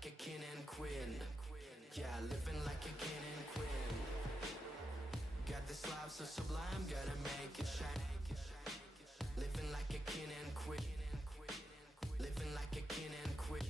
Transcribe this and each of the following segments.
like a king and queen. Yeah, living like a king and queen. Got this life so sublime, gotta make it shine. Living like a king and queen. Living like a king and queen.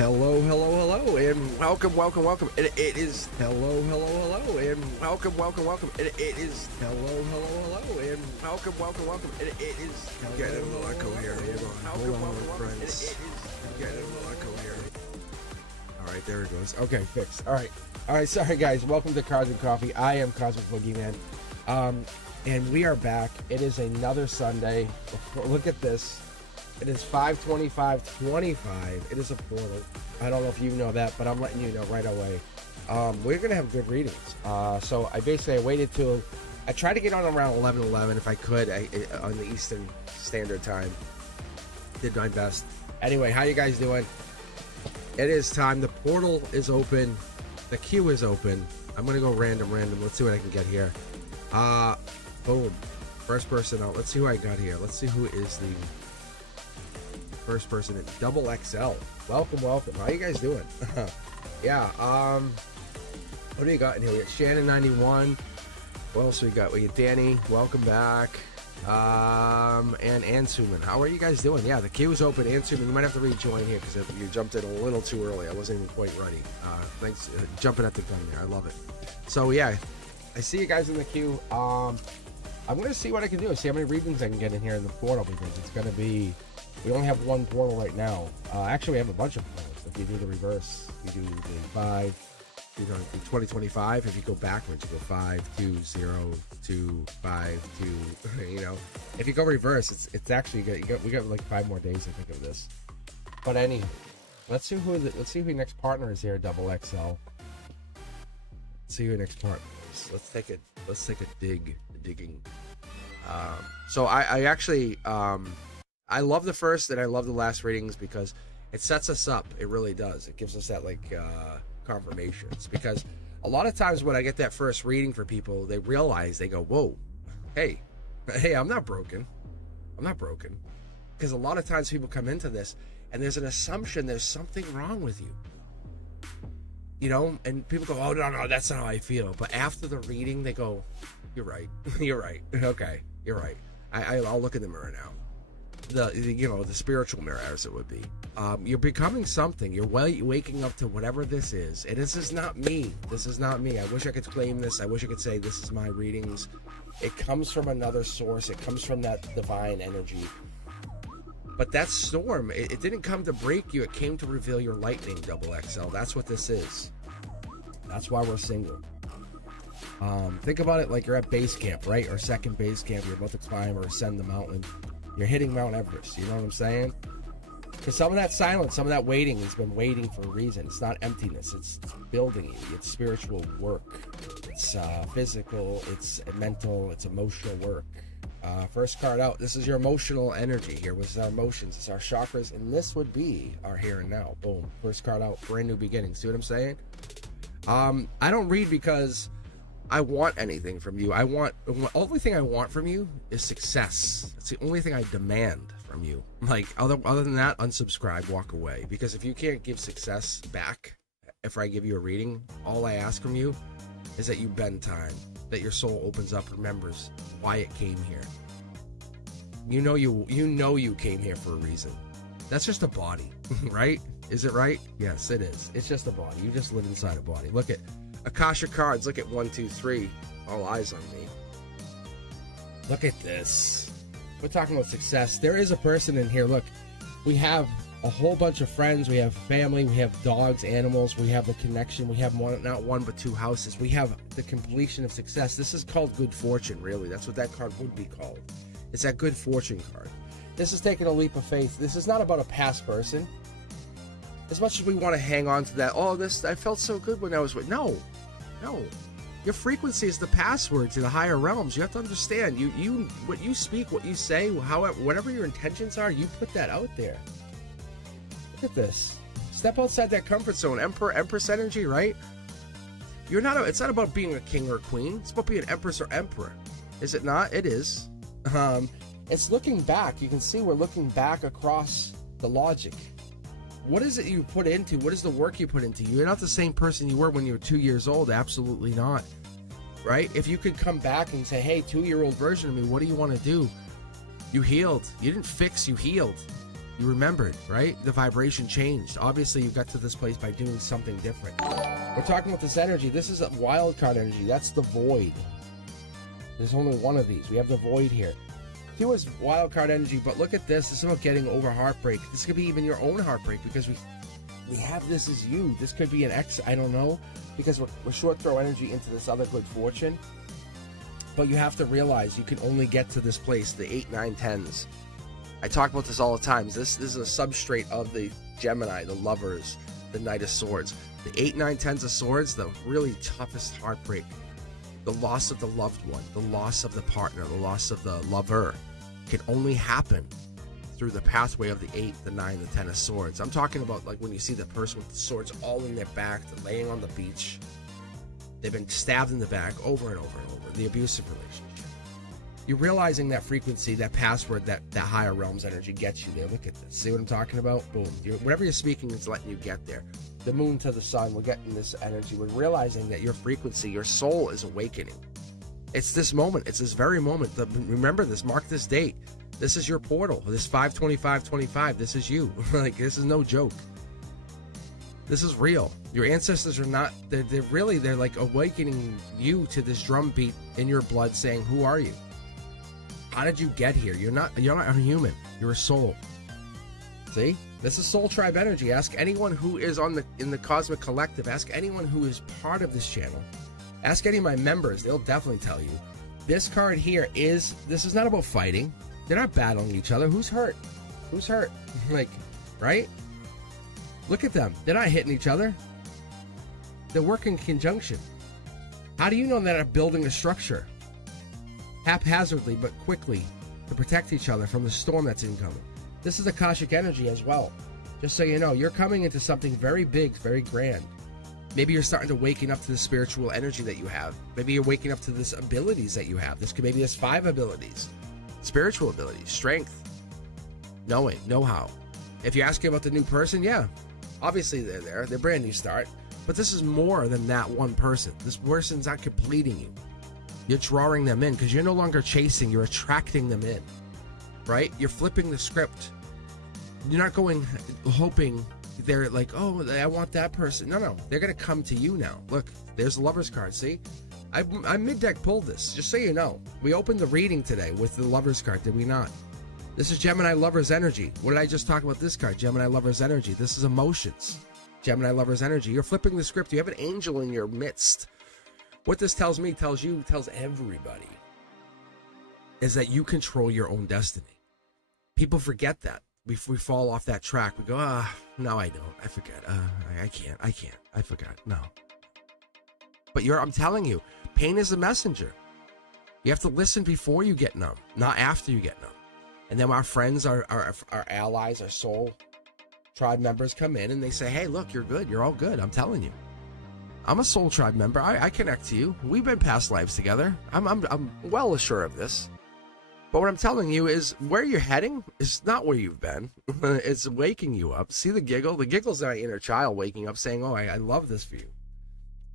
Hello, and welcome. It is hello, and welcome. It is hello, and welcome. It is getting a little echo here. Hold on, friends. Getting a little echo here. All right, there it goes. Okay, fixed. All right. Sorry, guys. Welcome to Cards and Coffee. I am Cosmic Boogeyman, and we are back. It is another Sunday. Look at this. It is 5/25/25. It is a portal. I don't know if you know that, but I'm letting you know right away. We're going to have good readings. So I waited till... I tried to get on around 11:11 if I could on the Eastern Standard Time. Did my best. Anyway, how you guys doing? It is time. The portal is open. The queue is open. I'm going to go random. Let's see what I can get here. Boom. First person out. Let's see who I got here. Let's see who is the... first person at Double XL. Welcome. How you guys doing? Yeah. What do you got in here? We got Shannon 91. What else we got? We got Danny. Welcome back. And Ansuman. How are you guys doing? Yeah, the queue is open. Ansuman, you might have to rejoin here because you jumped in a little too early. I wasn't even quite ready. Thanks, jumping at the gun there. I love it. So yeah, I see you guys in the queue. I'm gonna see what I can do. See how many readings I can get in here in the portal because it's gonna be. We only have one portal right now. Actually, we have a bunch of portals. If you do the reverse, you do the 5, you know, 2025. If you go backwards, you go 5, 2, 0, 2, 5, 2. You know, if you go reverse, it's actually good. We got like 5 more days, I think, of this. But anyway, let's see who your next partner is here. Double XL. Let's see who your next partner is. Let's take a digging. So I actually. I love the first and I love the last readings because it sets us up. It really does. It gives us that confirmations because a lot of times when I get that first reading for people, they realize, they go, whoa, hey, I'm not broken. Because a lot of times people come into this and there's an assumption there's something wrong with you. You know, and people go, oh, no, that's not how I feel. But after the reading, they go, you're right. Okay, you're right. I'll look in the mirror now. The spiritual mirror, as it would be. You're becoming something. You're waking up to whatever this is. And this is not me. I wish I could claim this. I wish I could say this is my readings. It comes from another source. It comes from that divine energy. But that storm, it didn't come to break you. It came to reveal your lightning, Double XL. That's what this is. That's why we're single. Think about it like you're at base camp, right? Or second base camp. You're about to climb or ascend the mountain. You're hitting Mount Everest, you know what I'm saying? Because some of that silence, some of that waiting has been waiting for a reason. It's not emptiness, it's building you. It's spiritual work. It's physical, it's mental, it's emotional work. First card out, this is your emotional energy here. This is our emotions, it's our chakras, and this would be our here and now. Boom. First card out, brand new beginnings. See what I'm saying? I don't read because I want anything from you. The only thing I want from you is success. That's the only thing I demand from you. Like, other than that, unsubscribe, walk away. Because if you can't give success back, if I give you a reading, all I ask from you is that you bend time, that your soul opens up, remembers why it came here. You know you came here for a reason. That's just a body, right? Is it right? Yes, it is. It's just a body. You just live inside a body. Look at Akasha cards. Look at 1, 2, 3. All eyes on me. Look at this. We're talking about success. There is a person in here. Look, we have a whole bunch of friends. We have family. We have dogs, animals. We have the connection. We have not one but 2 houses. We have the completion of success. This is called good fortune, really. That's what that card would be called. It's that good fortune card. This is taking a leap of faith. This is not about a past person. As much as we want to hang on to that, I felt so good when I was with... No. Your frequency is the password to the higher realms. You have to understand. What you speak, what you say, whatever your intentions are, you put that out there. Look at this. Step outside that comfort zone. Empress energy, right? It's not about being a king or a queen. It's about being an empress or emperor. Is it not? It is. It's looking back. You can see we're looking back across the logic. What is it you put into? What is the work you put into? You're not the same person you were when you were 2 years old. Absolutely not. Right? If you could come back and say, hey, 2-year-old version of me, what do you want to do? You healed. You didn't fix, you healed. You remembered, right? The vibration changed. Obviously, you got to this place by doing something different. We're talking about this energy. This is a wild card energy. That's the void. There's only one of these. We have the void here. He was wild card energy, but look at this. This is about getting over heartbreak. This could be even your own heartbreak, because we have this as you. This could be an ex, I don't know, because we're short throw energy into this other good fortune. But you have to realize you can only get to this place, the 8, 9, 10s. I talk about this all the time. This is a substrate of the Gemini, the lovers, the Knight of Swords. The 8, 9, 10s of Swords, the really toughest heartbreak. The loss of the loved one, the loss of the partner, the loss of the lover can only happen through the pathway of the 8, the 9, the 10 of Swords. I'm talking about like when you see the person with the swords all in their back, they're laying on the beach. They've been stabbed in the back over and over and over. The abusive relationship. You're realizing that frequency, that password, that higher realms energy gets you there. Look at this. See what I'm talking about? Boom. Whatever you're speaking is letting you get there. The moon to the sun, we're getting this energy. We're realizing that your frequency, your soul is awakening. It's this moment. It's this very moment. Remember this. Mark this date. This is your portal. This 5/25/25. This is you. Like, this is no joke. This is real. Your ancestors are not, they're like awakening you to this drum beat in your blood saying, who are you? How did you get here? You're not a human. You're a soul. See? This is soul tribe energy. Ask anyone who is in the Cosmic Collective. Ask anyone who is part of this channel. Ask any of my members. They'll definitely tell you. This card here this is not about fighting. They're not battling each other. Who's hurt? Who's hurt? Like, right? Look at them. They're not hitting each other. They're working in conjunction. How do you know they're not building a structure? Haphazardly but quickly to protect each other from the storm that's incoming. This is Akashic energy as well. Just so you know, you're coming into something very big, very grand. Maybe you're starting to waking up to the spiritual energy that you have. Maybe you're waking up to this abilities that you have. Maybe there's 5 abilities. Spiritual abilities, strength, knowing, know-how. If you're asking about the new person, yeah, obviously they're there. They're brand new start. But this is more than that one person. This person's not completing you. You're drawing them in because you're no longer chasing. You're attracting them in, right? You're flipping the script. You're not going hoping they're like, oh, I want that person. No. They're going to come to you now. Look, there's the Lover's card. See? I mid-deck pulled this, just so you know. We opened the reading today with the Lover's card, did we not? This is Gemini Lover's energy. What did I just talk about this card? Gemini Lover's energy. This is emotions. Gemini Lover's energy. You're flipping the script. You have an angel in your midst. What this tells me, tells you, tells everybody, is that you control your own destiny. People forget that. We fall off that track. We go, no, I don't. I forget. I can't. I forgot. No. But I'm telling you, pain is a messenger. You have to listen before you get numb, not after you get numb. And then our friends, our allies, our soul tribe members come in and they say, hey, look, you're good. You're all good. I'm telling you. I'm a soul tribe member. I connect to you. We've been past lives together. I'm well assured of this. But what I'm telling you is where you're heading is not where you've been. It's waking you up. See the giggle? The giggle's my inner child waking up saying, oh, I love this for you.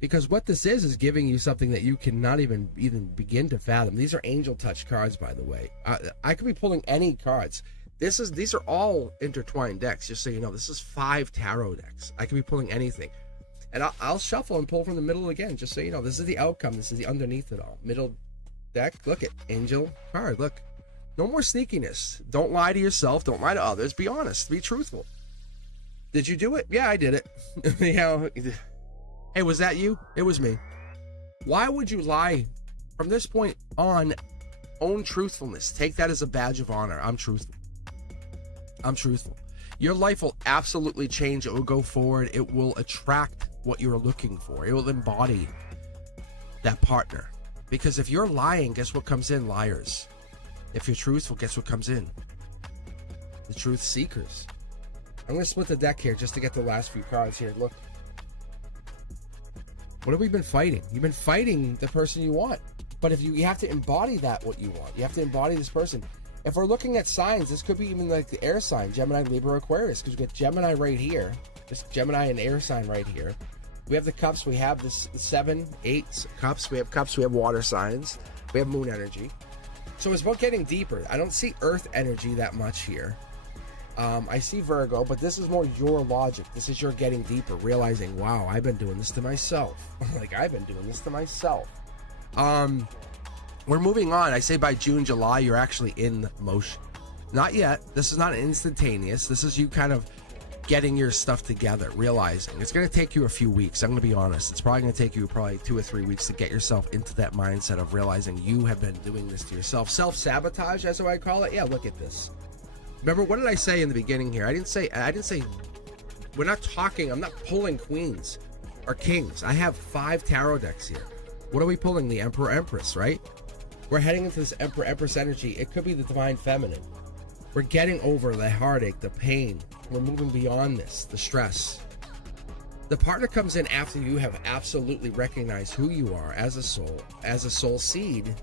Because what this is giving you something that you cannot even begin to fathom. These are angel touch cards, by the way. I could be pulling any cards. These are all intertwined decks, just so you know. This is 5 tarot decks. I could be pulling anything. And I'll shuffle and pull from the middle again, just so you know. This is the outcome. This is the underneath it all. Middle deck. Look at angel card. Look. No more sneakiness. Don't lie to yourself. Don't lie to others. Be honest. Be truthful. Did you do it? Yeah, I did it. You know, hey, was that you? It was me. Why would you lie? From this point on, own truthfulness. Take that as a badge of honor. I'm truthful. I'm truthful. Your life will absolutely change. It will go forward. It will attract what you're looking for. It will embody that partner. Because if you're lying, guess what comes in? Liars. If you're truthful, guess what comes in? The truth seekers. I'm going to split the deck here just to get the last few cards here. Look. What have we been fighting? You've been fighting the person you want. But if you have to embody what you want. You have to embody this person. If we're looking at signs, this could be even like the air sign, Gemini, Libra, Aquarius, because we get Gemini right here. This Gemini and air sign right here. We have the cups. We have the 7, 8 cups. We have cups. We have water signs. We have moon energy. So it's about getting deeper. I don't see earth energy that much here. I see Virgo, but this is more your logic. This is your getting deeper, realizing, wow, I've been doing this to myself. Like, I've been doing this to myself. We're moving on. I say by June, July, you're actually in motion. Not yet. This is not instantaneous. This is you kind of getting your stuff together, realizing it's going to take you a few weeks. I'm going to be honest. It's probably going to take you 2 or 3 weeks to get yourself into that mindset of realizing you have been doing this to yourself. Self-sabotage, that's what I call it. Yeah, look at this. Remember, what did I say in the beginning here? I didn't say, I'm not pulling queens or kings. I have 5 tarot decks here. What are we pulling? The Emperor, Empress, right? We're heading into this Emperor, Empress energy. It could be the Divine Feminine. We're getting over the heartache, the pain. We're moving beyond this, the stress. The partner comes in after you have absolutely recognized who you are as a soul seed.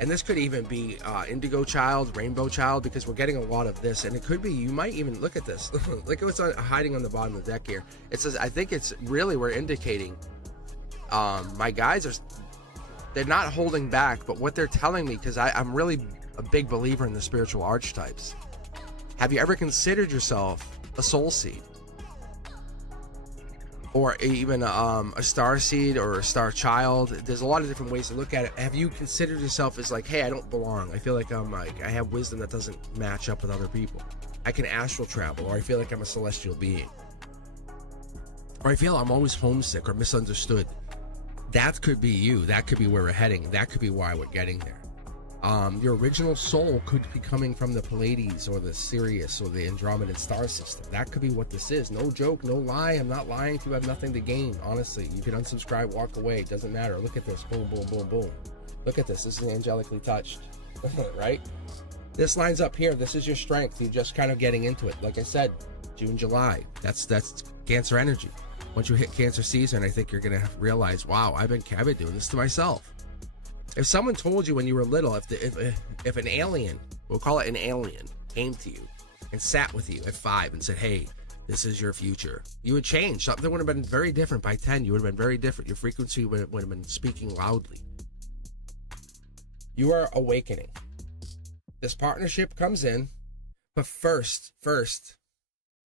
And this could even be indigo child, rainbow child, because we're getting a lot of this. And it could be, you might even, look at this. Look at what's hiding on the bottom of the deck here. It says, I think it's really, we're indicating, my guys they're not holding back, but what they're telling me, because I'm really a big believer in the spiritual archetypes. Have you ever considered yourself a soul seed? Or even a star seed or a star child? There's a lot of different ways to look at it. Have you considered yourself as like, hey, I don't belong. I feel like I have wisdom that doesn't match up with other people. I can astral travel, or I feel like I'm a celestial being. Or I feel I'm always homesick or misunderstood. That could be you. That could be where we're heading. That could be why we're getting there. Your original soul could be coming from the Pleiades or the Sirius or the Andromedan star system. That could be what this is. No joke, no lie. I'm not lying to you. I have nothing to gain. Honestly, you can unsubscribe, walk away. It doesn't matter. Look at this. Boom, boom, boom, boom. Look at this. This is angelically touched, right? This lines up here. This is your strength. You're just kind of getting into it. Like I said, June, July. That's Cancer energy. Once you hit Cancer season, I think you're gonna realize, wow, I've been doing this to myself. If someone told you when you were little, if an alien, we'll call it an alien, came to you and sat with you at 5 and said, hey, this is your future, you would change. Something would have been very different by 10. You would have been very different. Your frequency would have been speaking loudly. You are awakening. This partnership comes in, but first,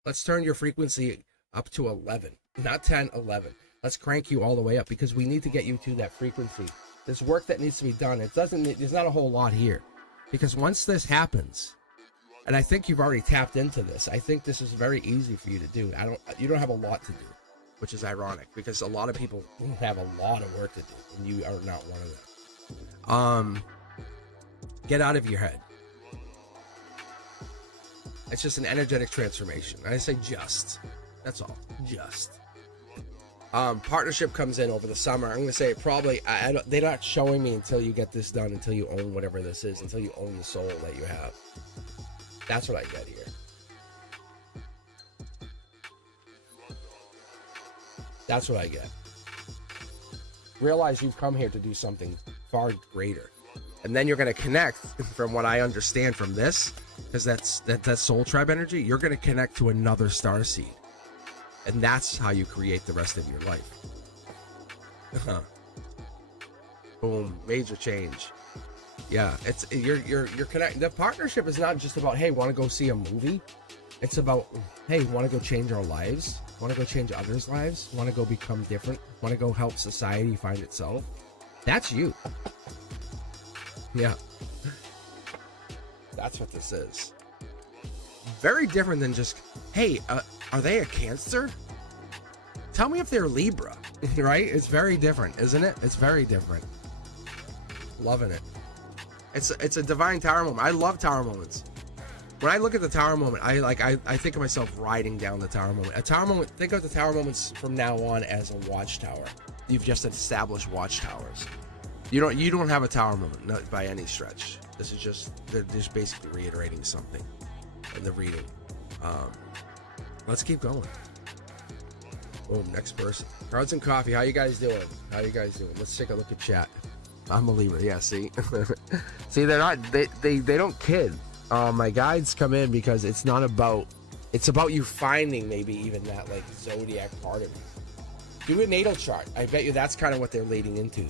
let's turn your frequency up to 11, not 10, 11. Let's crank you all the way up, because we need to get you to that frequency. There's work that needs to be done. There's not a whole lot here, because once this happens, and I think you've already tapped into this, I think this is very easy for you to do. You don't have a lot to do, which is ironic, because a lot of people have a lot of work to do, and you are not one of them. Get out of your head. It's just an energetic transformation. I say just. That's all. Just. Partnership comes in over the summer. I'm going to say probably, they're not showing me until you get this done, until you own whatever this is, until you own the soul that you have. That's what I get here. That's what I get. Realize you've come here to do something far greater. And then you're going to connect, from what I understand from this, because that's soul tribe energy, you're going to connect to another star seed. And that's how you create the rest of your life. Boom, major change. Yeah, it's you're connecting. The partnership is not just about, hey, want to go see a movie. It's about, hey, want to go change our lives? Want to go change others' lives? Want to go become different? Want to go help society find itself? That's you. Yeah. That's what this is. Very different than just, hey, are they a Cancer? Tell me if they're Libra, right? It's very different, isn't it? It's very different. Loving it. It's a divine tower moment. I love tower moments. When I look at the tower moment, I think of myself riding down the tower moment. A tower moment, think of the tower moments from now on as a watchtower. You've just established watchtowers. You don't have a tower moment, not by any stretch. This is just, they're just basically reiterating something in the reading. Let's keep going. Oh, next person. Cards and coffee. How you guys doing? Let's take a look at chat. I'm a Libra. Yeah, see? See, they're not, they don't kid. My guides come in because it's about you finding maybe even that like zodiac part of you. Do a natal chart. I bet you that's kind of what they're leading into.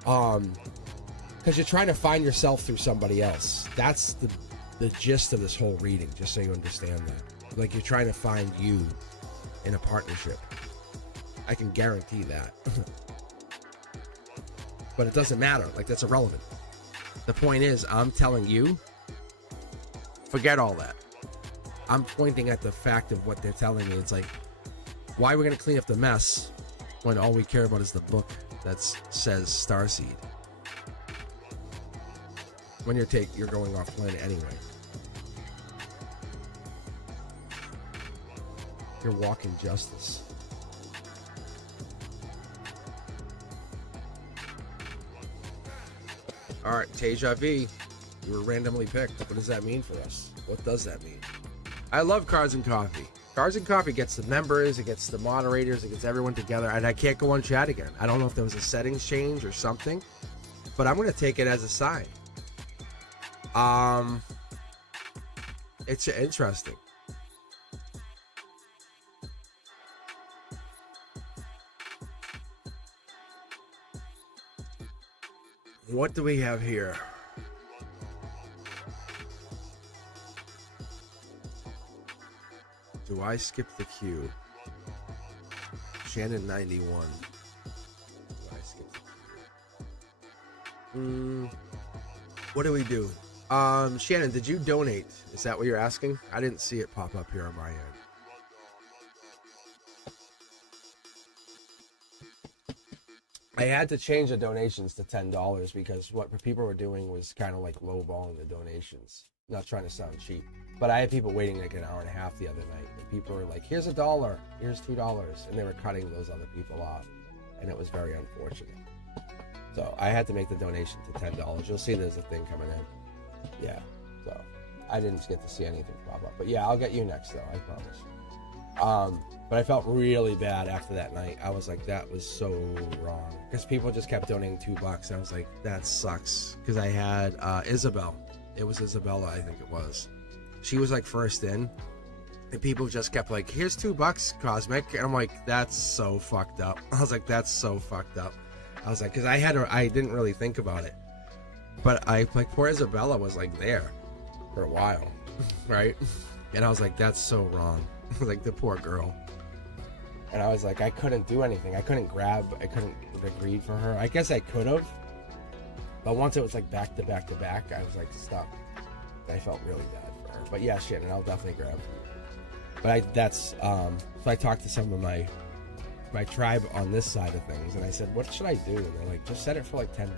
Because you're trying to find yourself through somebody else. That's the the gist of this whole reading, just so you understand that. Like, you're trying to find you in a partnership. I can guarantee that. But it doesn't matter. Like, that's irrelevant. The point is, I'm telling you, forget all that. I'm pointing at the fact of what they're telling me. It's like, why are we going to clean up the mess when all we care about is the book that says Starseed? When you're going off planet anyway. You're walking justice. All right, Teja V, you were randomly picked. What does that mean for us? What does that mean? I love Cards and Coffee. Cards and Coffee gets the members, it gets the moderators, it gets everyone together, and I can't go on chat again. I don't know if there was a settings change or something, but I'm going to take it as a sign. It's interesting. What do we have here? Do I skip the queue? Shannon 91. Do I skip the queue? What do we do? Shannon, did you donate? Is that what you're asking? I didn't see it pop up here on my end. I had to change the donations to $10 because what people were doing was kind of like lowballing the donations. Not trying to sound cheap, but I had people waiting like an hour and a half the other night, and people were like, "Here's $1, here's $2," and they were cutting those other people off, and it was very unfortunate. So I had to make the donation to $10. You'll see there's a thing coming in. Yeah, so I didn't get to see anything pop up, but yeah, I'll get you next though, I promise. But I felt really bad after that night. I was like, that was so wrong, because people just kept donating $2. I was like, that sucks, because I had Isabel. It was Isabella, I think it was. She was like first in, and people just kept like, here's $2, Cosmic. And I'm like, that's so fucked up. I was like, that's so fucked up. I was like, because I didn't really think about it, but poor Isabella was like there for a while, right? And I was like, that's so wrong. Like, the poor girl. And I was like, I couldn't do anything. I couldn't read for her. I guess I could have, but once it was like back to back to back, I was like stuck. I felt really bad for her. But yeah, Shannon, I'll definitely grab her. But so I talked to some of my tribe on this side of things, and I said, what should I do? And they're like, just set it for like $10,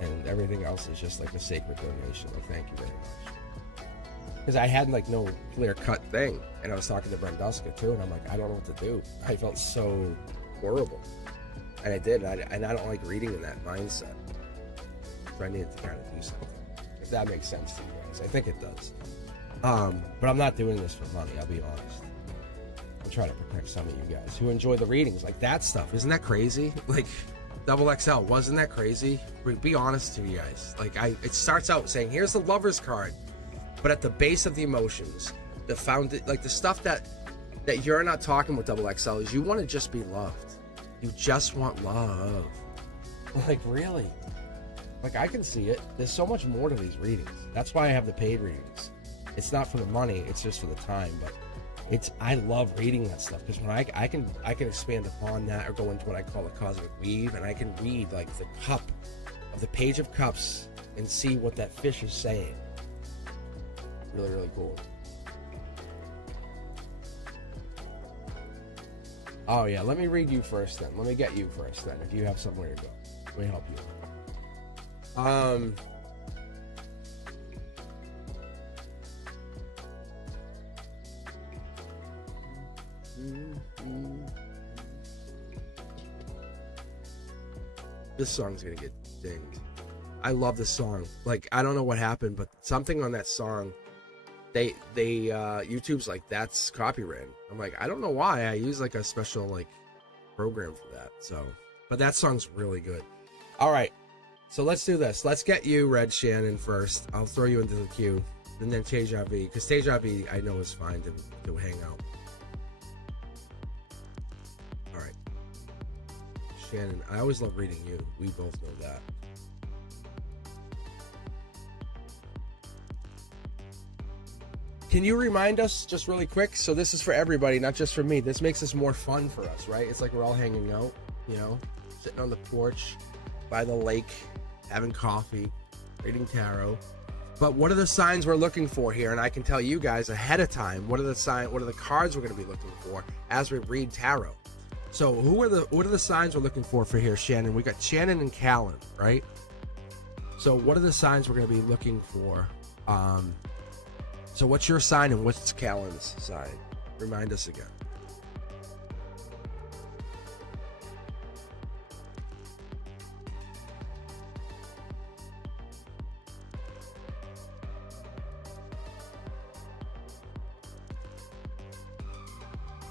and everything else is just like a sacred donation. Like, thank you very much. Because I had like no clear cut thing, and I was talking to Brenduska too, and I'm like, I don't know what to do. I felt so horrible, and I did, and I don't like reading in that mindset. So I needed to kind of do something. If that makes sense to you guys, I think it does. But I'm not doing this for money. I'll be honest. I'm trying to protect some of you guys who enjoy the readings, like that stuff. Isn't that crazy? Like XXL, wasn't that crazy? Be honest to you guys. Like, it starts out saying, here's the lover's card. But at the base of the emotions, the stuff that you're not talking with XXL is you want to just be loved. You just want love. Like, really? Like, I can see it. There's so much more to these readings. That's why I have the paid readings. It's not for the money. It's just for the time. But I love reading that stuff, because when I can expand upon that, or go into what I call a cosmic weave, and I can read like the cup of the Page of Cups and see what that fish is saying. Really, really cool. Oh yeah, let me read you first then. Let me get you first then, if you have somewhere to go. Let me help you. This song's gonna get dinged. I love this song. Like, I don't know what happened, but something on that song, they YouTube's like, that's copyrighted. I'm like, I don't know why. I use like a special like program for that. So, but that song's really good. All right, so let's do this. Let's get you, Red Shannon, first. I'll throw you into the queue, and then Teja V, because Teja V I know is fine to hang out. All right, Shannon, I always love reading you. We both know that. Can you remind us just really quick? So this is for everybody, not just for me. This makes this more fun for us, right? It's like we're all hanging out, you know, sitting on the porch by the lake, having coffee, reading tarot. But what are the signs we're looking for here? And I can tell you guys ahead of time what are the cards we're going to be looking for as we read tarot. So what are the signs we're looking for here, Shannon? We got Shannon and Callan, right? So what are the signs we're going to be looking for? So what's your sign and what's Callan's sign? Remind us again.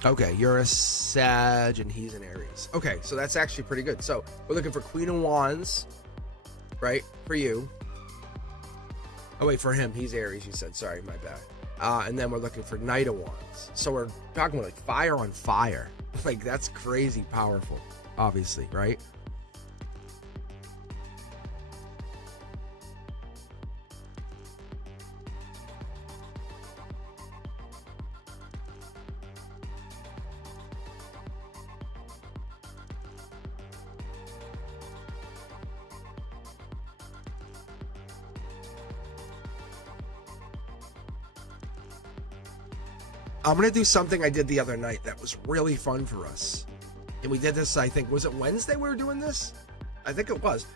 Okay, you're a Sag and he's an Aries. Okay, so that's actually pretty good. So we're looking for Queen of Wands, right? For you. Oh wait, for him, he's Aries, you said. Sorry, my bad. And then we're looking for Knight of Wands. So we're talking about like fire on fire. Like that's crazy powerful, obviously, right? I'm going to do something I did the other night that was really fun for us. And we did this, I think, was it Wednesday we were doing this? I think it was.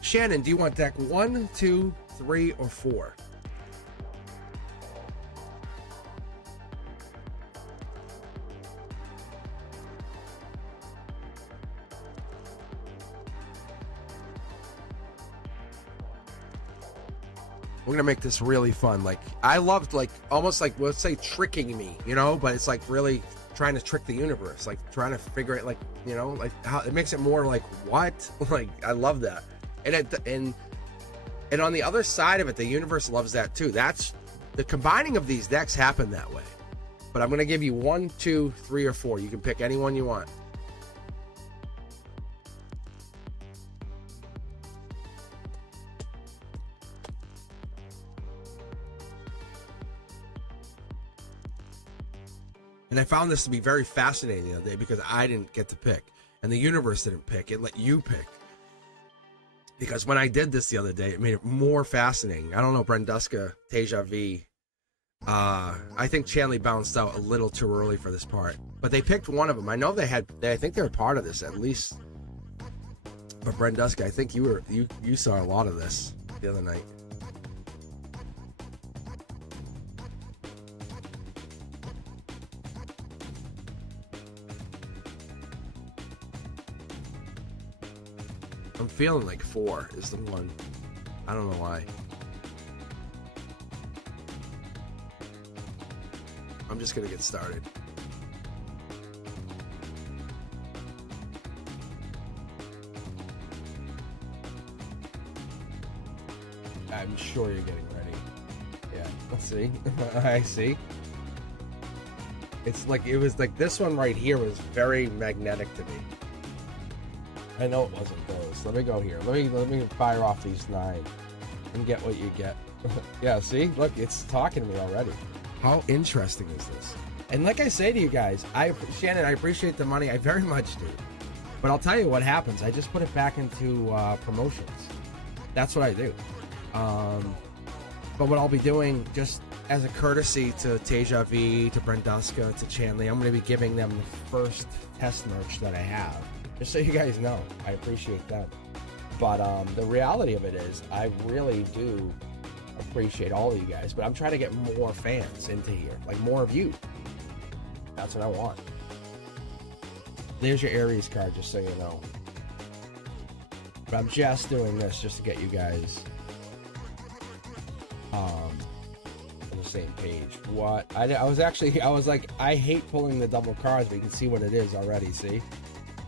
Shannon, do you want deck 1, 2, 3, or 4? We're gonna make this really fun. Like I loved, like almost like let's say tricking me, you know, but it's like really trying to trick the universe, like trying to figure it, like, you know, like how it makes it more like what? Like I love that. And on the other side of it, the universe loves that too. That's the combining of these decks happen that way. But I'm gonna give you 1, 2, 3, or 4. You can pick any one you want. And I found this to be very fascinating the other day because I didn't get to pick and the universe didn't pick. It let you pick. Because when I did this the other day, it made it more fascinating. I don't know, Brenduska, Teja V. I think Chanley bounced out a little too early for this part. But they picked one of them. I know I think they were part of this at least. But Brenduska, I think you saw a lot of this the other night. I'm feeling like 4 is the one. I don't know why. I'm just gonna get started. I'm sure you're getting ready. Yeah, let's see. I see. It's like, it was like this one right here was very magnetic to me. I know it wasn't those. Let me go here. Let me fire off these 9 and get what you get. Yeah, see? Look, it's talking to me already. How interesting is this? And like I say to you guys, Shannon, I appreciate the money. I very much do. But I'll tell you what happens. I just put it back into promotions. That's what I do. But what I'll be doing, just as a courtesy to Teja V, to Brenduska, to Chanley, I'm going to be giving them the first test merch that I have. Just so you guys know, I appreciate that. But the reality of it is, I really do appreciate all of you guys. But I'm trying to get more fans into here, like more of you. That's what I want. There's your Aries card, just so you know. But I'm just doing this just to get you guys on the same page. What? I was like, I hate pulling the double cards, but you can see what it is already, see?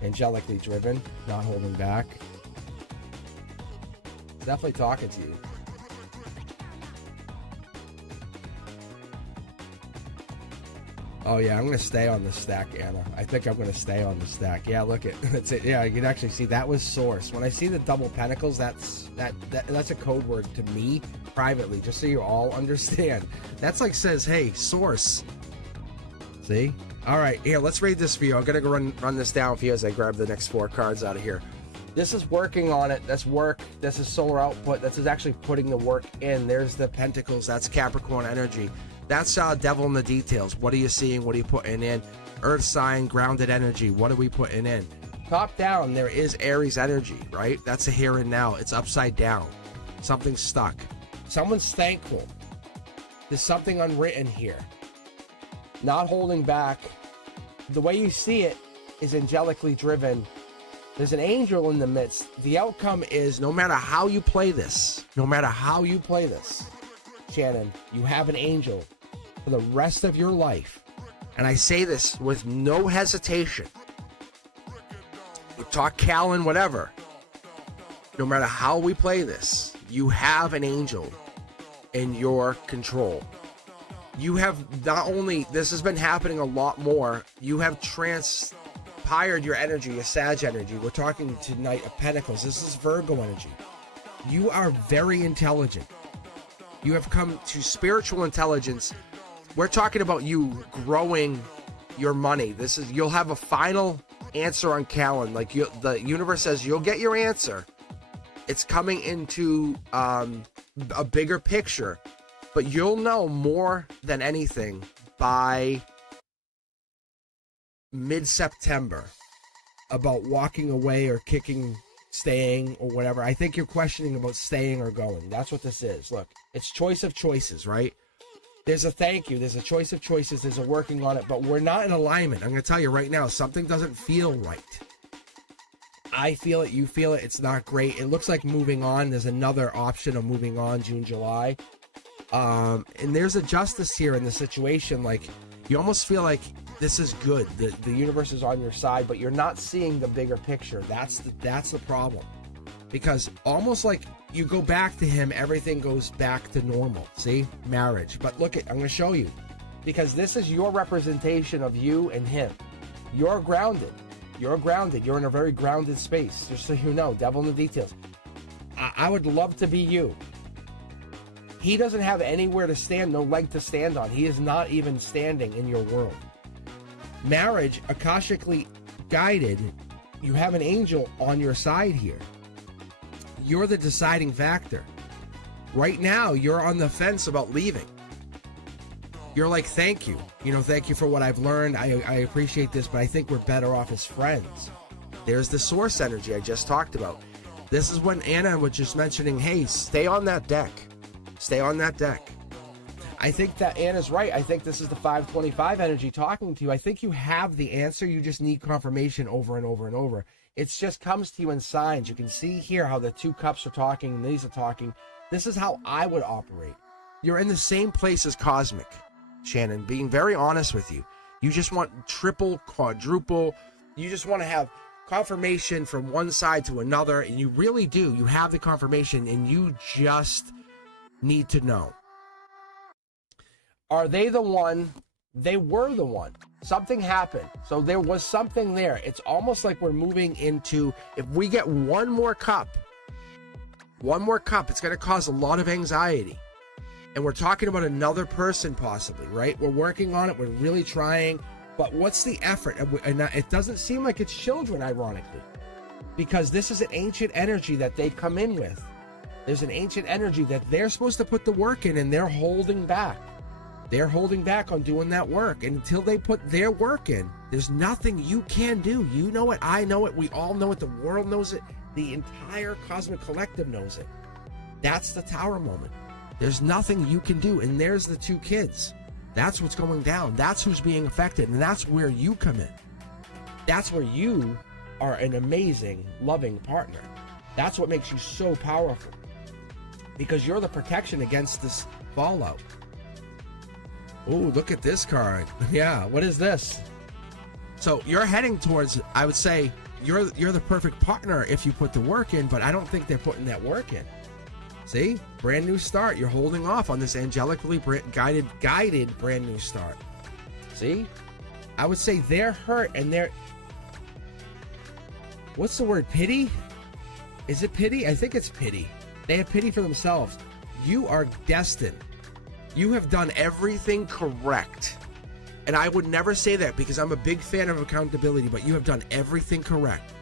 Angelically driven, not holding back. Definitely talking to you. Oh yeah, I'm gonna stay on this stack, Anna. I think I'm gonna stay on the stack. Yeah, look at that's it. Yeah, you can actually see that was source. When I see the double pentacles, that's a code word to me privately, just so you all understand. That's like says, hey, source. See? All right, here, let's read this for you. I'm gonna go run this down for you as I grab the next 4 cards out of here. This is working on it. That's work. This is solar output. This is actually putting the work in. There's the pentacles. That's Capricorn energy. That's devil in the details. What are you seeing? What are you putting in? Earth sign, grounded energy. What are we putting in? Top down, there is Aries energy, right? That's a here and now. It's upside down. Something's stuck. Someone's thankful. There's something unwritten here. Not holding back. The way you see it is angelically driven. There's an angel in the midst. The outcome is no matter how you play this, Shannon, you have an angel for the rest of your life. And I say this with no hesitation. We talk Callan, whatever. No matter how we play this, you have an angel in your control. You have not only, this has been happening a lot more, you have transpired your energy, your Sag energy. We're talking tonight of Pentacles. This is Virgo energy. You are very intelligent. You have come to spiritual intelligence. We're talking about you growing your money. This is, you'll have a final answer on Callan. Like the universe says, you'll get your answer. It's coming into a bigger picture. But you'll know more than anything by mid-September about walking away or kicking, staying or whatever. I think you're questioning about staying or going. That's what this is. Look, it's choice of choices, right? There's a thank you. There's a choice of choices. There's a working on it. But we're not in alignment. I'm going to tell you right now, something doesn't feel right. I feel it. You feel it. It's not great. It looks like moving on. There's another option of moving on June, July. And there's a justice here in the situation. Like, you almost feel like this is good. The universe is on your side, but you're not seeing the bigger picture. That's the problem. Because almost like you go back to him, everything goes back to normal. See? Marriage. But look, I'm going to show you. Because this is your representation of you and him. You're grounded. You're grounded. You're in a very grounded space. Just so you know, devil in the details. I would love to be you. He doesn't have anywhere to stand, no leg to stand on. He is not even standing in your world. Marriage, akashically guided, you have an angel on your side here. You're the deciding factor. Right now, you're on the fence about leaving. You're like, thank you. Thank you for what I've learned. I appreciate this, but I think we're better off as friends. There's the source energy I just talked about. This is when Anna was just mentioning, hey, stay on that deck. Stay on that deck. I think that Anna's right. I think this is the 525 energy talking to you. I think you have the answer. You just need confirmation over and over and over. It just comes to you in signs. You can see here how the 2 cups are talking and these are talking. This is how I would operate. You're in the same place as Cosmic, Shannon, being very honest with you. You just want triple, quadruple. You just want to have confirmation from one side to another, and you really do. You have the confirmation, and you just need to know. Are they the one? They were the one. Something happened. So there was something there. It's almost like we're moving into, if we get one more cup, it's going to cause a lot of anxiety. And we're talking about another person possibly, right? We're working on it. We're really trying. But what's the effort? And it doesn't seem like it's children, ironically, because this is an ancient energy that they come in with. There's an ancient energy that they're supposed to put the work in, and they're holding back. They're holding back on doing that work. And until they put their work in, there's nothing you can do. You know it. I know it. We all know it. The world knows it. The entire cosmic collective knows it. That's the tower moment. There's nothing you can do. And there's the 2 kids. That's what's going down. That's who's being affected. And that's where you come in. That's where you are an amazing, loving partner. That's what makes you so powerful. Because you're the protection against this fallout. Oh, look at this card. Yeah, what is this? So you're heading towards, I would say, you're the perfect partner if you put the work in, but I don't think they're putting that work in. See? Brand new start. You're holding off on this angelically guided brand new start. See? I would say they're hurt and they're, what's the word, pity? Is it pity? I think it's pity. They have pity for themselves. You are destined. You have done everything correct. And I would never say that because I'm a big fan of accountability, but you have done everything correct.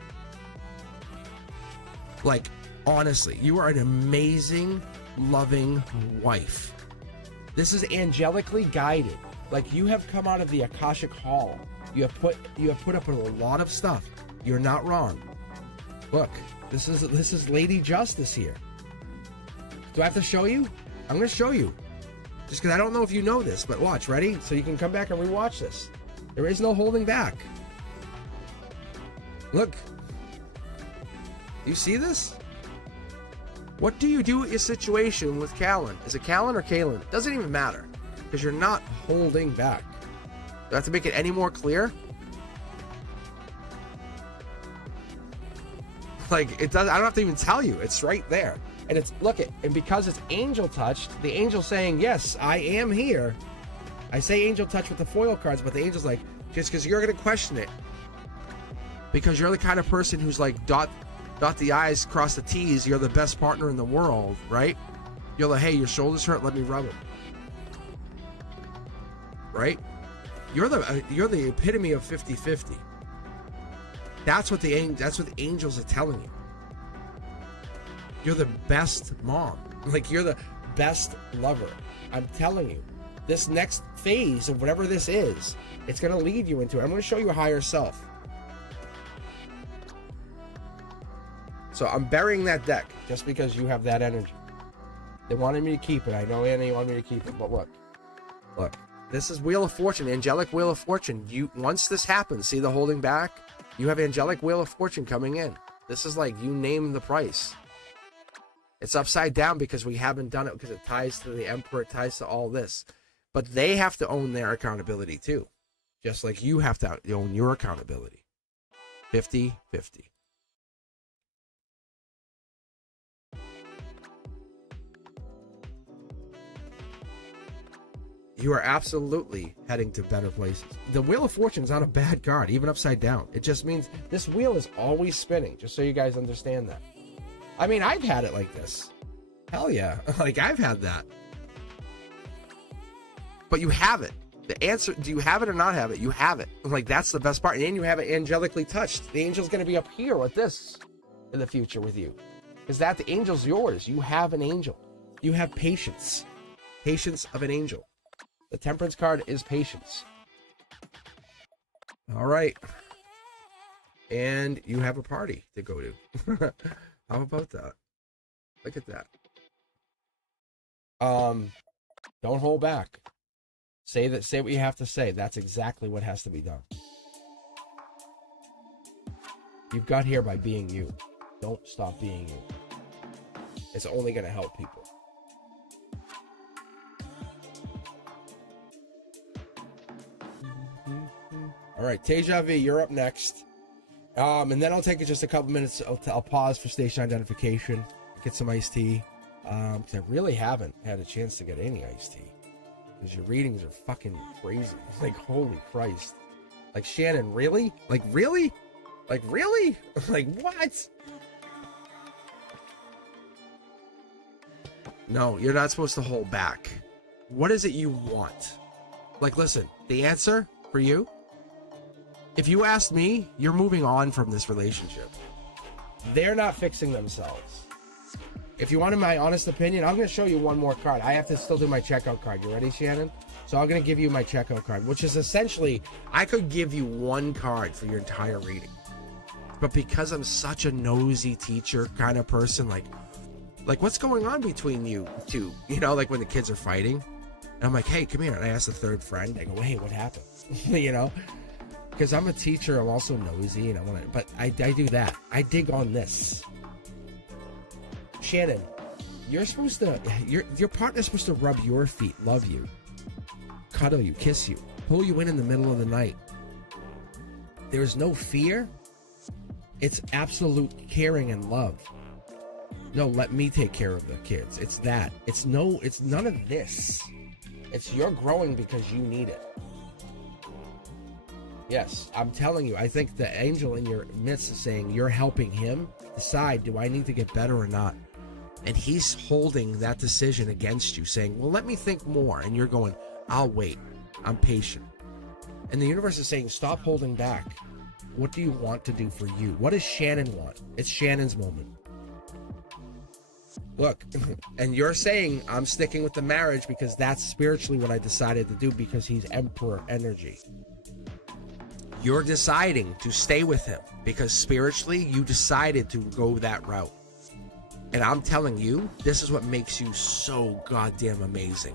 Like, honestly, you are an amazing, loving wife. This is angelically guided. Like, you have come out of the Akashic Hall. You have put up with a lot of stuff. You're not wrong. Look, this is Lady Justice here. Do I have to show you? I'm going to show you. Just because I don't know if you know this, but watch, ready? So you can come back and rewatch this. There is no holding back. Look. You see this? What do you do with your situation with Callan? Is it Callan or Kalen? Doesn't even matter. Because you're not holding back. Do I have to make it any more clear? Like, it does. I don't have to even tell you. It's right there. And it's, look it, and because it's angel touched, the angel's saying, yes, I am here. I say angel touch with the foil cards, but the angel's like, just because you're going to question it. Because you're the kind of person who's like, dot the I's, cross the T's, you're the best partner in the world, right? You're like, hey, your shoulders hurt, let me rub them. Right? You're the epitome of 50-50. That's what the angels are telling you. You're the best mom. Like, you're the best lover. I'm telling you, this next phase of whatever this is, it's going to lead you into it. I'm going to show you a higher self. So I'm burying that deck just because you have that energy. They wanted me to keep it. I know, Anna, you want me to keep it, but look. This is Wheel of Fortune, angelic Wheel of Fortune. Once this happens, see the holding back? You have angelic Wheel of Fortune coming in. This is like, you name the price. It's upside down because we haven't done it, because it ties to the Emperor, it ties to all this. But they have to own their accountability too. Just like you have to own your accountability. 50-50. You are absolutely heading to better places. The Wheel of Fortune is not a bad card, even upside down. It just means this wheel is always spinning, just so you guys understand that. I mean, I've had it like this. Hell yeah. Like, I've had that. But you have it. The answer, do you have it or not have it? You have it. Like, that's the best part. And you have it angelically touched. The angel's going to be up here with this in the future with you. Because the angel's yours. You have an angel. You have patience. Patience of an angel. The Temperance card is patience. All right. And you have a party to go to. How about that? Look at that. Don't hold back. Say what you have to say. That's exactly what has to be done. You've got here by being you. Don't stop being you. It's only going to help people. All right, Teja V, you're up next. And then I'll take just a couple minutes. I'll pause for station identification, get some iced tea. Because I really haven't had a chance to get any iced tea. Because your readings are fucking crazy. Like, holy Christ. Like, Shannon, really? Like, really? Like, really? Like, what? No, you're not supposed to hold back. What is it you want? Like, listen, the answer for you, if you asked me, you're moving on from this relationship. They're not fixing themselves. If you wanted my honest opinion, I'm going to show you one more card. I have to still do my checkout card. You ready, Shannon? So I'm going to give you my checkout card, which is essentially, I could give you one card for your entire reading. But because I'm such a nosy teacher kind of person, like what's going on between you two? You know, like when the kids are fighting. And I'm like, hey, come here. And I ask the third friend. I go, hey, what happened? You know? Because I'm a teacher, I'm also nosy, and I want to, but I do that. I dig on this. Shannon, you're supposed to, your partner's supposed to rub your feet, love you, cuddle you, kiss you, pull you in the middle of the night. There's no fear. It's absolute caring and love. No, let me take care of the kids. It's that. It's none of this. It's you're growing because you need it. Yes, I'm telling you, I think the angel in your midst is saying you're helping him decide, do I need to get better or not? And he's holding that decision against you, saying, well, let me think more. And you're going, I'll wait. I'm patient. And the universe is saying, stop holding back. What do you want to do for you? What does Shannon want? It's Shannon's moment. Look, and you're saying I'm sticking with the marriage because that's spiritually what I decided to do because he's Emperor energy. You're deciding to stay with him because spiritually you decided to go that route. And I'm telling you, this is what makes you so goddamn amazing.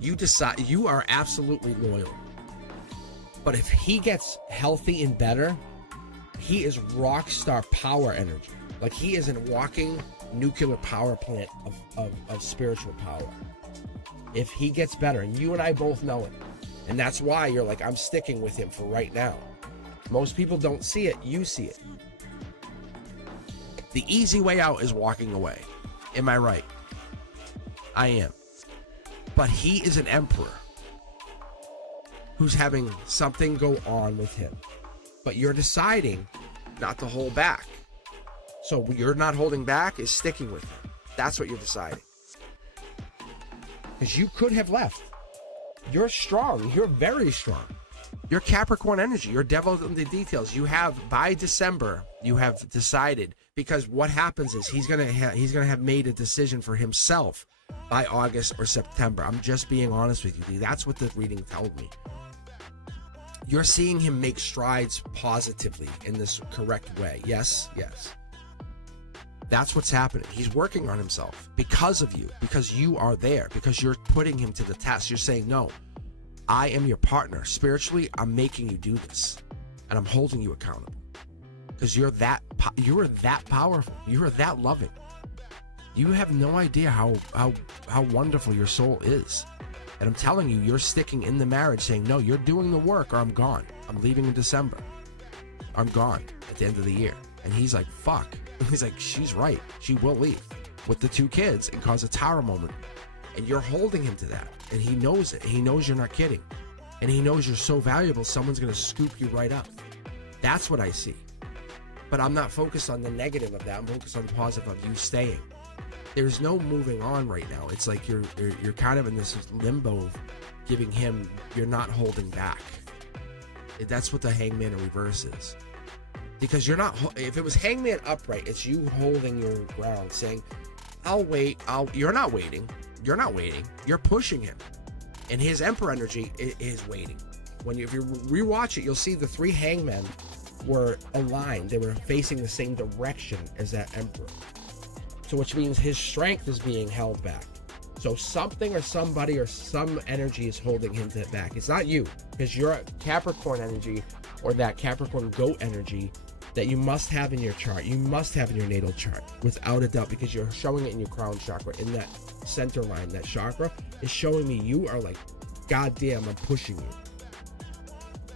You decide, you are absolutely loyal. But if he gets healthy and better, he is rock star power energy. Like he is a walking nuclear power plant of spiritual power. If he gets better, and you and I both know it, and that's why you're like, I'm sticking with him for right now. Most people don't see it, you see it. The easy way out is walking away. Am I right? I am. But he is an emperor who's having something go on with him. But you're deciding not to hold back. So you're not holding back is sticking with him. That's what you're deciding. Because you could have left. You're strong. You're very strong. You're Capricorn energy. You're devil in the details. You have, by December, you have decided, because what happens is he's gonna have made a decision for himself by August or September. I'm just being honest with you. That's what the reading told me. You're seeing him make strides positively in this correct way. Yes, yes. That's what's happening. He's working on himself because of you, because you are there, because you're putting him to the test. You're saying, no, I am your partner. Spiritually, I'm making you do this, and I'm holding you accountable because you're that powerful. You are that loving. You have no idea how wonderful your soul is. And I'm telling you, you're sticking in the marriage saying, no, you're doing the work or I'm gone. I'm leaving in December. I'm gone at the end of the year. And he's like, fuck. He's like, she's right. She will leave with the 2 kids and cause a tower moment. And you're holding him to that. And he knows it. He knows you're not kidding. And he knows you're so valuable, someone's going to scoop you right up. That's what I see. But I'm not focused on the negative of that. I'm focused on the positive of you staying. There's no moving on right now. It's like you're kind of in this limbo of giving him, you're not holding back. That's what the Hangman in reverse is. Because you're not, if it was Hangman upright, it's you holding your ground saying, I'll wait, you're not waiting. You're not waiting. You're pushing him. And his Emperor energy is waiting. If you rewatch it, you'll see the 3 Hangmen were aligned. They were facing the same direction as that Emperor. So which means his strength is being held back. So something or somebody or some energy is holding him back. It's not you, because you're a Capricorn energy or that Capricorn goat energy that you must have in your chart. You must have in your natal chart, without a doubt, because you're showing it in your crown chakra. In that center line, that chakra is showing me you are like, God damn, I'm pushing you.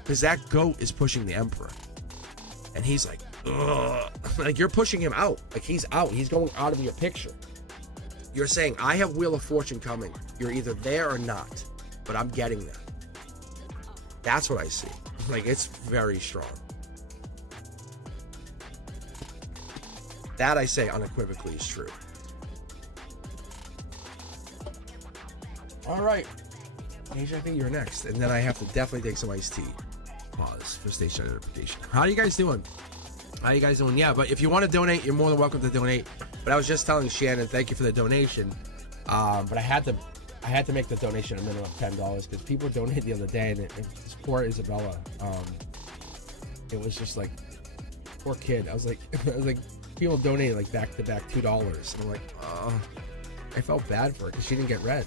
Because that goat is pushing the Emperor. And he's like, ugh. Like you're pushing him out. Like he's out. He's going out of your picture. You're saying, I have Wheel of Fortune coming. You're either there or not. But I'm getting there. That's what I see. Like it's very strong. That I say unequivocally is true. All right. Asia, I think you're next. And then I have to definitely take some iced tea. Pause for station interpretation. How are you guys doing? Yeah, but if you want to donate, you're more than welcome to donate. But I was just telling Shannon, thank you for the donation. But I had to make the donation a minimum of $10 because people donated the other day, and this poor Isabella. It was just like, poor kid. I was like, people donated like back to back $2, and I'm like, oh, I felt bad for her because she didn't get read.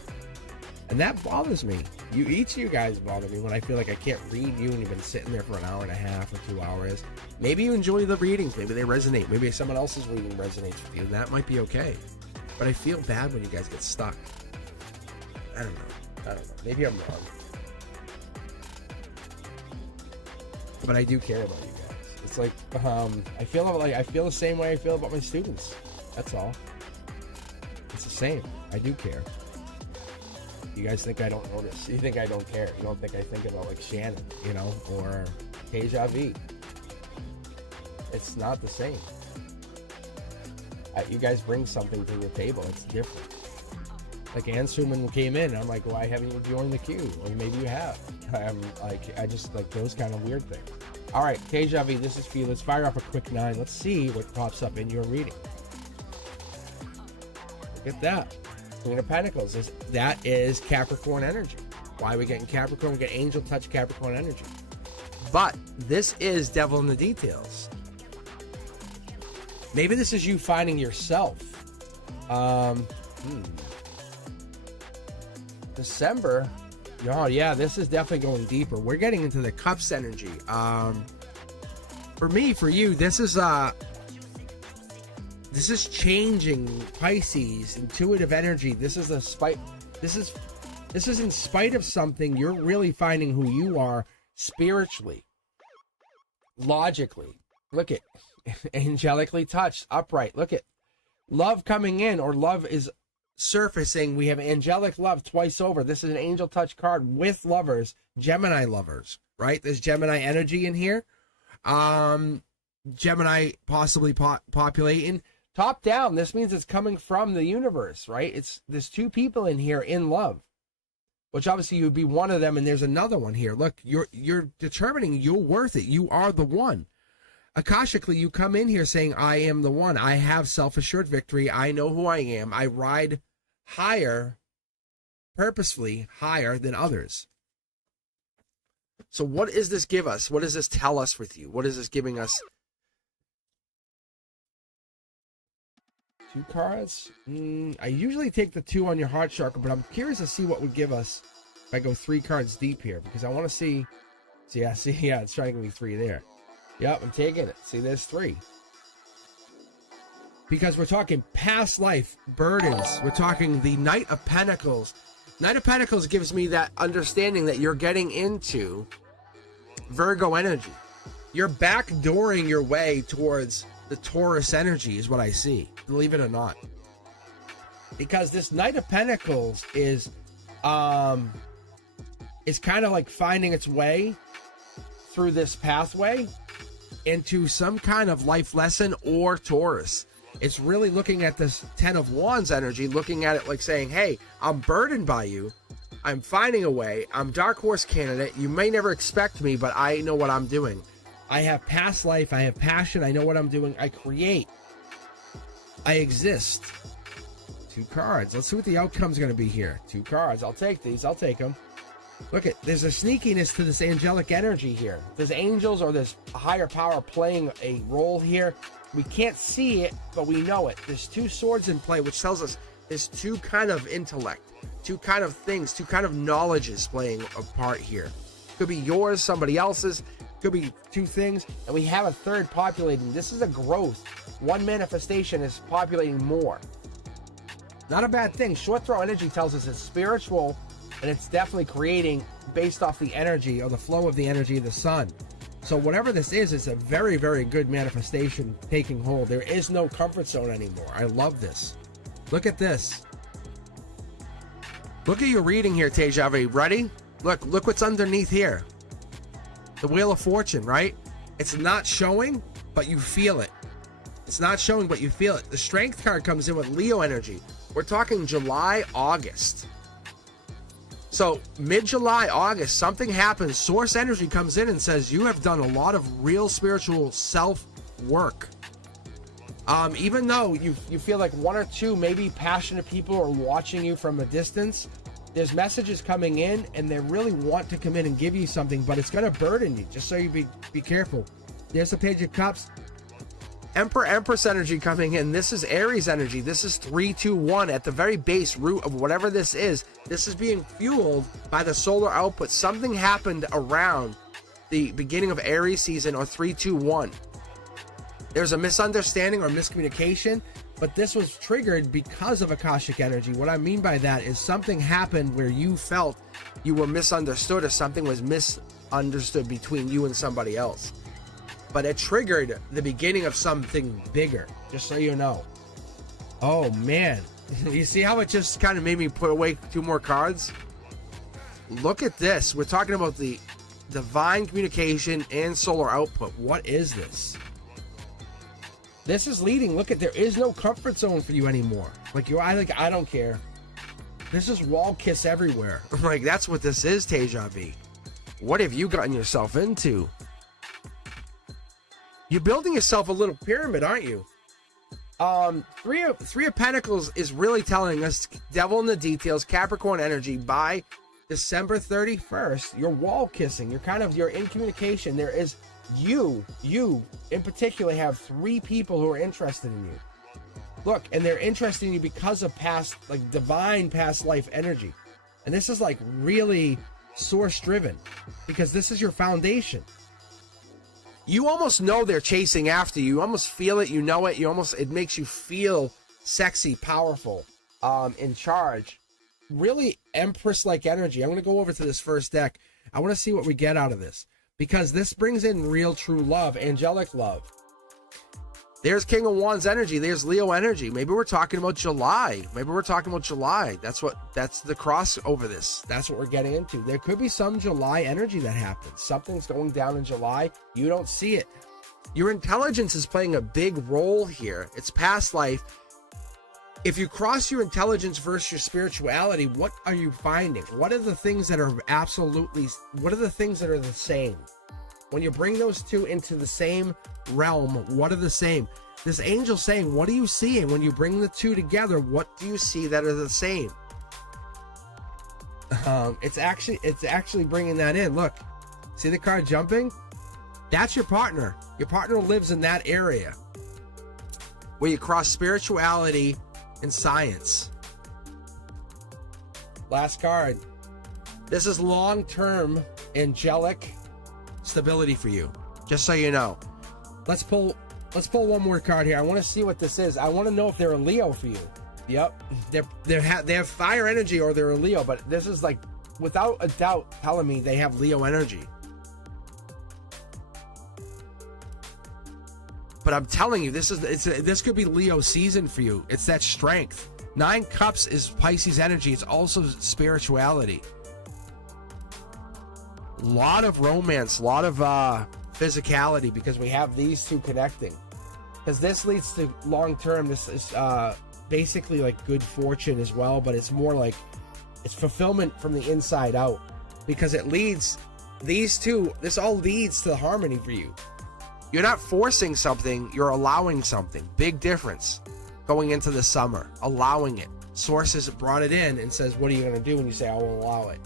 And that bothers me. Each of you guys bother me when I feel like I can't read you and you've been sitting there for an hour and a half or 2 hours. Maybe you enjoy the readings. Maybe they resonate. Maybe someone else's reading resonates with you, and that might be okay. But I feel bad when you guys get stuck. I don't know. Maybe I'm wrong. But I do care about you guys. It's like, I feel the same way I feel about my students. That's all. It's the same. I do care. You guys think I don't notice? You think I don't care? You don't think I think about like Shannon, you know, or Deja Vu? It's not the same. You guys bring something to the table. It's different. Like Ansuman came in, and I'm like, why haven't you joined the queue? Or maybe you have. I just like those kind of weird things. All right, Deja Vu, this is for you. Let's fire up a quick 9. Let's see what pops up in your reading. Look at that. Queen of Pentacles. That is Capricorn energy. Why are we getting Capricorn? We get angel touch Capricorn energy. But this is devil in the details. Maybe this is you finding yourself. December. Oh yeah, this is definitely going deeper. We're getting into the cups energy. For me, for you, this is changing. Pisces, intuitive energy. This is in spite of something. You're really finding who you are spiritually, logically. Look at angelically touched, upright. Look at love coming in, or love is surfacing. We have angelic love twice over. This is an angel touch card with lovers, Gemini lovers, right? There's Gemini energy in here. Gemini possibly populating top down. This means it's coming from the universe, right? There's 2 people in here in love, which obviously you would be one of them, and there's another one here. Look, you're determining you're worth it. You are the one. Akashically, you come in here saying, I am the one. I have self-assured victory. I know who I am. I ride higher, purposefully higher than others. So what does this give us? What does this tell us with you? What is this giving us? 2 cards? I usually take the 2 on your heart chakra, but I'm curious to see what would give us if I go 3 cards deep here, because I want to see. Yeah, it's trying to give me 3 there. Yep, I'm taking it. See, there's 3. Because we're talking past life burdens. We're talking the Knight of Pentacles. Knight of Pentacles gives me that understanding that you're getting into Virgo energy. You're backdooring your way towards the Taurus energy is what I see, believe it or not. Because this Knight of Pentacles is kind of like finding its way through this pathway into some kind of life lesson or Taurus. It's really looking at this 10 of Wands energy, looking at it like saying, hey, I'm burdened by you. I'm finding a way. I'm Dark Horse candidate. You may never expect me, but I know what I'm doing. I have past life. I have passion. I know what I'm doing. I create. I exist. 2 cards. Let's see what the outcome's going to be here. 2 cards. I'll take these. I'll take them. Look at, there's a sneakiness to this angelic energy here. There's angels or there's a higher power playing a role here. We can't see it, but we know it. There's 2 swords in play, which tells us there's 2 kind of intellect, 2 kind of things, 2 kind of knowledges playing a part here. Could be yours, somebody else's, could be 2 things, and we have a 3rd populating. This is a growth. 1 manifestation is populating more. Not a bad thing. Short throw energy tells us it's spiritual, and it's definitely creating based off the energy or the flow of the energy of the sun. So whatever this is, it's a very, very good manifestation taking hold. There is no comfort zone anymore. I love this. Look at this. Look at your reading here, Deja Vu. Ready? Look what's underneath here. The Wheel of Fortune, right? It's not showing, but you feel it. It's not showing, but you feel it. The Strength card comes in with Leo energy. We're talking July, August. So mid-July, August, something happens. Source energy comes in and says you have done a lot of real spiritual self-work. Even though you feel like 1 or 2 maybe passionate people are watching you from a distance, there's messages coming in and they really want to come in and give you something, but it's going to burden you, just so you be careful. There's the Page of Cups. Empress energy coming in. This is Aries energy. This is 321 at the very base root of whatever this is. This is being fueled by the solar output. Something happened around the beginning of Aries season or 321. There's a misunderstanding or miscommunication, but this was triggered because of Akashic energy. What I mean by that is something happened where you felt you were misunderstood or something was misunderstood between you and somebody else. But it triggered the beginning of something bigger, just so you know. Oh, man. You see how it just kind of made me put away 2 more cards? look at this. We're talking about the divine communication and solar output. What is this? This is leading. Look at, there is no comfort zone for you anymore. Like I don't care. This is wall kiss everywhere. Like, that's what this is, Teja V. What have you gotten yourself into? You're building yourself a little pyramid, aren't you? Three of Pentacles is really telling us, devil in the details, Capricorn energy. By December 31st, you're wall kissing. You're in communication. There is you in particular have 3 people who are interested in you. Look, and they're interested in you because of past, like, divine past life energy. And this is like really source driven, because this is your foundation. You almost know they're chasing after you. You almost feel it. You know it. It makes you feel sexy, powerful, in charge. Really Empress-like energy. I'm going to go over to this first deck. I want to see what we get out of this, because this brings in real, true love, angelic love. There's King of Wands energy. There's Leo energy. Maybe we're talking about July. That's the cross over this. That's what we're getting into. There could be some July energy that happens. Something's going down in July. You don't see it. Your intelligence is playing a big role here. It's past life. If you cross your intelligence versus your spirituality, what are you finding? What are the things that are the same? When you bring those two into the same realm, what are the same? This angel saying, what are you seeing? When you bring the two together, what do you see that are the same? It's actually bringing that in. Look, see the card jumping? That's your partner. Your partner lives in that area where you cross spirituality and science. Last card. This is long-term angelic stability for you, just so you know. Let's pull one more card here. I want to see what this is. I want to know if they're a Leo for you. Yep, they have fire energy, or they're a Leo, but this is like without a doubt telling me they have Leo energy. But I'm telling you, this could be Leo season for you. It's that strength. 9 Cups is Pisces energy. It's also spirituality. A lot of romance, a lot of physicality, because we have these two connecting. Because this leads to long term. This is basically like good fortune as well, but it's more like it's fulfillment from the inside out, because it leads these two. This all leads to the harmony for you. You're not forcing something, you're allowing something. Big difference going into the summer, allowing it. Sources brought it in and says, what are you going to do? And you say, I will allow it.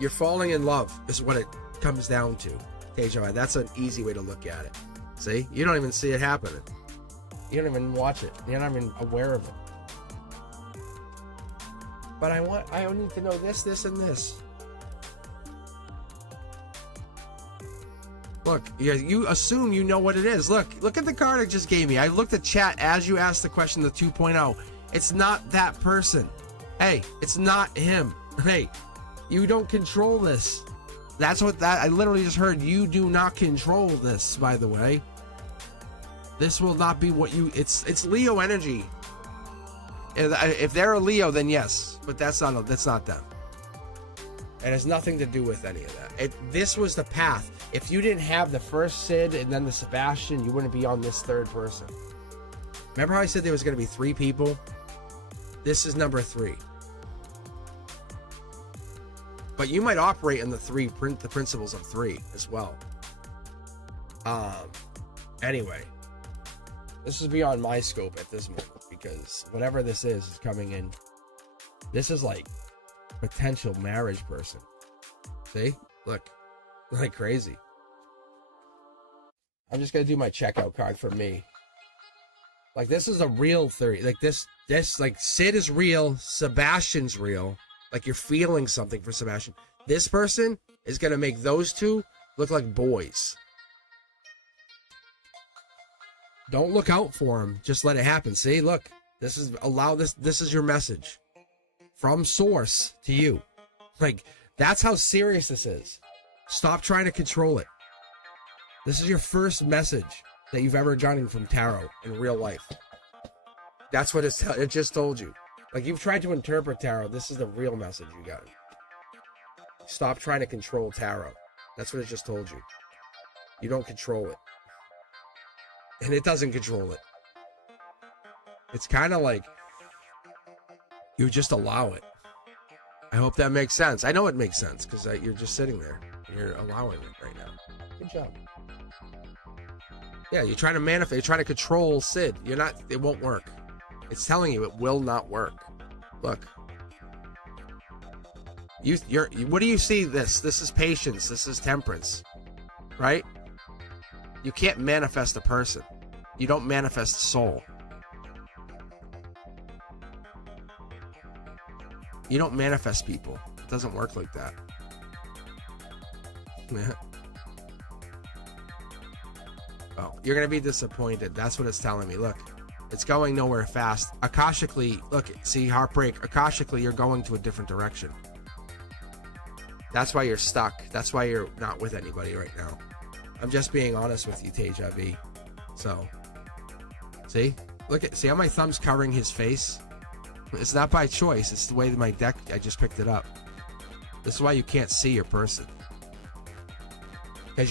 You're falling in love is what it comes down to. Teja, that's an easy way to look at it. See? You don't even see it happening. You don't even watch it. You're not even aware of it. But I need to know this, and this. Look, you assume you know what it is. Look at the card it just gave me. I looked at chat as you asked the question, the 2.0. It's not that person. Hey, it's not him. Hey, you don't control this. That's what I literally just heard. You do not control this, by the way. This will not be what you... It's Leo energy. If they're a Leo, then yes. But that's not them. It has nothing to do with any of that. This was the path. If you didn't have the first Sid and then the Sebastian, you wouldn't be on this third person. Remember how I said there was going to be 3 people? This is number 3. But you might operate in the principles of 3 as well. Anyway, this is beyond my scope at this moment, because whatever this is coming in. This is like potential marriage person. See? Look. Like crazy. I'm just gonna do my checkout card for me. Like, this is a real theory. Like this like Sid is real, Sebastian's real. Like, you're feeling something for Sebastian. This person is gonna make those two look like boys. Don't look out for him. Just let it happen. See, look. This is your message from source to you. Like, that's how serious this is. Stop trying to control it. This is your first message that you've ever gotten from tarot in real life. That's what it just told you. Like, you've tried to interpret tarot. This is the real message you got. Stop trying to control tarot. That's what it just told you. You don't control it. And it doesn't control it. It's kind of like you just allow it. I hope that makes sense. I know it makes sense because you're just sitting there. You're allowing it right now. Good job. Yeah, you're trying to manifest. You're trying to control Sid. You're not. It won't work. It's telling you it will not work. Look. What do you see? This is patience. This is temperance, right? You can't manifest a person. You don't manifest a soul. You don't manifest people. It doesn't work like that. Oh, you're gonna be disappointed. That's what it's telling me. Look, it's going nowhere fast. Akashically, look, see heartbreak. Akashically, you're going to a different direction. That's why you're stuck. That's why you're not with anybody right now. I'm just being honest with you, Teja V. So, see how my thumb's covering his face? It's not by choice. It's the way that my deck, I just picked it up. This is why you can't see your person. Because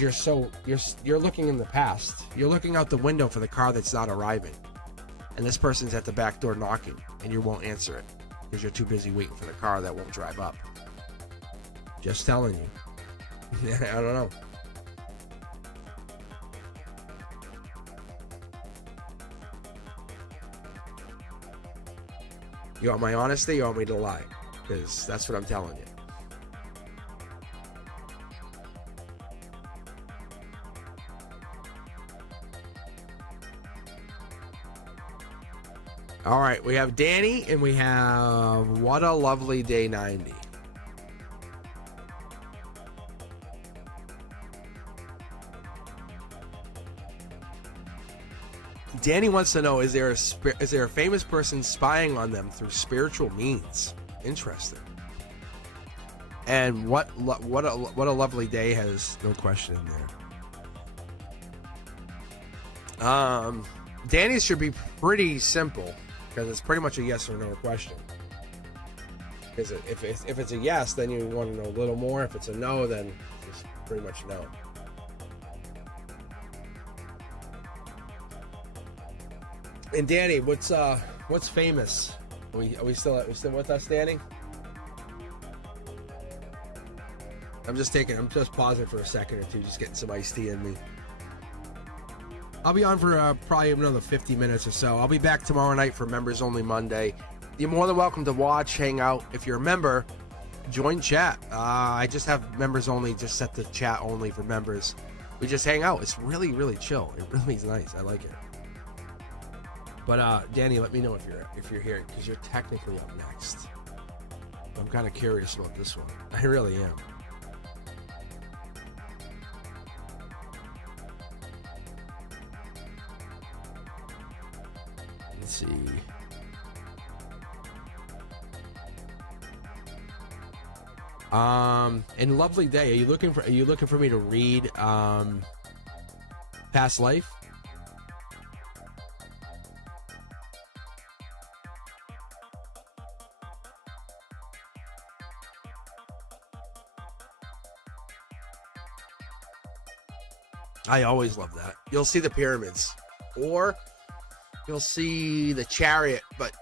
you're looking in the past. You're looking out the window for the car that's not arriving. And this person's at the back door knocking, and you won't answer it. Because you're too busy waiting for the car that won't drive up. Just telling you. I don't know. You want my honesty, or you want me to lie? Because that's what I'm telling you. All right, we have Danny, and we have What a Lovely Day 90. Danny wants to know, is there a famous person spying on them through spiritual means? Interesting. And what a lovely day has no question in there. Danny's should be pretty simple because it's pretty much a yes or no question. Because if it's a yes, then you want to know a little more. If it's a no, then it's pretty much no. And Danny, what's famous? Are we still with us, Danny? I'm just pausing for a second or two, just getting some iced tea in me. I'll be on for probably another 50 minutes or so. I'll be back tomorrow night for Members Only Monday. You're more than welcome to watch, hang out. If you're a member, join chat. I just have members only, just set the chat only for members. We just hang out. It's really, really chill. It really is nice. I like it. But Danny, let me know if you're here, because you're technically up next. I'm kind of curious about this one. I really am. Let's see. And Lovely Day, are you looking for me to read Past Life? I always love that. You'll see the pyramids, or you'll see the chariot, but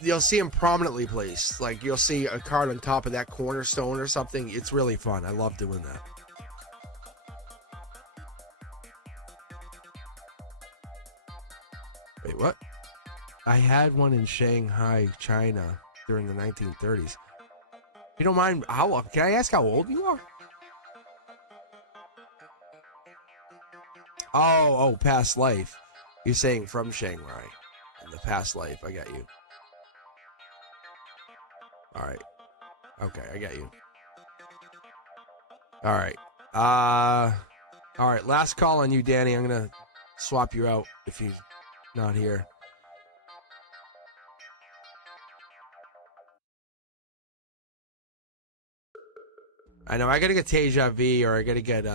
you'll see them prominently placed. Like, you'll see a card on top of that cornerstone or something. It's really fun. I love doing that. Wait, what? I had one in Shanghai, China during the 1930s. You don't mind, can I ask how old you are? Oh, past life. You're saying from Shanghai. In the past life, I got you. Alright. Okay, I got you. Alright. Alright, last call on you, Danny. I'm gonna swap you out if you're not here. I know, I gotta get Teja V, or I gotta get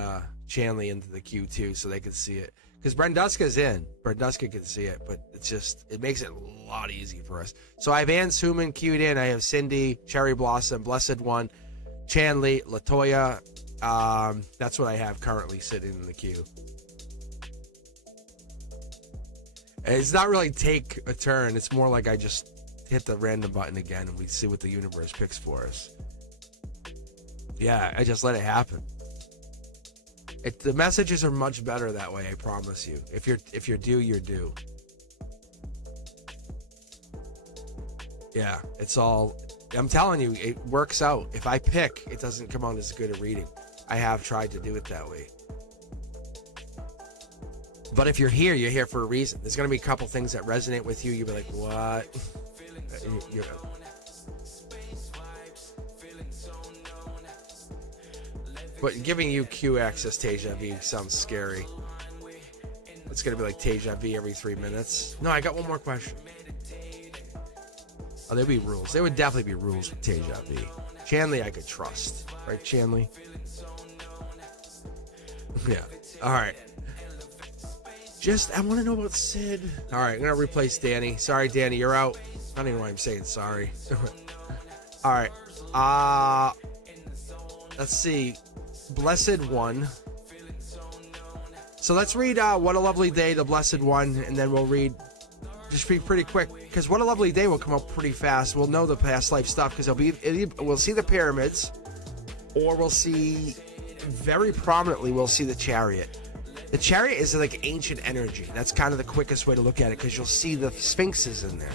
Chanley into the queue too, so they can see it. Because Brenduska's in. Brenduska can see it, but it makes it a lot easier for us. So I have Ann Suman queued in. I have Cindy, Cherry Blossom, Blessed One, Chanley, Latoya. That's what I have currently sitting in the queue. And it's not really take a turn. It's more like I just hit the random button again and we see what the universe picks for us. Yeah, I just let it happen. The messages are much better that way, I promise you. If you're due, you're due. Yeah, it's all, I'm telling you, it works out. If I pick, it doesn't come out as good a reading. I have tried to do it that way. But if you're here for a reason. There's going to be a couple things that resonate with you. You'll be like, what? You know. But giving you Q access Deja Vu sounds scary. It's going to be like Deja Vu every 3 minutes. No, I got one more question. Oh, there'd be rules. There would definitely be rules with Deja Vu. Chanley I could trust. Right, Chanley? Yeah. All right. I want to know about Sid. All right, I'm going to replace Danny. Sorry, Danny, you're out. I don't even know why I'm saying sorry. All right. Let's see. Blessed One. So let's read What a Lovely Day, the Blessed One, and then we'll read, just be pretty quick, because What a Lovely Day will come up pretty fast. We'll know the past life stuff, because we'll see the pyramids, or we'll see, very prominently, we'll see the chariot. The chariot is like ancient energy. That's kind of the quickest way to look at it, because you'll see the sphinxes in there.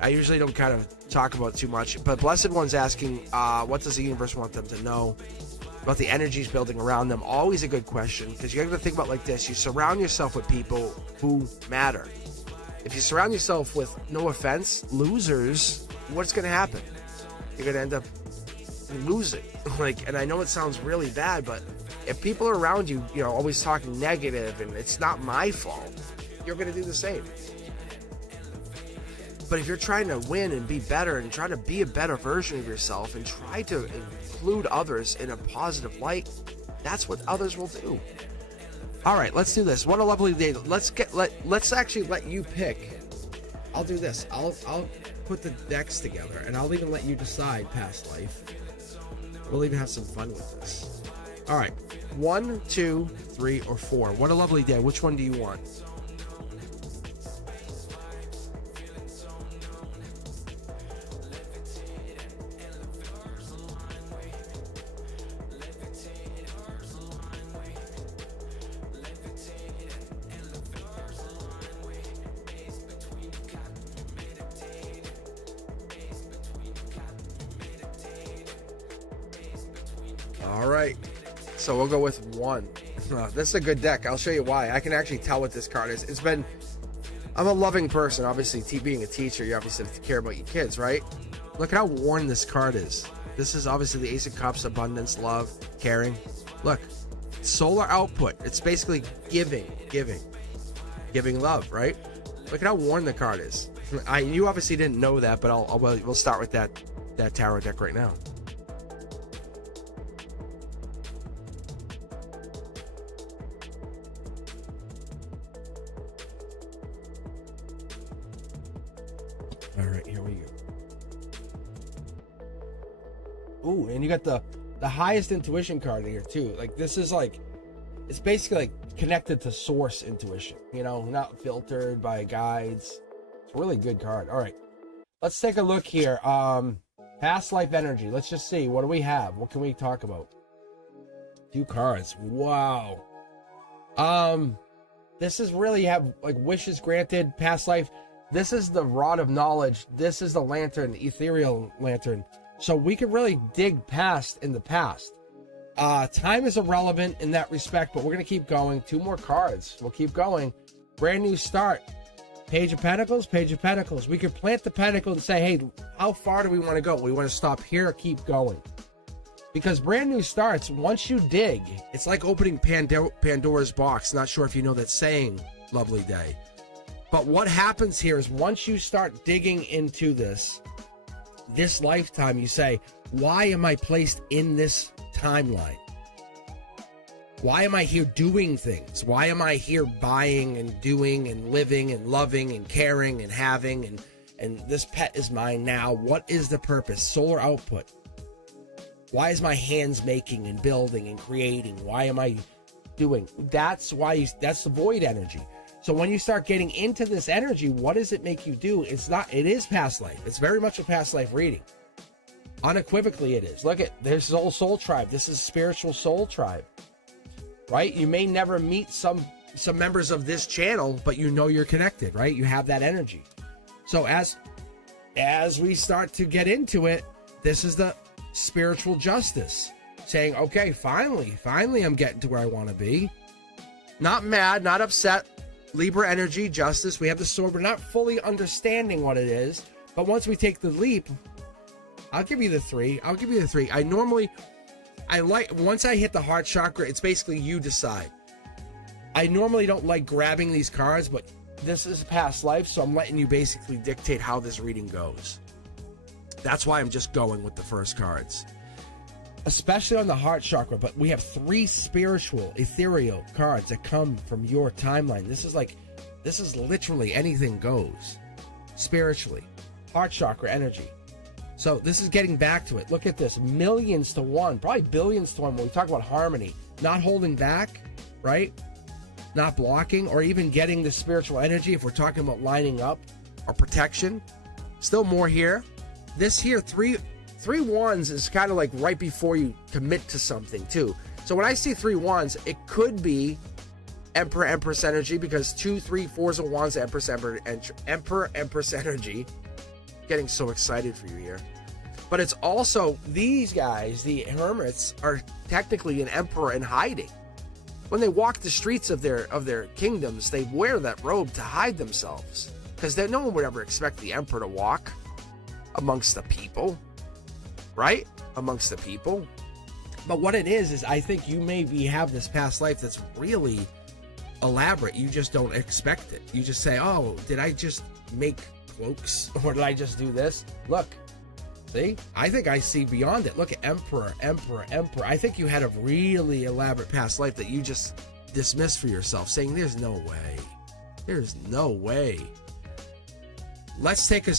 I usually don't kind of talk about too much, but Blessed One's asking, what does the universe want them to know about the energies building around them? Always a good question, because you have to think about it like this. You surround yourself with people who matter. If you surround yourself with, no offense, losers, what's going to happen? You're going to end up losing. And I know it sounds really bad, but if people are around you, always talking negative and it's not my fault, you're going to do the same. But if you're trying to win and be better and try to be a better version of yourself and try to include others in a positive light, that's what others will do. All right, let's do this. What a lovely day. Let's actually let you pick. I'll do this. I'll put the decks together and I'll even let you decide past life. We'll even have some fun with this. All right, 1, 2, 3, or 4. What a lovely day. Which one do you want? All right, so we'll go with 1. This is a good deck. I'll show you why. I can actually tell what this card is. I'm a loving person. Obviously, being a teacher, you obviously have to care about your kids, right? Look at how worn this card is. This is obviously the Ace of Cups, abundance, love, caring. Look, solar output. It's basically giving love, right? Look at how worn the card is. You obviously didn't know that, but we'll start with that tarot deck right now. All right, here we go. Ooh, and you got the highest intuition card here too. Like this is like, it's basically like connected to source intuition, not filtered by guides. It's a really good card. All right, let's take a look here. Past life energy. Let's just see, what do we have? What can we talk about? 2 cards. Wow. This is really have like wishes granted, past life. This is the rod of knowledge. This is the lantern, the ethereal lantern. So we can really dig past in the past. Time is irrelevant in that respect, but we're going to keep going. 2 more cards. We'll keep going. Brand new start. Page of Pentacles, Page of Pentacles. We could plant the pentacle and say, hey, how far do we want to go? We want to stop here or keep going? Because brand new starts, once you dig, it's like opening Pandora's box. Not sure if you know that saying, lovely day. But what happens here is once you start digging into this lifetime, you say, why am I placed in this timeline? Why am I here doing things? Why am I here buying and doing and living and loving and caring and having and this pet is mine now? What is the purpose? Solar output. Why is my hands making and building and creating? Why am I doing? That's the void energy. So when you start getting into this energy, what does it make you do? It is past life. It's very much a past life reading. Unequivocally it is. Look at, there's the whole soul tribe. This is spiritual soul tribe. Right? You may never meet some members of this channel, but you know you're connected, right? You have that energy. So as we start to get into it, this is the spiritual justice saying, okay, finally I'm getting to where I want to be. Not mad, not upset. Libra energy, justice. We have the sword. We're not fully understanding what it is, but once we take the leap, I'll give you the 3. Once I hit the heart chakra, it's basically you decide. I normally don't like grabbing these cards, but this is past life, so I'm letting you basically dictate how this reading goes. That's why I'm just going with the first cards. Especially on the heart chakra, but we have 3 spiritual, ethereal cards that come from your timeline. This is literally anything goes. Spiritually. Heart chakra energy. So this is getting back to it. Look at this. Millions to one, probably billions to one when we talk about harmony. Not holding back, right? Not blocking or even getting the spiritual energy if we're talking about lining up or protection. Still more here. This here, three wands is kind of like right before you commit to something too. So when I see 3 wands, it could be Emperor, Empress energy because 2, 3, 4s of wands, Emperor, Empress energy. Getting so excited for you here. But it's also these guys, the hermits, are technically an emperor in hiding. When they walk the streets of their kingdoms, they wear that robe to hide themselves. Because no one would ever expect the emperor to walk amongst the people. Right? Amongst the people. But what it is I think you maybe have this past life that's really elaborate. You just don't expect it. You just say, oh, did I just make cloaks? Or did I just do this? Look. See? I think I see beyond it. Look at Emperor, Emperor, Emperor. I think you had a really elaborate past life that you just dismissed for yourself, saying there's no way. There's no way. Let's take a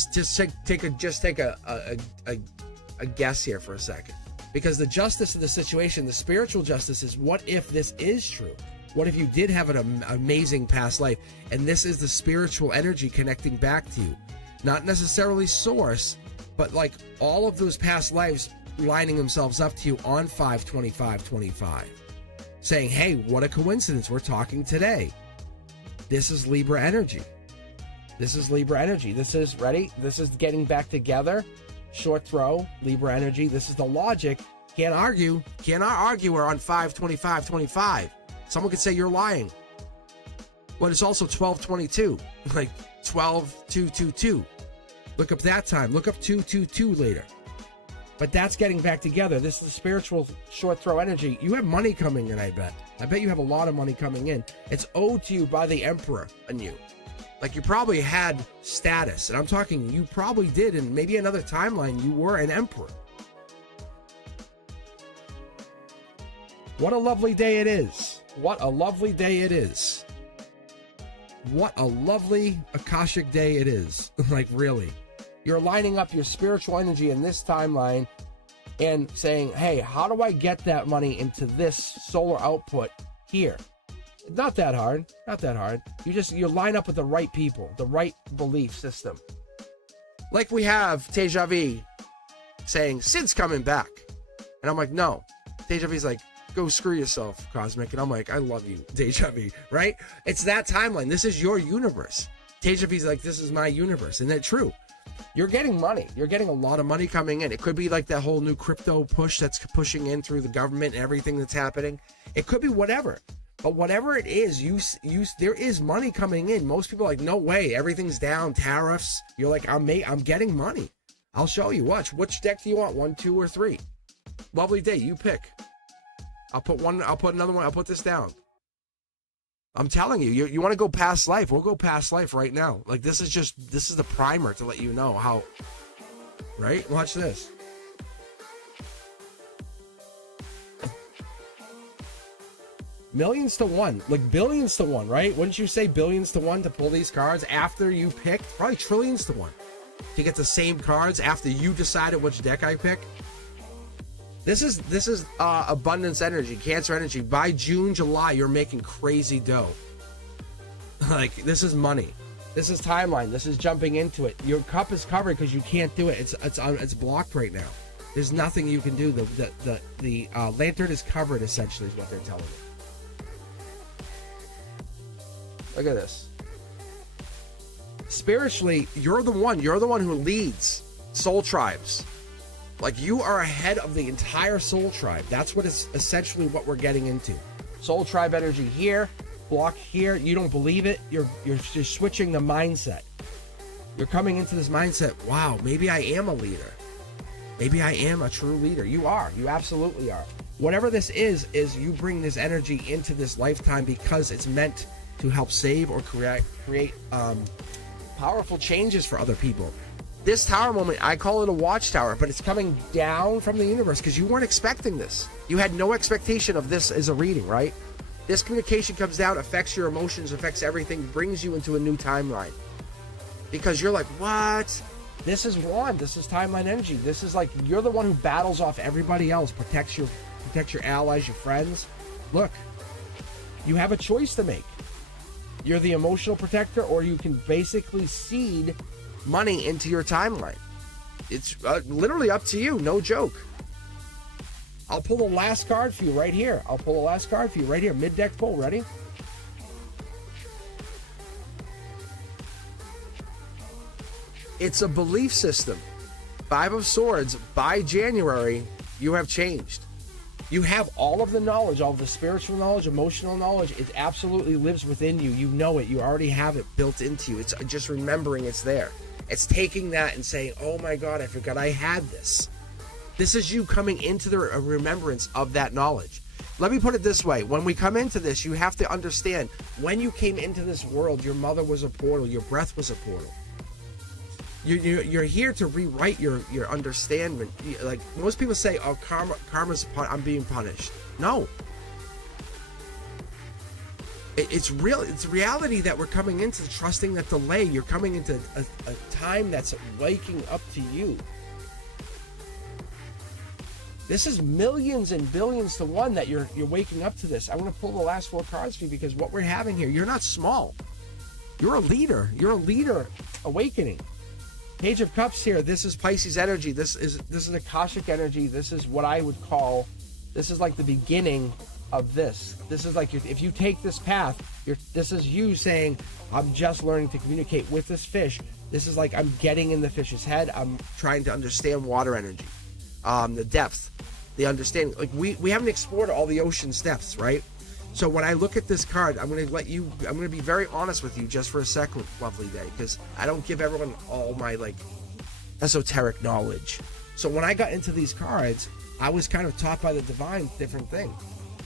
guess here for a second. Because the justice of the situation, the spiritual justice is, what if this is true? What if you did have an amazing past life and this is the spiritual energy connecting back to you? Not necessarily source, but like all of those past lives lining themselves up to you on 5/25/25. Saying, hey, what a coincidence, we're talking today. This is Libra energy. This is Libra energy. This is, ready? This is getting back together. Short throw, Libra energy. This is the logic. Can't argue. Cannot argue we're on 5/25/25. Someone could say you're lying. But it's also 12/22. Like 12/2/22. Look up that time. Look up 2/22 later. But that's getting back together. This is the spiritual short throw energy. You have money coming in, I bet. I bet you have a lot of money coming in. It's owed to you by the emperor and you. Like you probably had status. And I'm talking, you probably did. And maybe another timeline, you were an emperor. What a lovely day it is. What a lovely day it is. What a lovely Akashic day it is. Like, really. You're lining up your spiritual energy in this timeline and saying, hey, how do I get that money into this solar output here? Not that hard. Not that hard. You line up with the right people, the right belief system. Like we have Teja V saying, Sid's coming back. And I'm like, no. Teja V's like, go screw yourself, Cosmic. And I'm like, I love you, Teja V, right? It's that timeline. This is your universe. Teja V's like, this is my universe. And that's true. You're getting money. You're getting a lot of money coming in. It could be like that whole new crypto push that's pushing in through the government and everything that's happening. It could be whatever. But whatever it is, there is money coming in. Most people are like, no way, everything's down, tariffs. You're like, I'm getting money. I'll show you. Watch. Which deck do you want? 1, 2, or 3? Lovely day. You pick. I'll put one. I'll put another one. I'll put this down. I'm telling you, you want to go past life. We'll go past life right now. Like this is the primer to let you know how, right? Watch this. Millions to one, like billions to one, right? Wouldn't you say billions to one to pull these cards after you picked? Probably trillions to one to get the same cards after you decided which deck I pick. This is abundance energy, Cancer energy. By June, July, you're making crazy dough. Like, this is money. This is timeline. This is jumping into it. Your cup is covered because you can't do it. It's blocked right now. There's nothing you can do. The lantern is covered, essentially, is what they're telling you. Look at this. Spiritually, you're the one who leads soul tribes. Like, you are ahead of the entire soul tribe. That's what is essentially what we're getting into. Soul tribe energy here, block here. You don't believe it. You're switching the mindset. You're coming into this mindset. Wow, maybe I am a leader. Maybe I am a true leader. You are. You absolutely are. Whatever this is you bring this energy into this lifetime because it's meant to help save or create powerful changes for other people. This tower moment, I call it a watchtower, but it's coming down from the universe because you weren't expecting this. You had no expectation of this as a reading, right? This communication comes down, affects your emotions, affects everything, brings you into a new timeline. Because you're like, what? This is one. This is timeline energy. This is like, you're the one who battles off everybody else, protects your allies, your friends. Look, you have a choice to make. You're the emotional protector, or you can basically seed money into your timeline. It's literally up to you. No joke. I'll pull the last card for you right here. Mid-deck pull. Ready? It's a belief system. 5 of Swords. By January, you have changed. You have all of the knowledge, all of the spiritual knowledge, emotional knowledge. It absolutely lives within you. You know it. You already have it built into you. It's just remembering it's there. It's taking that and saying, oh my God, I forgot I had this. This is you coming into the remembrance of that knowledge. Let me put it this way. When we come into this, you have to understand, when you came into this world, your mother was a portal. Your breath was a portal. You're here to rewrite your understanding. Like most people say, oh, karma's, I'm being punished. No. It's real. It's reality that we're coming into, trusting that delay. You're coming into a time that's waking up to you. This is millions and billions to one that you're waking up to this. I want to pull the last 4 cards for you because what we're having here, you're not small. You're a leader. You're a leader awakening. Page of Cups here. This is Pisces energy. This is Akashic energy. This is what I would call, this is like the beginning of this. This is like, if you take this path, this is you saying, I'm just learning to communicate with this fish. This is like, I'm getting in the fish's head. I'm trying to understand water energy, the depth, the understanding. Like we haven't explored all the ocean's depths, right? So when I look at this card, I'm going to be very honest with you just for a second, lovely day, because I don't give everyone all my like esoteric knowledge. So when I got into these cards, I was kind of taught by the divine different thing.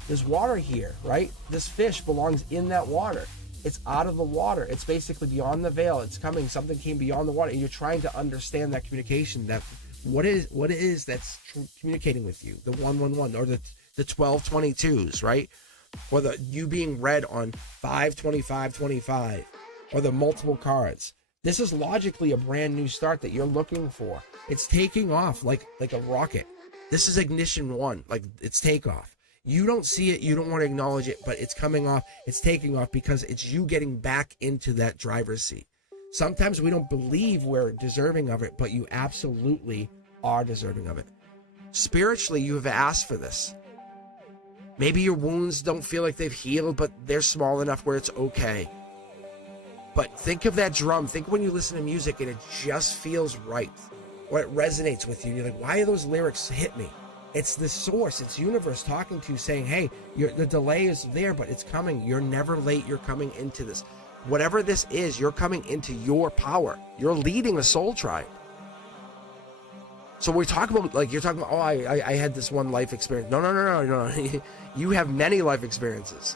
There's water here, right? This fish belongs in that water. It's out of the water. It's basically beyond the veil. It's coming. Something came beyond the water, and you're trying to understand that communication. That what it is that's communicating with you. The 111 or the 1222s, right? Or the you being read on 52525, or the multiple cards. This is logically a brand new start that you're looking for. It's taking off like a rocket. This is ignition 1, like it's takeoff. You don't see it, you don't want to acknowledge it, but it's coming off, it's taking off because it's you getting back into that driver's seat. Sometimes we don't believe we're deserving of it, but you absolutely are deserving of it. Spiritually, you have asked for this. Maybe your wounds don't feel like they've healed, but they're small enough where it's okay. But think of that drum. Think when you listen to music and it just feels right, or it resonates with you. You're like, why do those lyrics hit me? It's the source, it's universe talking to you, saying, hey, the delay is there, but it's coming. You're never late. You're coming into this. Whatever this is, you're coming into your power. You're leading a soul tribe. So we're talking about, like, you're talking about, oh, I had this one life experience. No. You have many life experiences,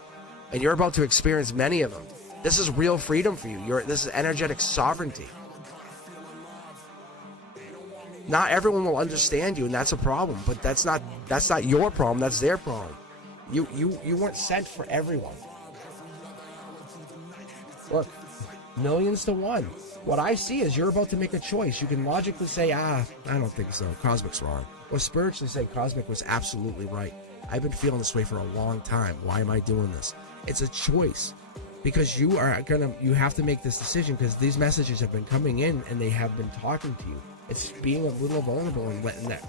and you're about to experience many of them. This is real freedom for you. This is energetic sovereignty. Not everyone will understand you, and that's a problem. But that's not your problem. That's their problem. You weren't sent for everyone. Look, millions to one. What I see is you're about to make a choice. You can logically say, I don't think so. Cosmic's wrong. Or spiritually say, Cosmic was absolutely right. I've been feeling this way for a long time. Why am I doing this? It's a choice. Because you have to make this decision, because these messages have been coming in and they have been talking to you. It's being a little vulnerable and letting that,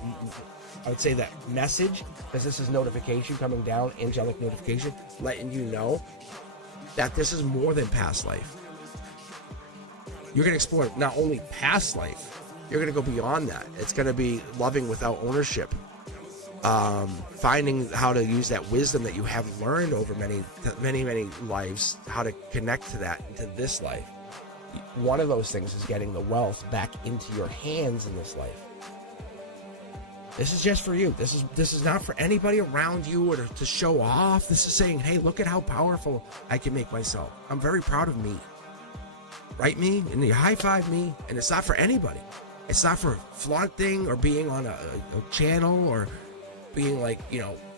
I would say, that message, because this is notification coming down, angelic notification, letting you know that this is more than past life. You're going to explore not only past life, you're going to go beyond that. It's going to be loving without ownership. Finding how to use that wisdom that you have learned over many lives, how to connect to that into this life. One of those things is getting the wealth back into your hands in this life. This is just for you. This is not for anybody around you or to show off. This is saying, hey, look at how powerful I can make myself. I'm very proud of me. Right, me? And you high five me. And it's not for anybody. It's not for flaunting or being on a channel or being like,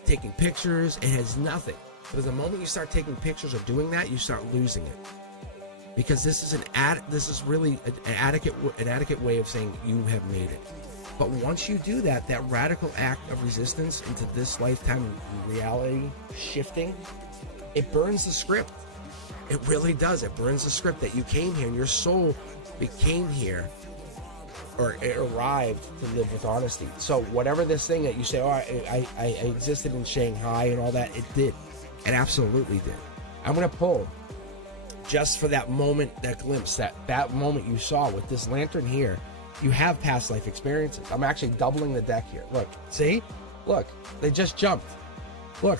taking pictures. It has nothing. But the moment you start taking pictures or doing that, you start losing it. Because this is really an adequate way of saying you have made it. But once you do that radical act of resistance into this lifetime reality shifting, it burns the script. It really does. It burns the script that you came here and your soul became here, or it arrived to live with honesty. So whatever this thing that you say, I existed in Shanghai and all that, it did. It absolutely did. I'm going to pull just for that moment, that glimpse, that moment you saw with this lantern here. You have past life experiences. I'm actually doubling the deck here. Look, see? Look, they just jumped. Look,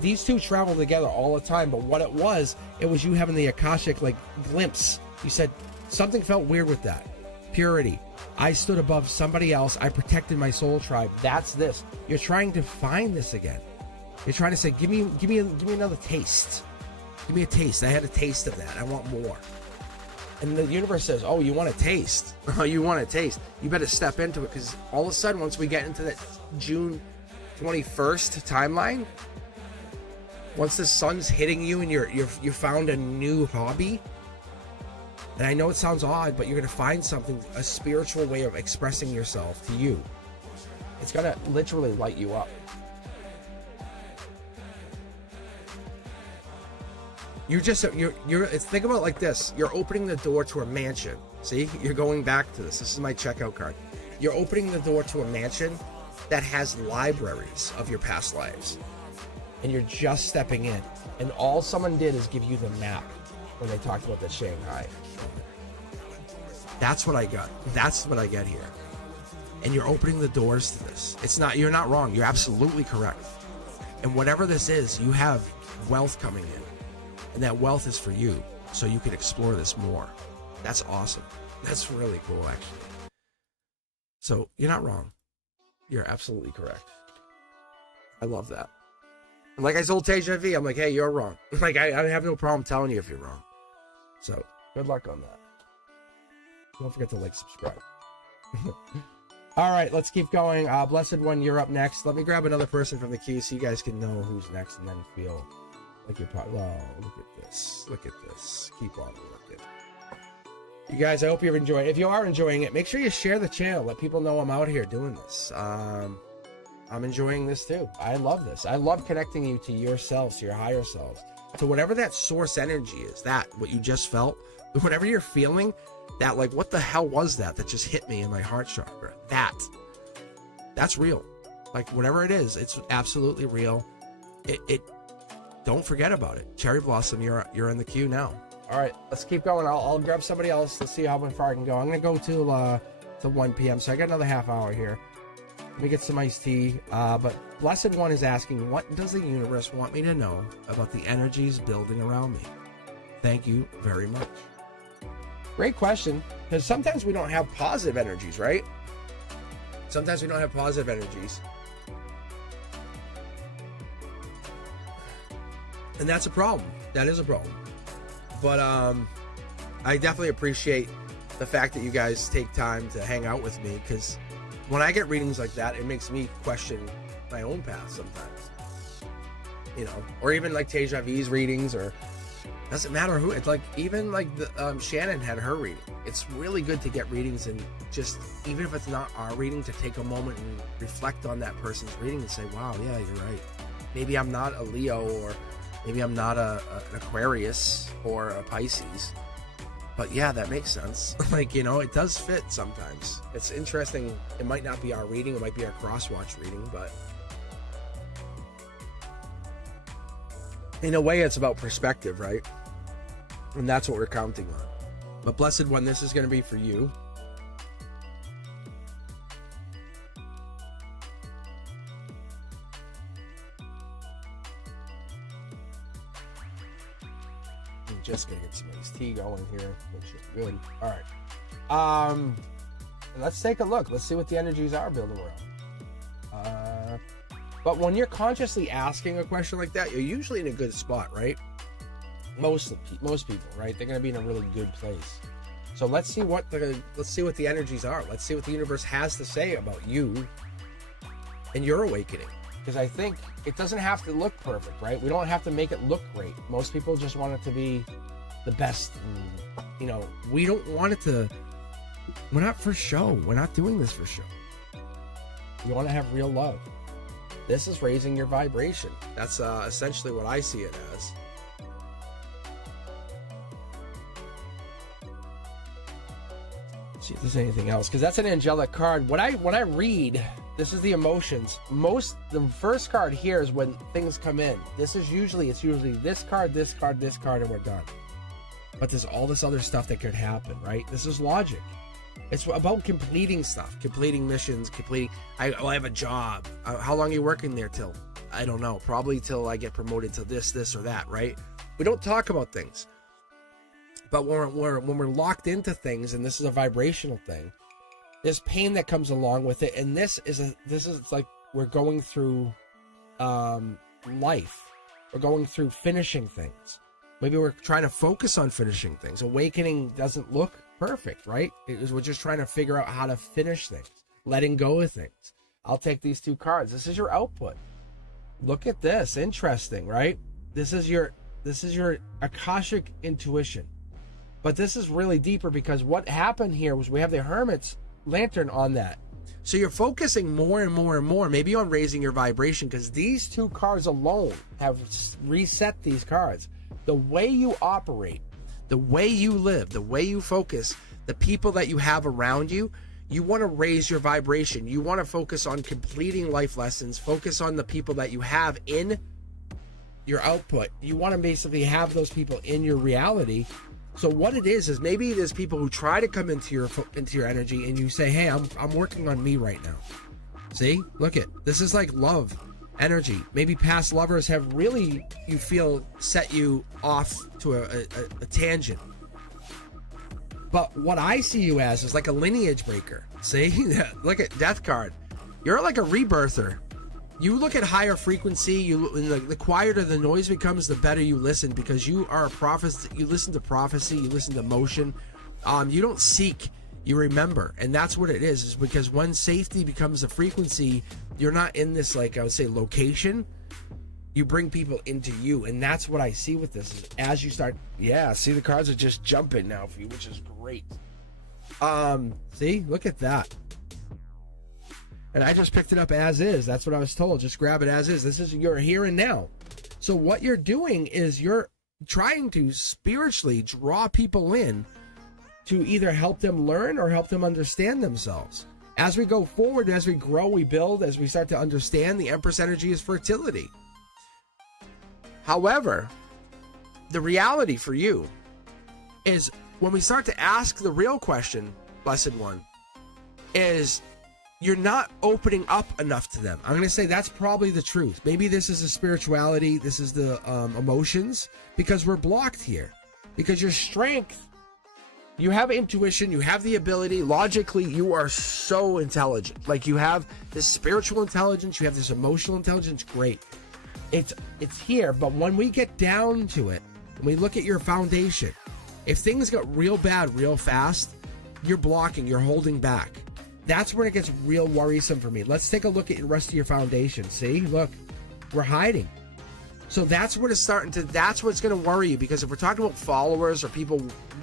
these two travel together all the time, but what it was you having the Akashic glimpse. You said something felt weird with that. Purity. I stood above somebody else. I protected my soul tribe. That's this. You're trying to find this again. You're trying to say, give me another taste. Give me a taste. I had a taste of that. I want more. And the universe says, oh, you want a taste? Oh, you want a taste? You better step into it, because all of a sudden, once we get into that June 21st timeline, once the sun's hitting you and you found a new hobby, and I know it sounds odd, but you're going to find something, a spiritual way of expressing yourself to you. It's going to literally light you up. Think about it like this. You're opening the door to a mansion. See, you're going back to this. This is my checkout card. You're opening the door to a mansion that has libraries of your past lives. And you're just stepping in. And all someone did is give you the map when they talked about the Shanghai. That's what I got. That's what I get here. And you're opening the doors to this. You're not wrong. You're absolutely correct. And whatever this is, you have wealth coming in. And that wealth is for you, so you can explore this more. That's awesome. That's really cool, actually. So you're not wrong. You're absolutely correct. I love that. And like I told Teja V, I'm like, hey, you're wrong. I have no problem telling you if you're wrong. So good luck on that. Don't forget to subscribe. All right, let's keep going. Blessed One, you're up next. Let me grab another person from the queue so you guys can know who's next and then feel like you're probably, oh, look at this. Look at this. Keep on looking. You guys, I hope you're enjoying it. If you are enjoying it, make sure you share the channel. Let people know I'm out here doing this. I'm enjoying this too. I love this. I love connecting you to yourselves, to your higher selves, to whatever that source energy is, what you just felt, whatever you're feeling, that what the hell was that just hit me in my heart chakra? That's real. Whatever it is, it's absolutely real. It don't forget about it. Cherry Blossom, you're in the queue now. All right, let's keep going. I'll grab somebody else. Let's see how far I can go. I'm gonna go to 1 p.m. So I got another half hour here. Let me get some iced tea. But Blessed One is asking, what does the universe want me to know about the energies building around me? Thank you very much. Great question, because sometimes we don't have positive energies, right? Sometimes we don't have positive energies. And that's a problem. That is a problem. But I definitely appreciate the fact that you guys take time to hang out with me, because when I get readings like that, it makes me question my own path sometimes. you know, or even like Teja V's readings, or doesn't matter who. It's like even like the Shannon had her reading. It's really good to get readings, and just even if it's not our reading, to take a moment and reflect on that person's reading and say, wow, yeah, you're right. Maybe I'm not a Leo, or maybe I'm not an Aquarius or a Pisces, but yeah, that makes sense. Like, you know, it does fit sometimes. It's interesting. It might not be our reading, it might be our cross-watch reading, but in a way it's about perspective, right? And that's what we're counting on. But Blessed One, this is going to be for you. I'm just going to get some iced tea going here. Make sure it's good. All right. Let's take a look. Let's see what the energies are building around. But when you're consciously asking a question like that, you're usually in a good spot, right? Most people, right? They're going to be in a really good place. So let's see what the energies are. Let's see what the universe has to say about you and your awakening. Because I think it doesn't have to look perfect, right? We don't have to make it look great. Most people just want it to be the best. And, you know, we don't want it to. We're not for show. We're not doing this for show. We want to have real love. This is raising your vibration. That's essentially what I see it as. Let's see if there's anything else, because that's an angelic card. When I read, this is the emotions. The first card here is when things come in. It's usually this card, this card, this card, and we're done. But there's all this other stuff that could happen, right? This is logic. It's about completing stuff, completing missions, I have a job. How long are you working there till? I don't know. Probably till I get promoted to this, or that, right? We don't talk about things. But when we're locked into things, and this is a vibrational thing, there's pain that comes along with it. And this is like we're going through life. We're going through finishing things. Maybe we're trying to focus on finishing things. Awakening doesn't look perfect, right? We're just trying to figure out how to finish things, letting go of things. I'll take these two cards. This is your output. Look at this. Interesting, right? This is your Akashic intuition. But this is really deeper, because what happened here was we have the Hermit's lantern on that. So you're focusing more and more and more, maybe on raising your vibration, because these two cards alone have reset these cards. The way you operate, the way you live, the way you focus, the people that you have around you, you want to raise your vibration. You want to focus on completing life lessons, focus on the people that you have in your output. You want to basically have those people in your reality. So what it is maybe there's people who try to come into your energy, and you say, hey, I'm working on me right now. See, look at this is like love energy. Maybe past lovers have really, you feel, set you off to a tangent. But what I see you as is like a lineage breaker. See, look at Death card. You're like a rebirther. You look at higher frequency. The quieter the noise becomes, the better you listen, because you are a prophet. You listen to prophecy. You listen to motion. You don't seek. You remember, and that's what it is because when safety becomes a frequency, you're not in this, like I would say, location. You bring people into you, and that's what I see with this. Is as you start, see the cards are just jumping now for you, which is great. See, look at that. And I just picked it up as is. That's what I was told. Just grab it as is. This is your here and now. So what you're doing is you're trying to spiritually draw people in to either help them learn or help them understand themselves. As we go forward, as we grow, we build, as we start to understand, the Empress energy is fertility. However, the reality for you is when we start to ask the real question, Blessed One, is you're not opening up enough to them. I'm going to say that's probably the truth. Maybe this is the spirituality, this is the emotions, because we're blocked here. Because your strength, you have intuition, you have the ability, logically, you are so intelligent. Like you have this spiritual intelligence, you have this emotional intelligence, great. It's here, but when we get down to it, when we look at your foundation, if things got real bad real fast, you're blocking, you're holding back. That's when it gets real worrisome for me. Let's take a look at the rest of your foundation. See, look, we're hiding. So that's what it's starting to, that's what's going to worry you, because if we're talking about followers or people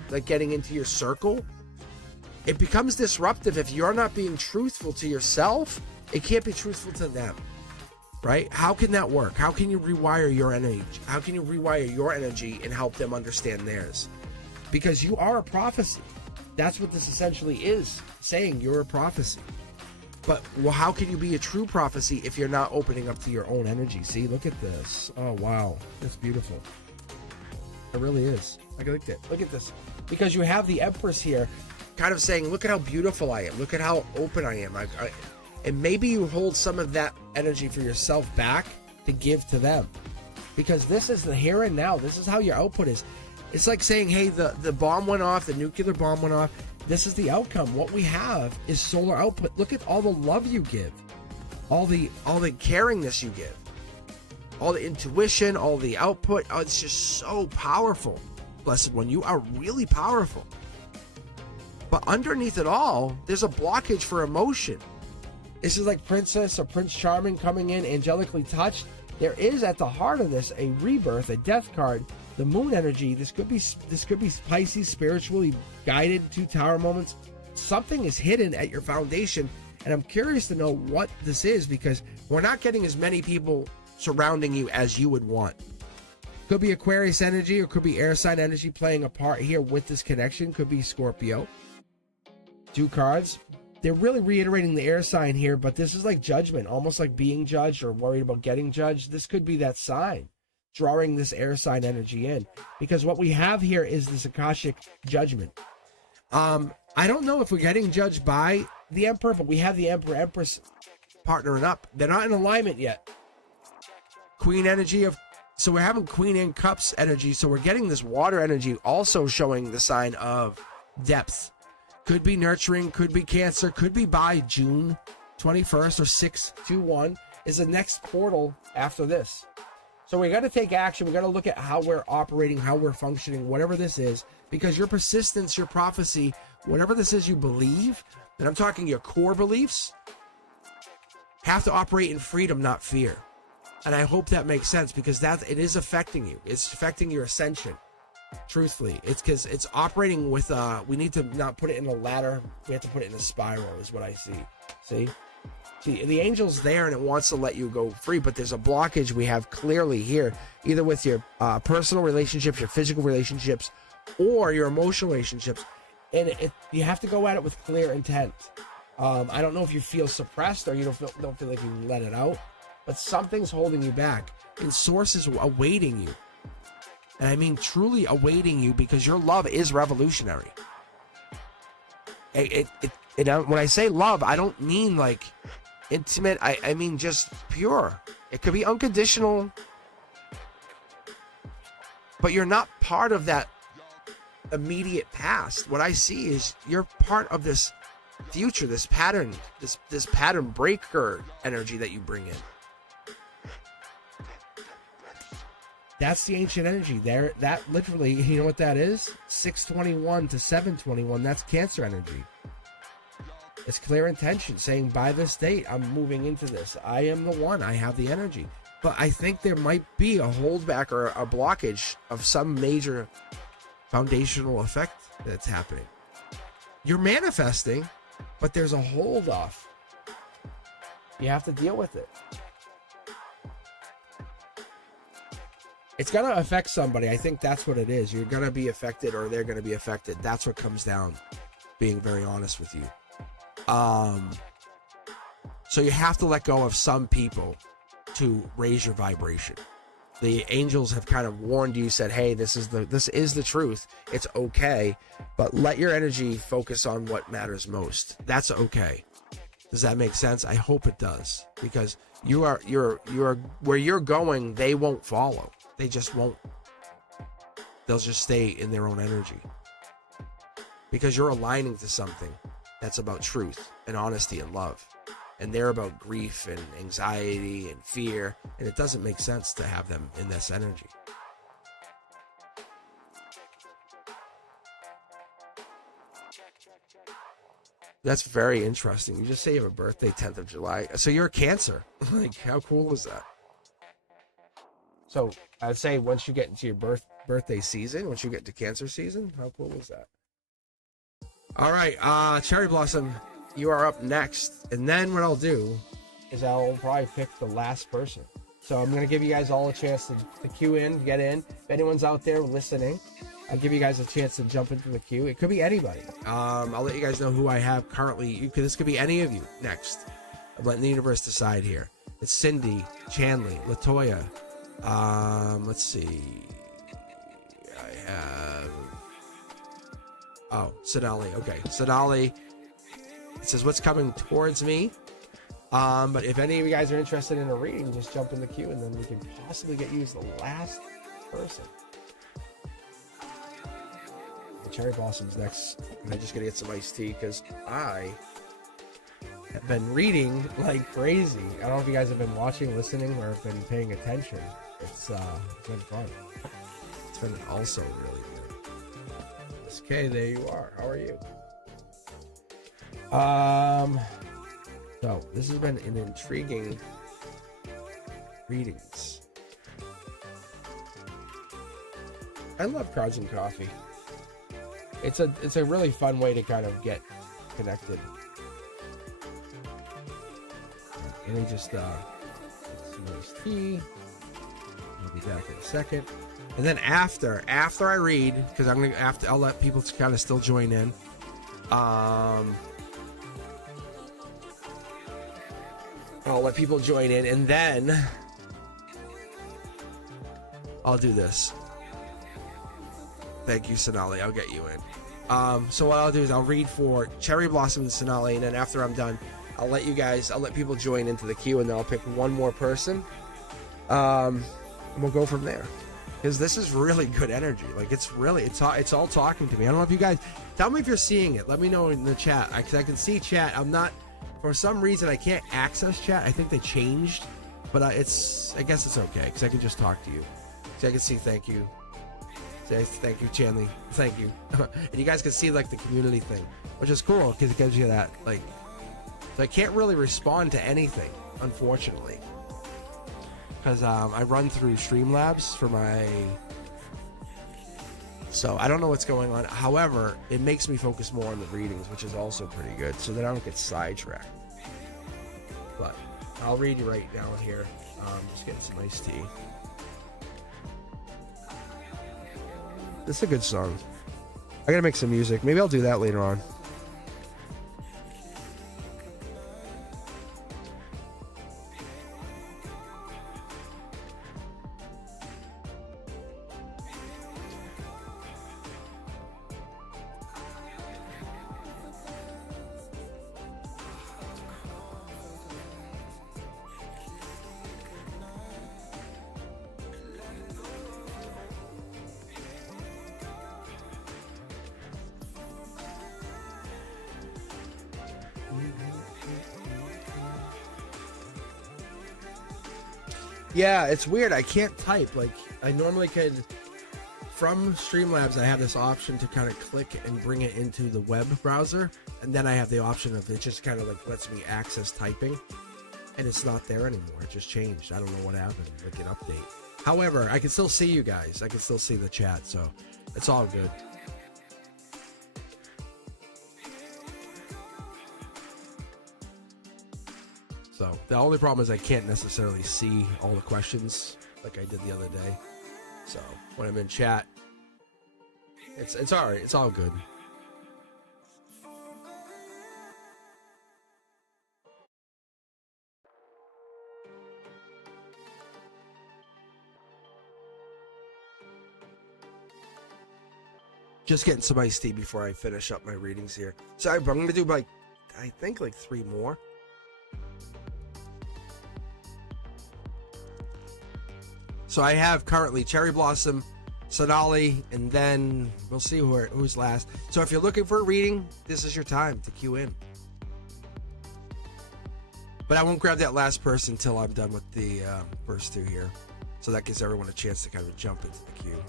like getting into your circle, it becomes disruptive. If you're not being truthful to yourself, it can't be truthful to them, right? How can that work? How can you rewire your energy? How can you rewire your energy and help them understand theirs? Because you are a prophecy. That's what this essentially is, saying you're a prophecy. But well, how can you be a true prophecy if you're not opening up to your own energy? See, look at this. Oh, wow. That's beautiful. It really is. I like it. Look at this. Because you have the Empress here kind of saying, look at how beautiful I am. Look at how open I am. And maybe you hold some of that energy for yourself back to give to them. Because this is the here and now. This is how your output is. It's like saying, hey, the bomb went off. The nuclear bomb went off. This is the outcome. What we have is solar output. Look at all the love you give, all the caringness you give, all the intuition, all the output. Oh, it's just so powerful. Blessed One, you are really powerful. But underneath it all, there's a blockage for emotion. This is like Princess or Prince Charming coming in, angelically touched. There is at the heart of this a rebirth, a death card. The moon energy, this could be Pisces, spiritually guided, 2 tower moments. Something is hidden at your foundation, and I'm curious to know what this is, because we're not getting as many people surrounding you as you would want. Could be Aquarius energy, or could be air sign energy playing a part here with this connection. Could be Scorpio. 2 cards. They're really reiterating the air sign here, but this is like judgment, almost like being judged or worried about getting judged. This could be that sign, drawing this air sign energy in, because what we have here is this Akashic judgment. I don't know if we're getting judged by the Emperor, but we have the Emperor Empress partnering up. They're not in alignment yet. Queen energy of, so we're having Queen in Cups energy, so we're getting this water energy also showing the sign of depth. Could be nurturing, could be Cancer, could be by June 21st or 621 is the next portal after this. So we got to take action. We got to look at how we're operating, how we're functioning, whatever this is, because your persistence, your prophecy, whatever this is you believe, and I'm talking your core beliefs, have to operate in freedom, not fear. And I hope that makes sense, because it is affecting you. It's affecting your ascension. Truthfully, it's because it's operating with we need to not put it in a ladder, we have to put it in a spiral, is what I see. See, the angel's there and it wants to let you go free, but there's a blockage we have clearly here, either with your personal relationships, your physical relationships, or your emotional relationships, and you have to go at it with clear intent. I don't know if you feel suppressed or you don't feel like you can let it out, but something's holding you back, and Source is awaiting you. And I mean truly awaiting you, because your love is revolutionary. When I say love, I don't mean like intimate. I mean just pure. It could be unconditional, but you're not part of that immediate past. What I see is you're part of this future, this pattern, this pattern breaker energy that you bring in. That's the ancient energy there. That literally, you know what that is? 621 to 721. That's Cancer energy. It's clear intention, saying by this date, I'm moving into this. I am the one. I have the energy. But I think there might be a holdback or a blockage of some major foundational effect that's happening. You're manifesting, but there's a hold off. You have to deal with it. It's going to affect somebody. I think that's what it is. You're going to be affected, or they're going to be affected. That's what comes down, being very honest with you. So you have to let go of some people to raise your vibration. The angels have kind of warned you, said, hey, this is the truth. It's okay, but let your energy focus on what matters most. That's okay. Does that make sense? I hope it does, because you're where you're going, they won't follow. They just won't. They'll just stay in their own energy, because you're aligning to something that's about truth and honesty and love, and they're about grief and anxiety and fear, and it doesn't make sense to have them in this energy. That's very interesting. You just say you have a birthday 10th of July, so you're a Cancer. Like, how cool is that? So I'd say once you get into your birthday season, once you get to Cancer season, how cool was that? All right, Cherry Blossom, you are up next. And then what I'll do is I'll probably pick the last person. So I'm going to give you guys all a chance to queue in, get in. If anyone's out there listening, I'll give you guys a chance to jump into the queue. It could be anybody. I'll let you guys know who I have currently. This could be any of you next. I'm letting the universe decide here. It's Cindy, Chanley, Latoya. Let's see. I have... Oh, Sonali. Okay, Sonali. It says, what's coming towards me? But if any of you guys are interested in a reading, just jump in the queue and then we can possibly get you as the last person. The Cherry Blossom's next. And I'm just gonna get some iced tea because I have been reading like crazy. I don't know if you guys have been watching, listening, or have been paying attention. It's been fun. It's been also really good. Okay, there you are. How are you? So this has been an intriguing readings. I love cards and coffee. It's a really fun way to kind of get connected. Let me just get some nice tea. I'll be back in a second. And then after I read, because I'll let people kind of still join in. I'll let people join in, and then I'll do this. Thank you, Sonali. I'll get you in. So what I'll do is I'll read for Cherry Blossom and Sonali, and then after I'm done, I'll let people join into the queue, and then I'll pick one more person. And we'll go from there. Because this is really good energy. Like, it's all talking to me. I don't know if you guys... Tell me if you're seeing it. Let me know in the chat. Because I can see chat. I'm not... For some reason, I can't access chat. I think they changed. But I guess it's okay. Because I can just talk to you. So I can see thank you. Say thank you, Chanley. Thank you. And you guys can see, like, the community thing. Which is cool. Because it gives you that, like... So I can't really respond to anything, unfortunately. Because I run through Streamlabs for my... So I don't know what's going on. However, it makes me focus more on the readings, which is also pretty good, so that I don't get sidetracked. But I'll read you right down here. Just getting some iced tea. This is a good song. I gotta make some music. Maybe I'll do that later on. Yeah, it's weird. I can't type. Like, I normally could... From Streamlabs, I have this option to kind of click and bring it into the web browser. And then I have the option of it just kind of like lets me access typing. And it's not there anymore. It just changed. I don't know what happened. Like an update. However, I can still see you guys. I can still see the chat. So it's all good. So the only problem is I can't necessarily see all the questions like I did the other day. So when I'm in chat, it's all right. It's all good. Just getting some iced tea before I finish up my readings here. So I'm going to do I think 3 more. So I have currently Cherry Blossom, Sonali, and then we'll see who's last. So if you're looking for a reading, this is your time to queue in. But I won't grab that last person until I'm done with the first 2 here. So that gives everyone a chance to kind of jump into the queue.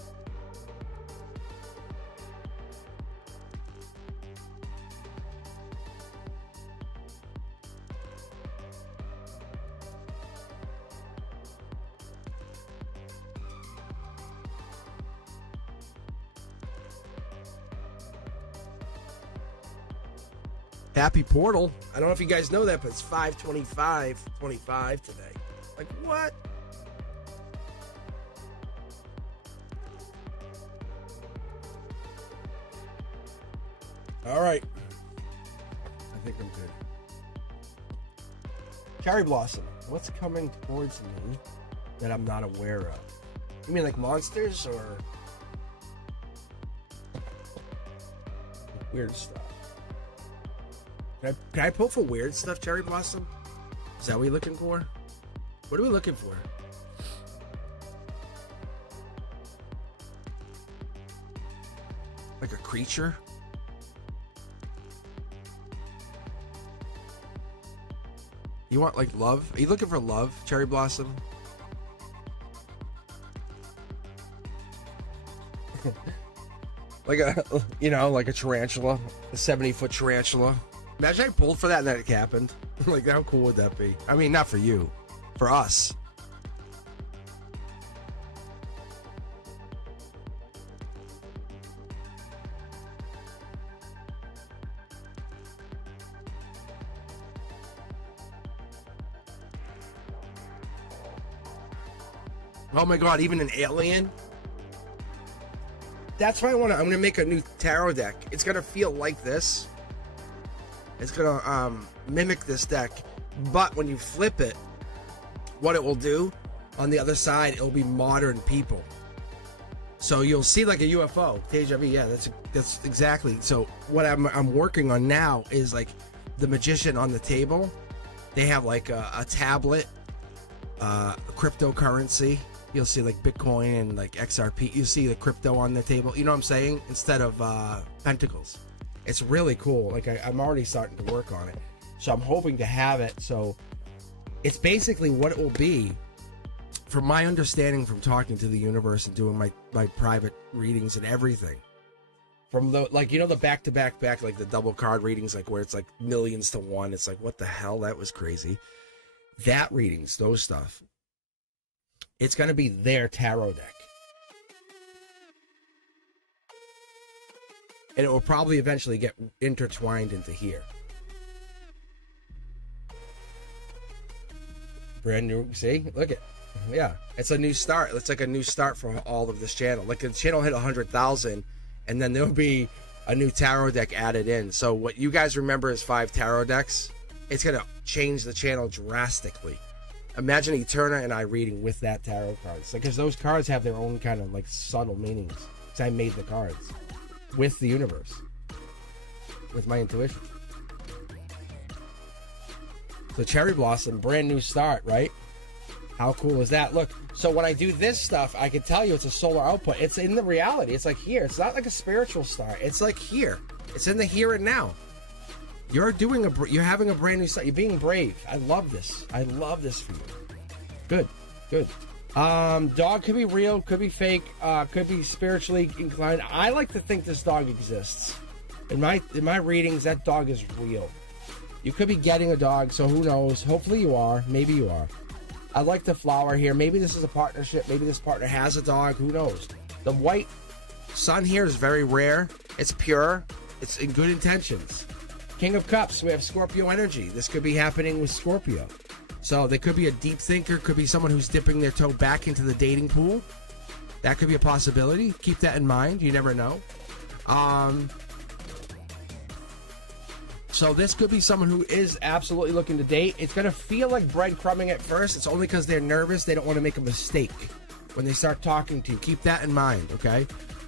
Happy Portal. I don't know if you guys know that, but it's 5/25/25 today. Like, what? All right. I think I'm good. Cherry Blossom. What's coming towards me that I'm not aware of? You mean like monsters or weird stuff? Can I pull for weird stuff, Cherry Blossom? Is that what we're looking for? What are we looking for? Like a creature? You want like love? Are you looking for love, Cherry Blossom? Like a, like a tarantula, a 70-foot tarantula. Imagine I pulled for that and that it happened. Like, how cool would that be? I mean, not for you, for us. Oh my god, even an alien? That's why I'm gonna make a new tarot deck. It's gonna feel like this. It's gonna mimic this deck, but when you flip it, what it will do on the other side, it'll be modern people. So you'll see like a UFO. Deja vu, yeah, that's exactly. So what I'm working on now is like the magician on the table. They have like a tablet, cryptocurrency. You'll see like Bitcoin and like XRP. You see the crypto on the table. You know what I'm saying? Instead of pentacles. It's really cool. Like I'm already starting to work on it. So I'm hoping to have it. So it's basically what it will be. From my understanding from talking to the universe and doing my private readings and everything. From the, like, the back, like the double card readings, like where it's like millions to one. It's like, what the hell? That was crazy. That readings, those stuff. It's going to be their tarot deck. And it will probably eventually get intertwined into here. Brand new, see? Look at, yeah. It's a new start. It's like a new start for all of this channel. Like the channel hit 100,000 and then there'll be a new tarot deck added in. So what you guys remember as 5 tarot decks, it's going to change the channel drastically. Imagine Eterna and I reading with that tarot cards. Because those cards have their own kind of like subtle meanings. Because I made the cards with the universe. With my intuition. So Cherry Blossom, brand new start, right? How cool is that? Look, so when I do this stuff, I can tell you it's a solar output. It's in the reality. It's like here. It's not like a spiritual start. It's like here. It's in the here and now. You're having a brand new start. You're being brave. I love this. I love this for you. Good. Good. Dog could be real, could be fake, could be spiritually inclined. I like to think this dog exists. In my readings, that dog is real. You could be getting a dog, so who knows? Hopefully you are. Maybe you are. I like the flower here. Maybe this is a partnership. Maybe this partner has a dog. Who knows? The white sun here is very rare. It's pure. It's in good intentions. King of Cups, we have Scorpio energy. This could be happening with Scorpio. So they could be a deep thinker, could be someone who's dipping their toe back into the dating pool. That could be a possibility. Keep that in mind. You never know. So this could be someone who is absolutely looking to date. It's going to feel like breadcrumbing at first. It's only because they're nervous. They don't want to make a mistake when they start talking to you. Keep that in mind, okay?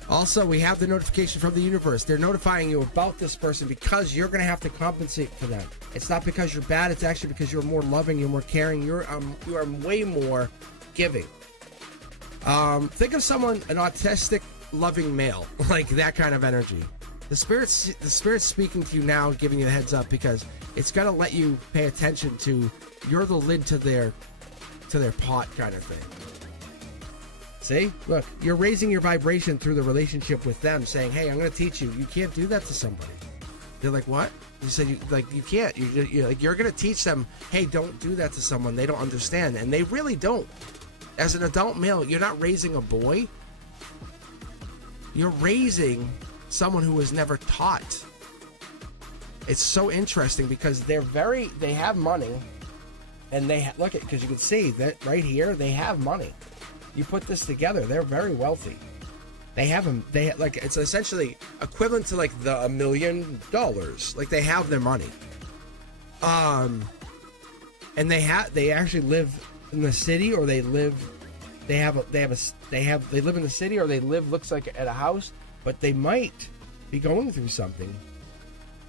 Also, we have the notification from the universe. They're notifying you about this person because you're going to have to compensate for them. It's not because you're bad. It's actually because you're more loving. You're more caring. You are way more giving. Think of someone, an autistic, loving male, like that kind of energy. The spirit's speaking to you now, giving you a heads up because it's going to let you pay attention to. You're the lid to their pot kind of thing. See? Look, you're raising your vibration through the relationship with them, saying, hey, I'm going to teach you. You can't do that to somebody. They're like, what? You said, you can't. You're going to teach them, hey, don't do that to someone. They don't understand. And they really don't. As an adult male, you're not raising a boy. You're raising someone who was never taught. It's so interesting because they have money, and look at, because you can see that right here, they have money. You put this together, they're very wealthy. They have them. Like, it's essentially equivalent to like the $1 million. Like, they have their money. And they actually live in the city, or they live in the city, or they live, looks like, at a house, but they might be going through something.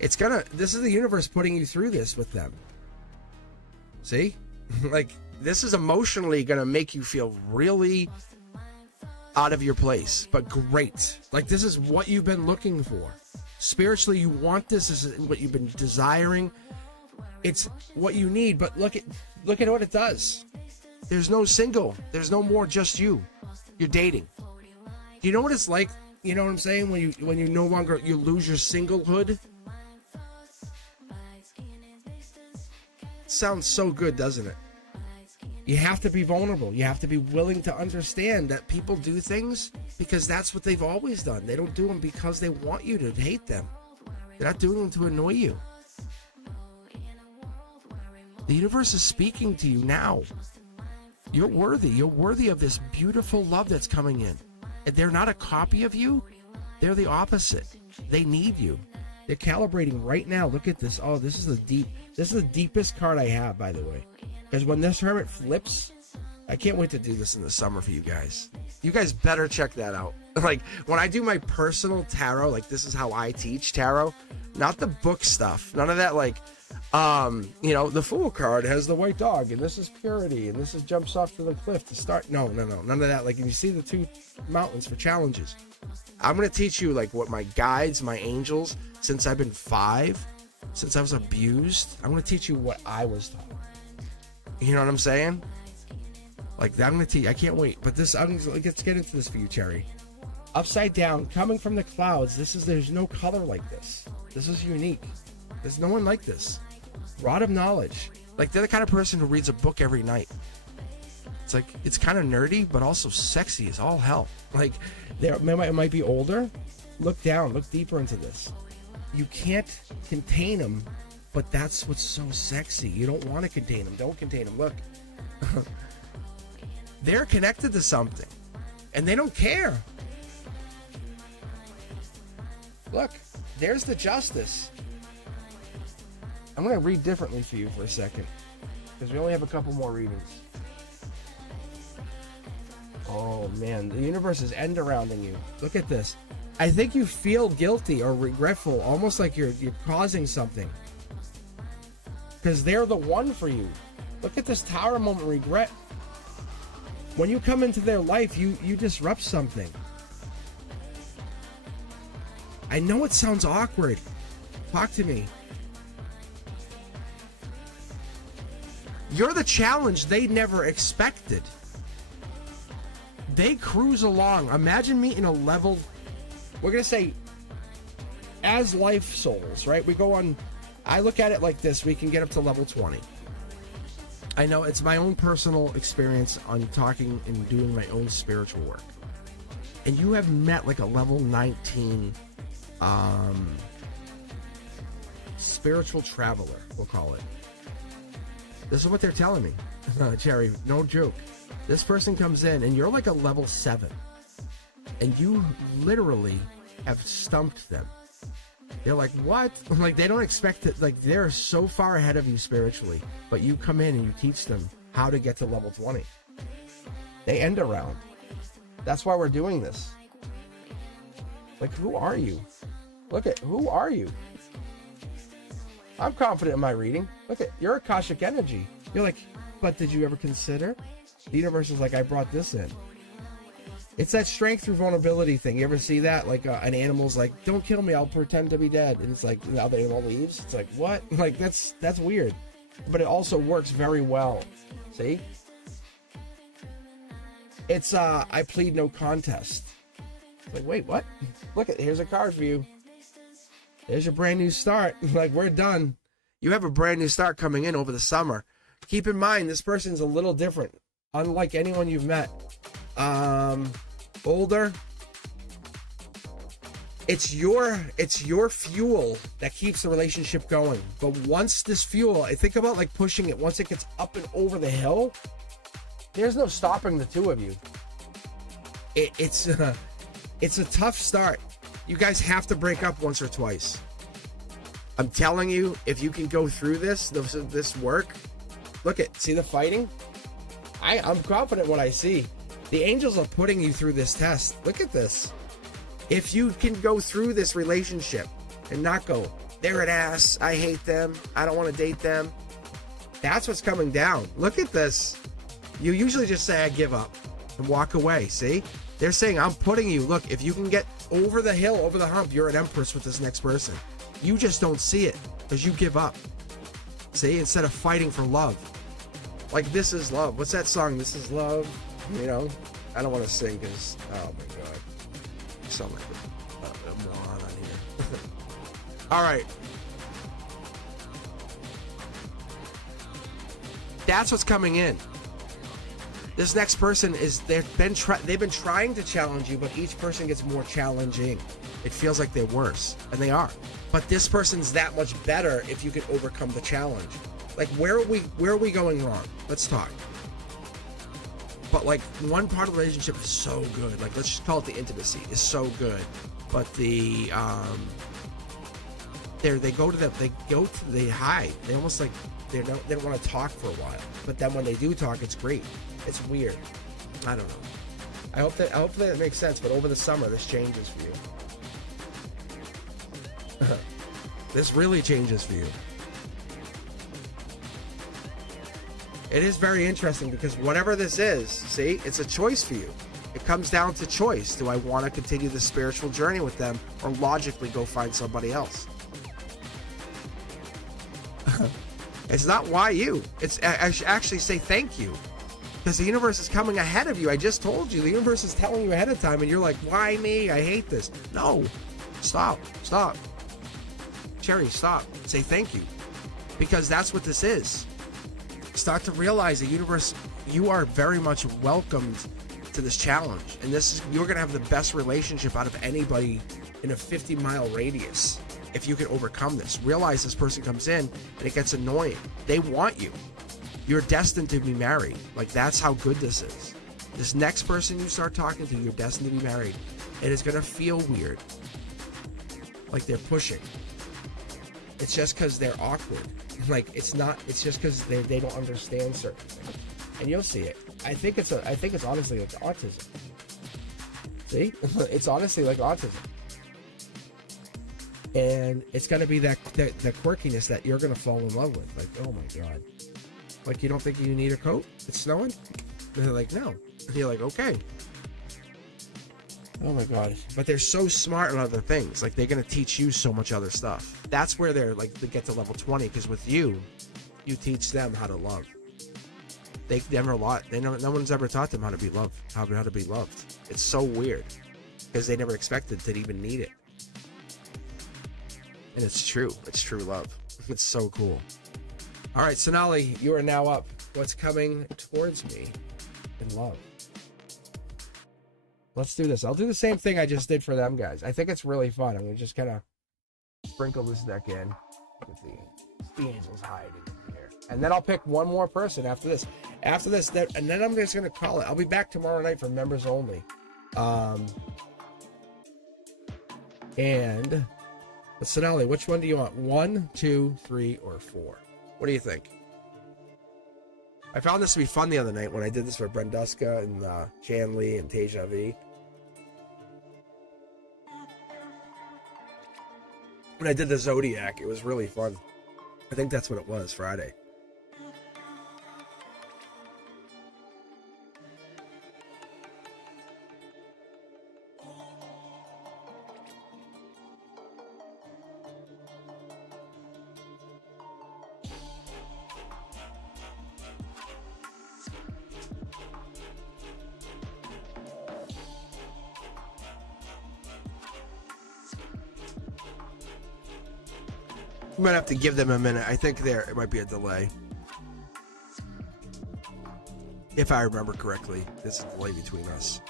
This is the universe putting you through this with them. See? Like, this is emotionally gonna make you feel really out of your place, but great. Like, this is what you've been looking for. Spiritually, you want this. This is what you've been desiring. It's what you need, but look at what it does. There's no single. There's no more just you. You're dating. Do you know what it's like? You know what I'm saying? When you no longer, you lose your singlehood. Sounds so good, doesn't it? You have to be vulnerable. You have to be willing to understand that people do things because that's what they've always done. They don't do them because they want you to hate them. They're not doing them to annoy you. The universe is speaking to you now. You're worthy. You're worthy of this beautiful love that's coming in. And they're not a copy of you. They're the opposite. They need you. They're calibrating right now. Look at this. Oh, this is the deepest card I have, by the way. Because when this hermit flips, I can't wait to do this in the summer for you guys. You guys better check that out. Like, when I do my personal tarot, like, this is how I teach tarot. Not the book stuff. None of that, like, the Fool card has the white dog, and this is purity, and this is jumps off to the cliff to start. No. None of that. Like, if you see the 2 mountains for challenges, I'm going to teach you, like, what my guides, my angels, since I've been 5, since I was abused, I'm going to teach you what I was taught. You know what I'm saying? Like, I'm going to teach. I can't wait. But let's get into this for you, Cherry. Upside down, coming from the clouds. There's no color like this. This is unique. There's no one like this. Rod of knowledge. Like, they're the kind of person who reads a book every night. It's like, it's kind of nerdy, but also sexy as all hell. Like, it might be older. Look down. Look deeper into this. You can't contain them, but that's what's so sexy. You don't want to contain them. Don't contain them. Look. They're connected to something, and they don't care. Look, there's the justice. I'm going to read differently for you for a second, because we only have a couple more readings. Oh, man. The universe is end-arounding you. Look at this. I think you feel guilty or regretful, almost like you're causing something. Because they're the one for you. Look at this Tower moment, regret. When you come into their life, you disrupt something. I know it sounds awkward. Talk to me. You're the challenge they never expected. They cruise along. Imagine me in a level, we're going to say, as life souls, right? We go on, I look at it like this, we can get up to level 20. I know it's my own personal experience on talking and doing my own spiritual work. And you have met like a level 19 spiritual traveler, we'll call it. This is what they're telling me. Cherry, no joke. This person comes in and you're like a level 7. And you literally have stumped them. They're like, what? Like, they don't expect it. Like, they're so far ahead of you spiritually. But you come in and you teach them how to get to level 20. They end around. That's why we're doing this. Like, who are you? Look at, who are you? I'm confident in my reading. Look at, you're Akashic energy. You're like, but did you ever consider? The universe is like, I brought this in. It's that strength through vulnerability thing. You ever see that? Like an animal's like, don't kill me, I'll pretend to be dead. And it's like, now the animal leaves. It's like, what? Like, that's weird. But it also works very well. See? It's, I plead no contest. It's like, wait, what? Look, here's a card for you. There's your brand new start. Like, we're done. You have a brand new start coming in over the summer. Keep in mind, this person's a little different. Unlike anyone you've met. Older. It's your fuel that keeps the relationship going. But once this fuel, I think about like pushing it, once it gets up and over the hill, there's no stopping the two of you. It's a tough start. You guys have to break up once or twice. I'm telling you, if you can go through this work, see the fighting? I'm confident what I see. The angels are putting you through this test. Look at this. If you can go through this relationship and not go, they're an ass, I hate them, I don't want to date them. That's what's coming down. Look at this. You usually just say, I give up and walk away. See? They're saying, I'm putting you. Look, if you can get over the hill, over the hump, you're an empress with this next person. You just don't see it because you give up. See? Instead of fighting for love. Like, This Is Love. What's that song? This Is Love. You know? I don't want to sing because, oh my God. I sound like a moron on here. All right. That's what's coming in. This next person is they've been trying to challenge you, but each person gets more challenging. It feels like they're worse, and they are. But this person's that much better if you can overcome the challenge. Like, where are we going wrong? Let's talk. But like, one part of the relationship is so good. Like, let's just call it the intimacy is so good. But the they hide. They almost like they don't want to talk for a while. But then when they do talk, it's great. It's weird. I don't know. I hope that makes sense. But over the summer, this changes for you. This really changes for you. It is very interesting because whatever this is, see, it's a choice for you. It comes down to choice. Do I want to continue the spiritual journey with them or logically go find somebody else? It's not why you. I should actually say thank you. Because the universe is coming ahead of you. I just told you. The universe is telling you ahead of time and you're like, why me? I hate this. No. Stop. Cherry, stop. Say thank you. Because that's what this is. Start to realize the universe, you are very much welcomed to this challenge. And you're going to have the best relationship out of anybody in a 50-mile radius. If you can overcome this. Realize this person comes in and it gets annoying. They want you. You're destined to be married. Like, that's how good this is. This next person you start talking to, you're destined to be married. And it's going to feel weird. Like they're pushing. It's just because they're awkward. Like, it's just because they don't understand certain things. And you'll see it. I think it's honestly like autism. See? It's honestly like autism. And it's going to be that quirkiness that you're going to fall in love with. Like, oh my God. Like, you don't think you need a coat? It's snowing? And they're like, no. And you're like, okay. Oh my God. But they're so smart in other things. Like, they're going to teach you so much other stuff. That's where they get to level 20. Because with you teach them how to love. No one's ever taught them how to be loved. How to be loved. It's so weird. Because they never expected to even need it. And it's true. It's true love. It's so cool. All right, Sonali, you are now up. What's coming towards me in love? Let's do this. I'll do the same thing I just did for them guys. I think it's really fun. I'm going to just kind of sprinkle this deck in with the angels hiding here. And then I'll pick one more person after this. And then I'm just going to call it. I'll be back tomorrow night for members only. And Sonali, which one do you want? 1, 2, 3, or 4? What do you think? I found this to be fun the other night when I did this for Brenduska and Chan Lee and Teja V. When I did the Zodiac, it was really fun. I think that's what it was, Friday. I'm gonna have to give them a minute. I think it might be a delay. If I remember correctly, there's a delay between us.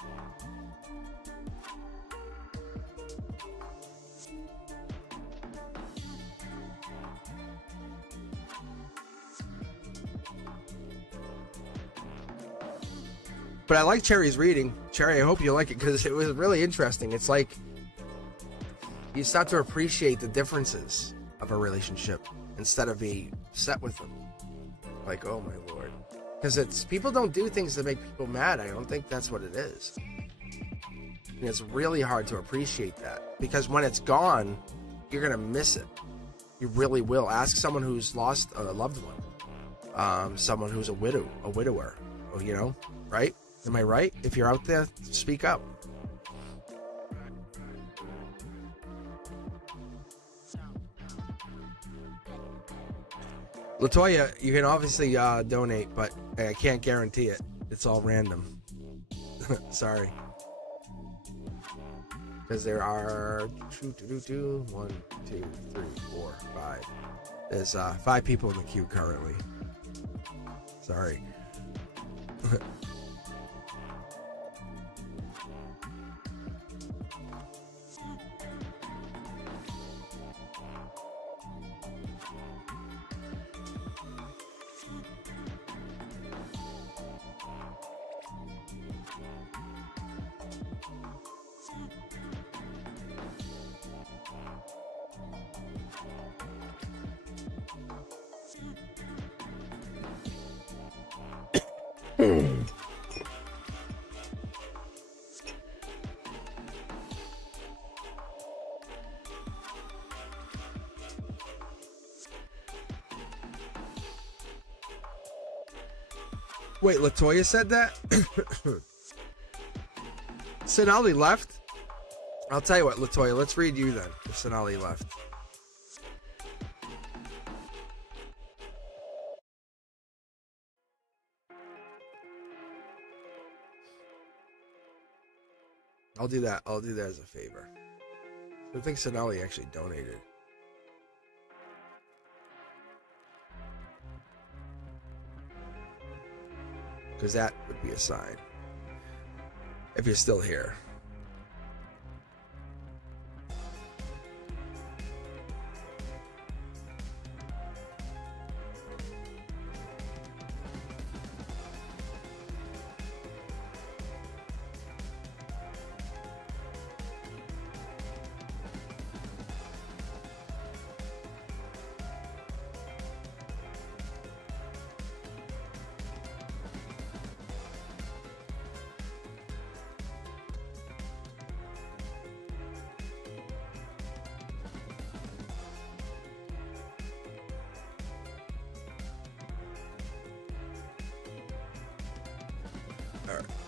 But I like Cherry's reading. Cherry, I hope you like it because it was really interesting. It's like you start to appreciate the differences of a relationship instead of being set with them. Like, oh my Lord. Because it's people don't do things to make people mad. I don't think that's what it is. And it's really hard to appreciate that because when it's gone, you're going to miss it. You really will. Ask someone who's lost a loved one, someone who's a widower, you know, right? Am I right? If you're out there, speak up. Latoya, you can obviously donate, but I can't guarantee it. It's all random. Sorry. Because there are 1, 2, 3, 4, 5. There's 5 people in the queue currently. Sorry. Wait, Latoya said that? Sonali left? I'll tell you what, Latoya, let's read you then, if Sonali left. I'll do that. I'll do that as a favor. I think Sonali actually donated. Because that would be a sign. If you're still here.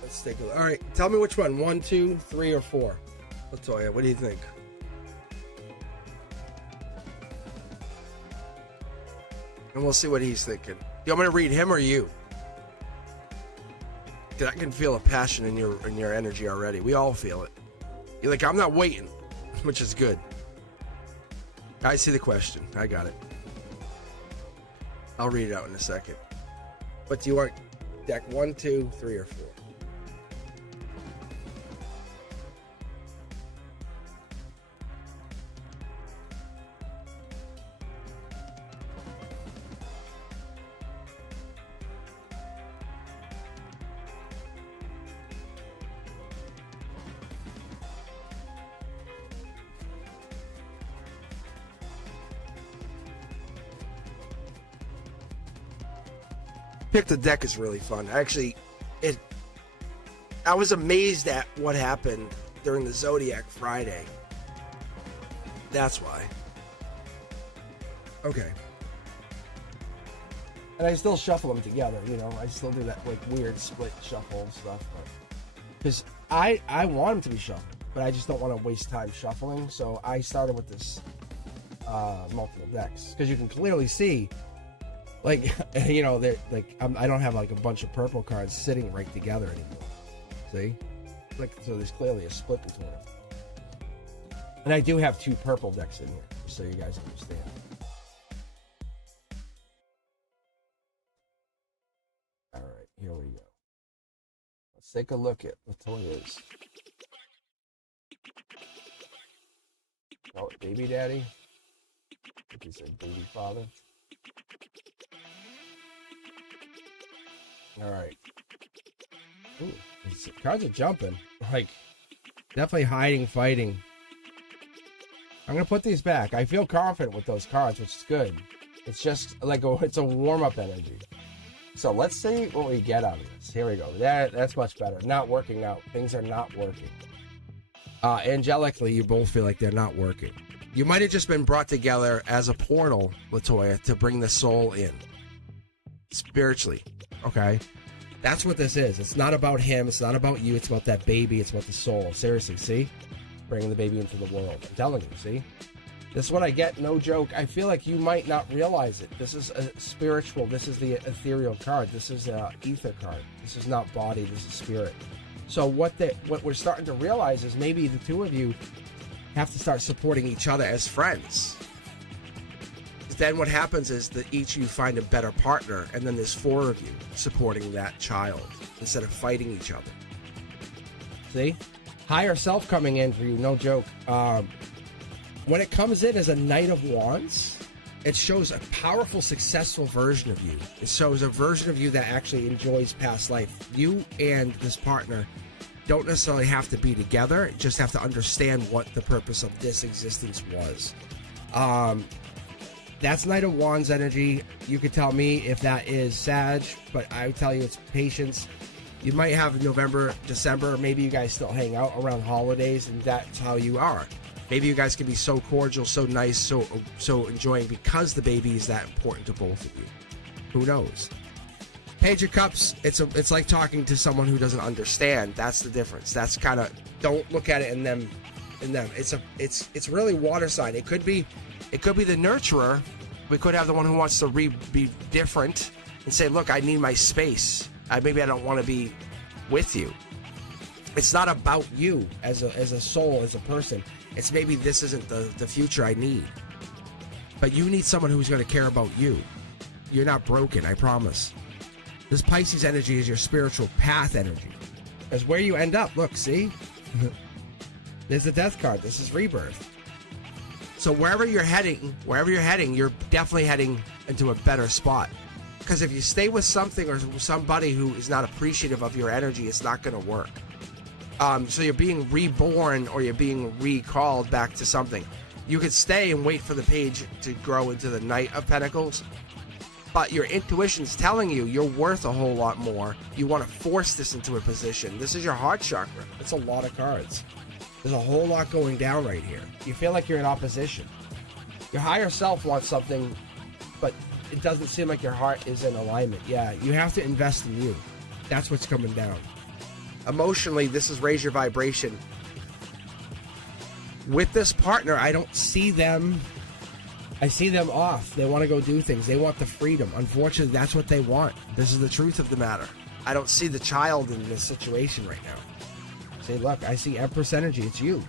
Let's take a look. All right, tell me which one. 1, 2, 3, or 4. Latoya, what do you think? And we'll see what he's thinking. You want me to read him or you? Because I can feel a passion in your energy already. We all feel it. You're like, I'm not waiting, which is good. I see the question. I got it. I'll read it out in a second. But do you want deck 1, 2, 3, or 4? Pick the deck is really fun. Actually, I was amazed at what happened during the Zodiac Friday. That's why. Okay. And I still shuffle them together, you know. I still do that like weird split shuffle stuff, because I want them to be shuffled, but I just don't want to waste time shuffling. So I started with this multiple decks because you can clearly see. Like, you know, like I don't have like a bunch of purple cards sitting right together anymore. See? Like, so there's clearly a split between them. And I do have 2 purple decks in here, just so you guys understand. All right, here we go. Let's take a look at Latoya's. Oh, baby daddy? I think he said baby father. All right. Ooh, these cards are jumping. Like, definitely hiding, fighting. I'm going to put these back. I feel confident with those cards, which is good. It's just like it's a warm-up energy. So let's see what we get out of this. Here we go. That's much better. Not working out. Things are not working. Angelically, you both feel like they're not working. You might have just been brought together as a portal, Latoya, to bring the soul in. Spiritually. Okay? That's what this is. It's not about him. It's not about you. It's about that baby. It's about the soul. Seriously, see? Bringing the baby into the world. I'm telling you, see? This is what I get, no joke. I feel like you might not realize it. This is a spiritual. This is the ethereal card. This is an ether card. This is not body. This is spirit. So what we're starting to realize is maybe the two of you have to start supporting each other as friends. Then what happens is that each of you find a better partner, and then there's 4 of you supporting that child instead of fighting each other. See? Higher self coming in for you, no joke. When it comes in as a Knight of Wands, it shows a powerful, successful version of you. It shows a version of you that actually enjoys past life. You and this partner don't necessarily have to be together, just have to understand what the purpose of this existence was. That's Knight of Wands energy. You could tell me if that is Sag, but I would tell you it's patience. You might have November, December, maybe you guys still hang out around holidays, and that's how you are. Maybe you guys can be so cordial, so nice, so enjoying because the baby is that important to both of you. Who knows? Page of Cups, it's like talking to someone who doesn't understand. That's the difference. That's kind of, don't look at it in them. It's really water sign. It could be the nurturer. We could have the one who wants to be different and say, look, I need my space. Maybe I don't want to be with you. It's not about you as a soul, as a person. It's maybe this isn't the future I need. But you need someone who's going to care about you. You're not broken, I promise. This Pisces energy is your spiritual path energy. Because where you end up, look, see? There's the death card. This is rebirth. So wherever you're heading, you're definitely heading into a better spot. Because if you stay with something or somebody who is not appreciative of your energy, it's not going to work. So you're being reborn or you're being recalled back to something. You could stay and wait for the page to grow into the Knight of Pentacles, but your intuition's telling you you're worth a whole lot more. You want to force this into a position. This is your heart chakra. That's a lot of cards. There's a whole lot going down right here. You feel like you're in opposition. Your higher self wants something, but it doesn't seem like your heart is in alignment. Yeah, you have to invest in you. That's what's coming down. Emotionally, this is raise your vibration. With this partner, I don't see them. I see them off. They want to go do things. They want the freedom. Unfortunately, that's what they want. This is the truth of the matter. I don't see the child in this situation right now. Say, look, I see Empress energy. It's you.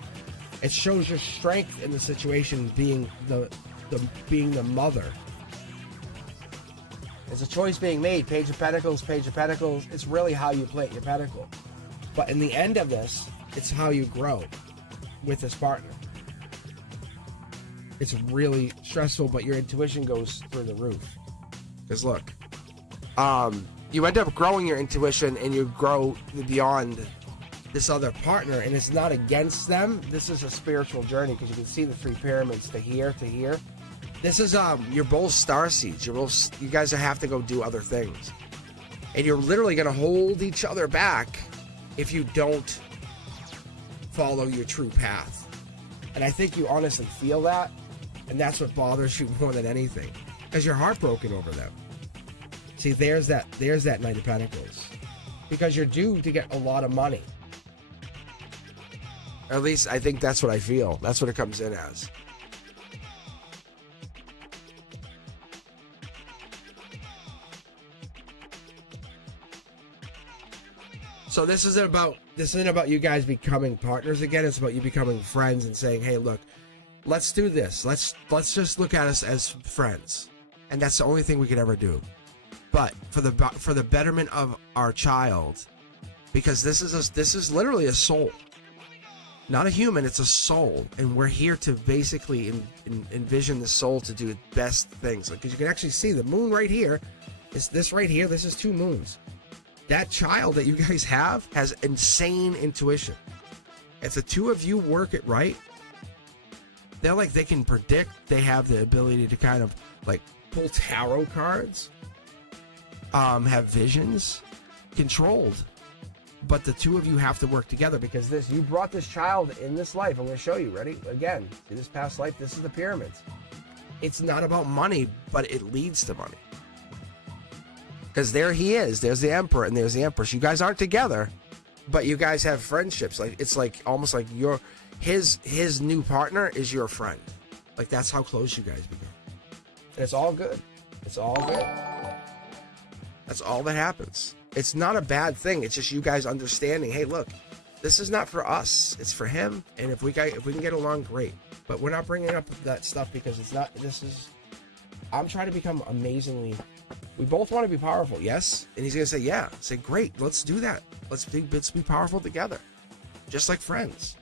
It shows your strength in the situation, being the mother. There's a choice being made. Page of Pentacles, Page of Pentacles. It's really how you play your pentacle. But in the end of this, it's how you grow with this partner. It's really stressful, but your intuition goes through the roof. Because look, you end up growing your intuition and you grow beyond this other partner, and it's not against them. This is a spiritual journey because you can see the 3 pyramids to here to here. This is you're both starseeds. You guys have to go do other things, and you're literally going to hold each other back if you don't follow your true path. And I think you honestly feel that, and that's what bothers you more than anything, because you're heartbroken over them. See, there's that Knight of Pentacles, because you're due to get a lot of money. Or at least I think that's what I feel. That's what it comes in as. So this isn't about you guys becoming partners again. It's about you becoming friends and saying, hey, look, let's do this. Let's just look at us as friends. And that's the only thing we could ever do. But for the betterment of our child, because this is literally a soul. Not a human, it's a soul. And we're here to basically envision the soul to do its best things. Because you can actually see the moon right here. It's this right here. This is 2 moons. that child that you guys have has insane intuition. If the two of you work it right, they're like, they can predict. They have the ability to kind of like pull tarot cards, have visions, controlled. But the two of you have to work together, because you brought this child in this life. I'm going to show you. Ready? Again, in this past life, this is the pyramids. It's not about money, but it leads to money. Because there he is. There's the emperor and there's the empress. You guys aren't together, but you guys have friendships. Like, it's like almost like his new partner is your friend. Like, that's how close you guys become. And it's all good. It's all good. That's all that happens. It's not a bad thing. It's just you guys understanding, hey, look, this is not for us. It's for him. And if we can get along, great. But we're not bringing up that stuff because it's not, I'm trying to become amazingly, we both want to be powerful, yes? And he's going to say, yeah. Say, great, let's do that. Let's be powerful together. Just like friends.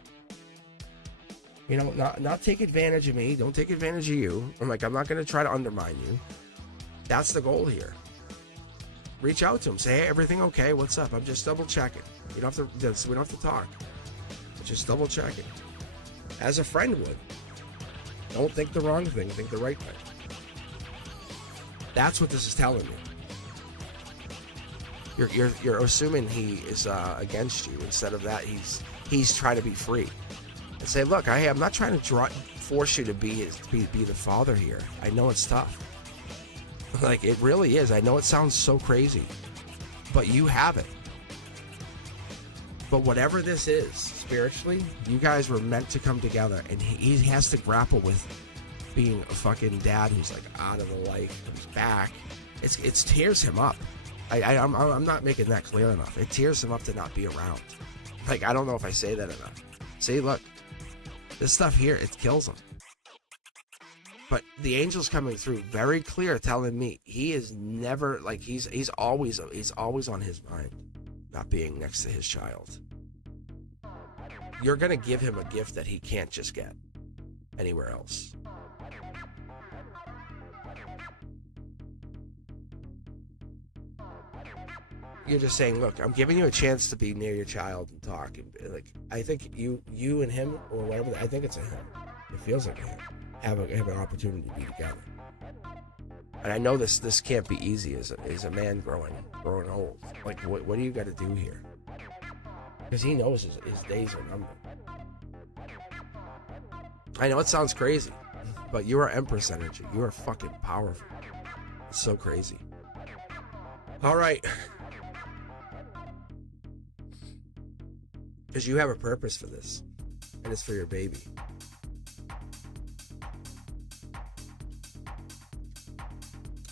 You know, not take advantage of me. Don't take advantage of you. I'm not going to try to undermine you. That's the goal here. Reach out to him. Say, hey, everything okay? What's up? I'm just double checking. We don't have to talk. Just double checking. As a friend would. Don't think the wrong thing. Think the right thing. That's what this is telling you. You're assuming he is against you. Instead of that, he's trying to be free. And say, look, I'm not trying to force you to be the father here. I know it's tough. Like, it really is. I know it sounds so crazy, but you have it. But whatever this is, spiritually, you guys were meant to come together, and he has to grapple with being a fucking dad who's like out of the life, comes back. It tears him up. I'm not making that clear enough. It tears him up to not be around. Like, I don't know if I say that enough. See, look, this stuff here, it kills him. But the angel's coming through very clear, telling me he is never, like, he's always on his mind, not being next to his child. You're gonna give him a gift that he can't just get anywhere else. You're just saying, look, I'm giving you a chance to be near your child and talk. And, like, I think you and him, or whatever, I think it's a him. It feels like a him. Have an opportunity to be together. And I know this can't be easy as a man growing old. Like, what do you got to do here? Because he knows his days are numbered. I know it sounds crazy, but you are Empress energy. You are fucking powerful. It's so crazy. All right. Because you have a purpose for this, and it's for your baby.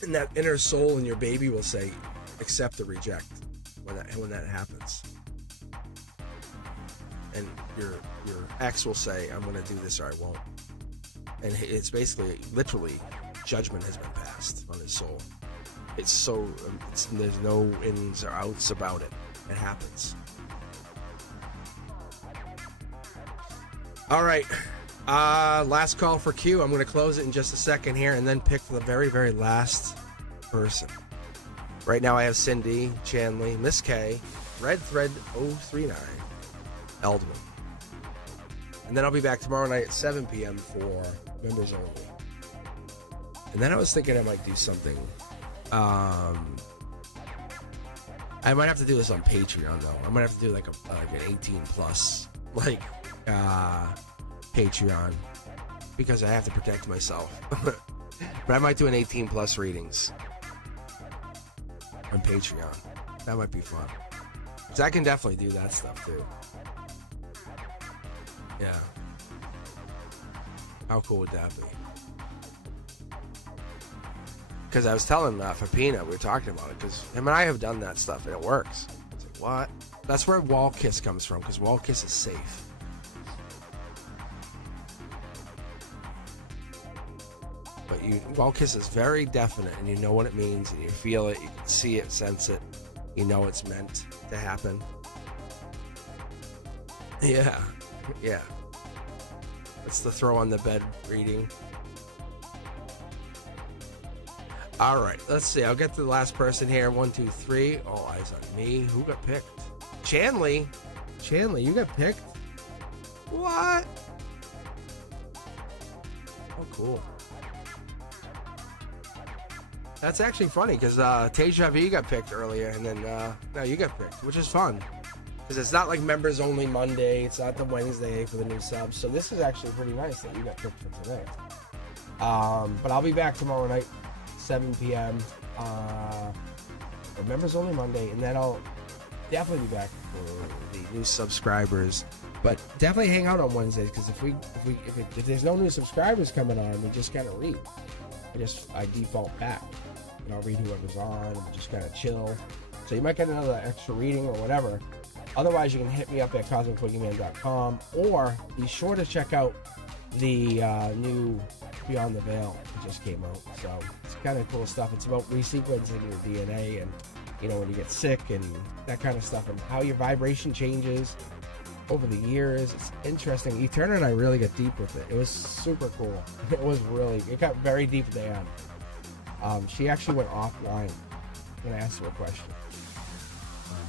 And that inner soul in your baby will say, accept or reject when that happens. And your ex will say, I'm going to do this or I won't. And it's basically, literally, judgment has been passed on his soul. There's no ins or outs about it. It happens. All right. Last call for Q. I'm going to close it in just a second here and then pick the very, very last person. Right now I have Cindy, Chanley, Miss K, Red Thread 039, Eldman. And then I'll be back tomorrow night at 7 p.m. for members only. And then I was thinking I might do something. I might have to do this on Patreon though. I might have to do like an 18 plus Patreon, because I have to protect myself. But I might do an 18 plus readings on Patreon. That might be fun, because I can definitely do that stuff too. Yeah. How cool would that be? Because I was telling Fapina, we were talking about it, because him and I have done that stuff and it works. It's like, what? That's where Wall Kiss comes from, because Wall Kiss is safe. But Wall Kiss is very definite, and you know what it means, and you feel it, you can see it, sense it, you know it's meant to happen. Yeah. That's the throw on the bed reading. All right, let's see. I'll get to the last person here. 1, 2, 3. All eyes on me. Who got picked? Chanley. Chanley, you got picked? What? Oh, cool. That's actually funny because Teja V got picked earlier, and then now you got picked, which is fun. Because it's not like members only Monday. It's not the Wednesday for the new subs. So this is actually pretty nice that you got picked for today. But I'll be back tomorrow night, 7 p.m. For members only Monday, and then I'll definitely be back for the new subscribers. But definitely hang out on Wednesdays because if there's no new subscribers coming on, we just gotta read. I default back, and I'll read whoever's on, and just kind of chill. So you might get another extra reading or whatever. Otherwise, you can hit me up at cosmicboogeyman.com, or be sure to check out the new Beyond the Veil that just came out. So it's kind of cool stuff. It's about resequencing your DNA and, you know, when you get sick and that kind of stuff, and how your vibration changes over the years. It's interesting. Eterna and I really got deep with it. It was super cool. It got very deep at the end. She actually went offline when I asked her a question.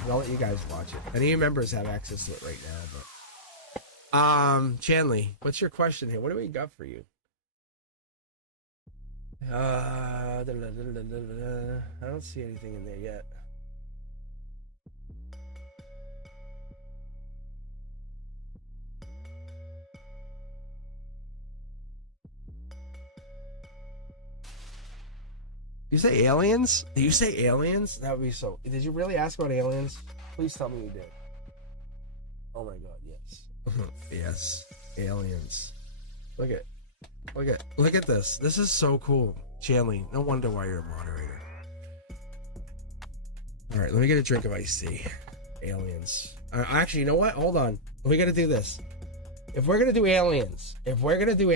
I'll let you guys watch it. Any of your members have access to it right now, but Chanley, what's your question here? What do we got for you? I don't see anything in there yet. You say aliens? Did you say aliens? That would be so. Did you really ask about aliens? Please tell me you did. Oh my god, yes. Yes, aliens. Look at this. This is so cool. Chanley, no wonder why you're a moderator. All right, let me get a drink of iced tea. Aliens. Actually, you know what? Hold on. We got to do this. If we're gonna do aliens, we're gonna do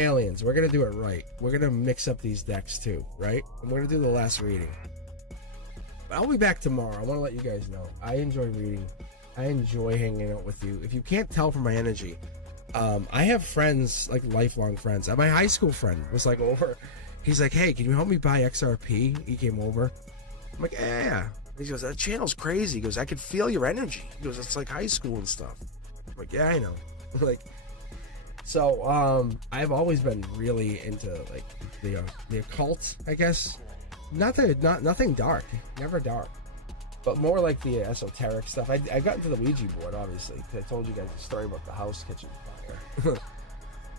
it right. We're gonna mix up these decks too, right? And we're gonna do the last reading. I'll be back tomorrow. I want to let you guys know I enjoy reading. I enjoy hanging out with you. If you can't tell from my energy, I have friends, like lifelong friends. My high school friend was like over. He's like, "Hey, can you help me buy XRP?" He came over. I'm like, "Yeah." He goes, "That channel's crazy." He goes, "I could feel your energy." He goes, "It's like high school and stuff." I'm like, "Yeah, I know." Like. So, I've always been really into like the occult, I guess. Nothing dark, never dark, but more like the esoteric stuff. I got into the Ouija board, obviously, because I told you guys the story about the house catching fire.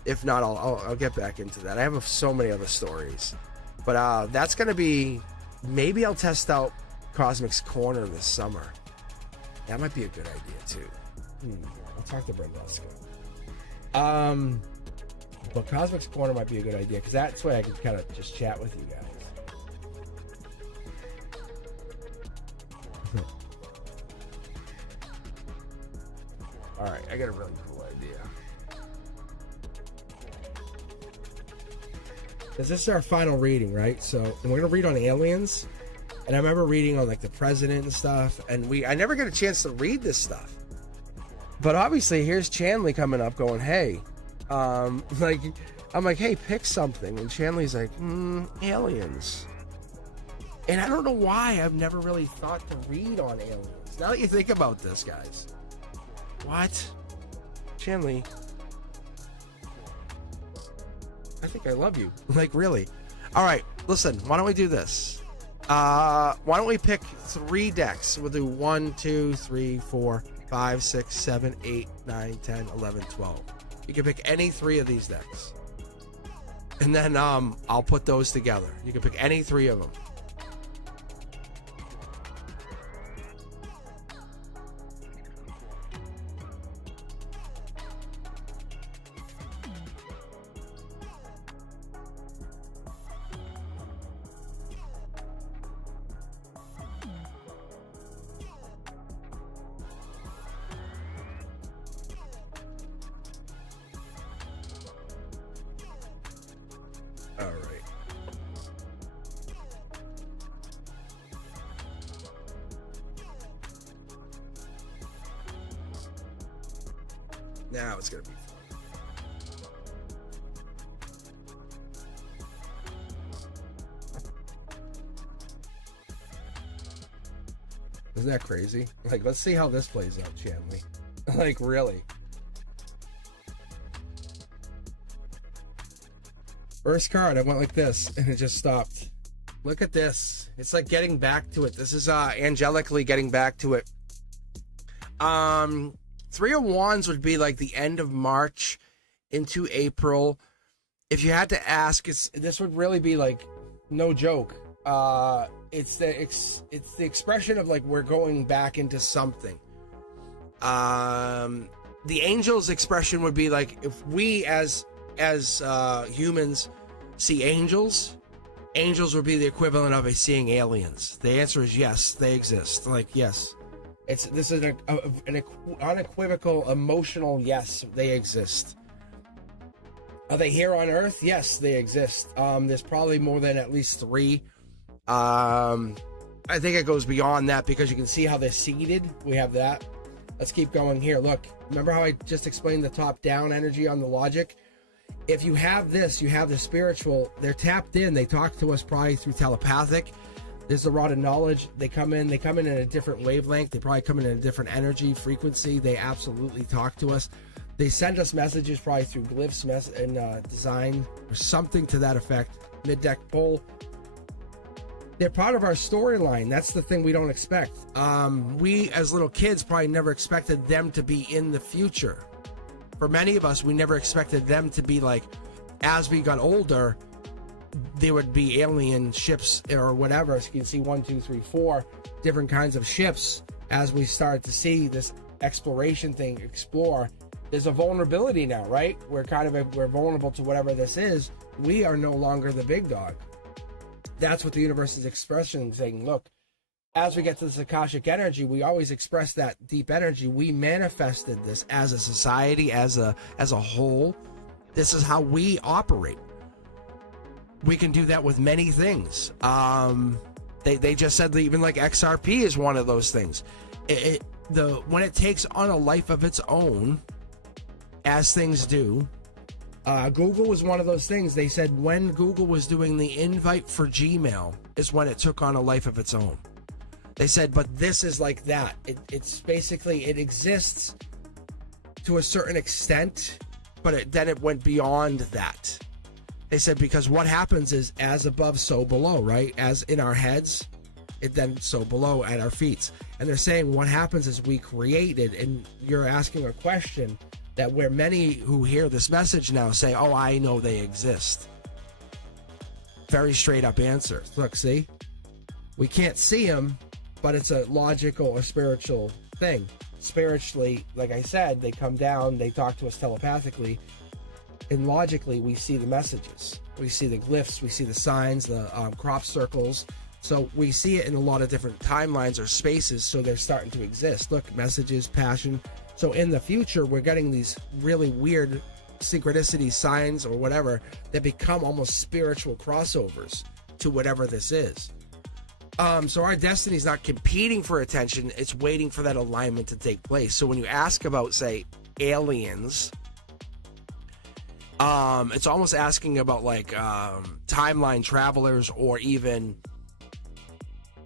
If not, I'll get back into that. I have so many other stories, but that's gonna be, maybe I'll test out Cosmic's Corner this summer. That might be a good idea too. I'll talk to Brendesco. But Cosmic's Corner might be a good idea because that's where I can kind of just chat with you guys. All right, I got a really cool idea. This is our final reading, right? So, and we're gonna read on aliens. And I remember reading on like the president and stuff, and I never get a chance to read this stuff. But obviously, here's Chanley coming up going, "Hey," like, I'm like, "Hey, pick something." And Chanley's like, aliens. And I don't know why I've never really thought to read on aliens. Now that you think about this, guys. What? Chanley, I think I love you. Like, really. All right, listen, why don't we do this? Why don't we pick 3 decks? We'll do 1, 2, 3, 4, 5, 6, 7, 8, 9, 10, 11, 12. You can pick any 3 of these decks. And then I'll put those together. You can pick any 3 of them. All right. Now it's gonna be fun. Isn't that crazy? Like, let's see how this plays out, Chanley. Like, really. First card, I went like this, and it just stopped. Look at this. It's like getting back to it. This is angelically getting back to it. Three of Wands would be like the end of March into April. If you had to ask, this would really be like, no joke. It's the expression of like we're going back into something. The angel's expression would be like if we as humans see angels would be the equivalent of seeing aliens. The answer is yes, they exist. Like, yes, this is an unequivocal emotional yes, they exist. Are they here on Earth? Yes, they exist. There's probably more than at least three. I think it goes beyond that because you can see how they're seated. We have that. Let's keep going here. Look, remember how I just explained the top-down energy on the logic? If you have this, you have the spiritual. They're tapped in. They talk to us probably through telepathic. There's the rod of knowledge. They come in in a different wavelength. They probably come in a different energy, frequency. They absolutely talk to us. They send us messages probably through glyphs and design or something to that effect. Mid-deck pull. They're part of our storyline. That's the thing we don't expect. We, as little kids, probably never expected them to be in the future. For many of us, we never expected them to be like, as we got older, there would be alien ships or whatever. So you can see 1, 2, 3, 4 different kinds of ships as we start to see this exploration thing, explore. There's a vulnerability now, right? We're vulnerable to whatever this is. We are no longer the big dog. That's what the universe is expressing, saying, look, as we get to this Akashic energy, we always express that deep energy. We manifested this as a society, as a whole. This is how we operate. We can do that with many things. They just said that even like XRP is one of those things. When it takes on a life of its own, as things do. Google was one of those things. They said when Google was doing the invite for Gmail is when it took on a life of its own. They said, but this is like that. It's basically, it exists to a certain extent, but then it went beyond that. They said, because what happens is as above, so below, right? As in our heads, it then so below at our feet. And they're saying what happens is we created, and you're asking a question that where many who hear this message now say, oh, I know they exist. Very straight up answer. Look, see? We can't see them, but it's a logical or spiritual thing. Spiritually, like I said, they come down, they talk to us telepathically, and logically we see the messages. We see the glyphs, we see the signs, the crop circles. So we see it in a lot of different timelines or spaces, so they're starting to exist. Look, messages, passion. So in the future, we're getting these really weird synchronicity signs or whatever that become almost spiritual crossovers to whatever this is. So our destiny is not competing for attention, it's waiting for that alignment to take place. So when you ask about, say, aliens, it's almost asking about like timeline travelers, or even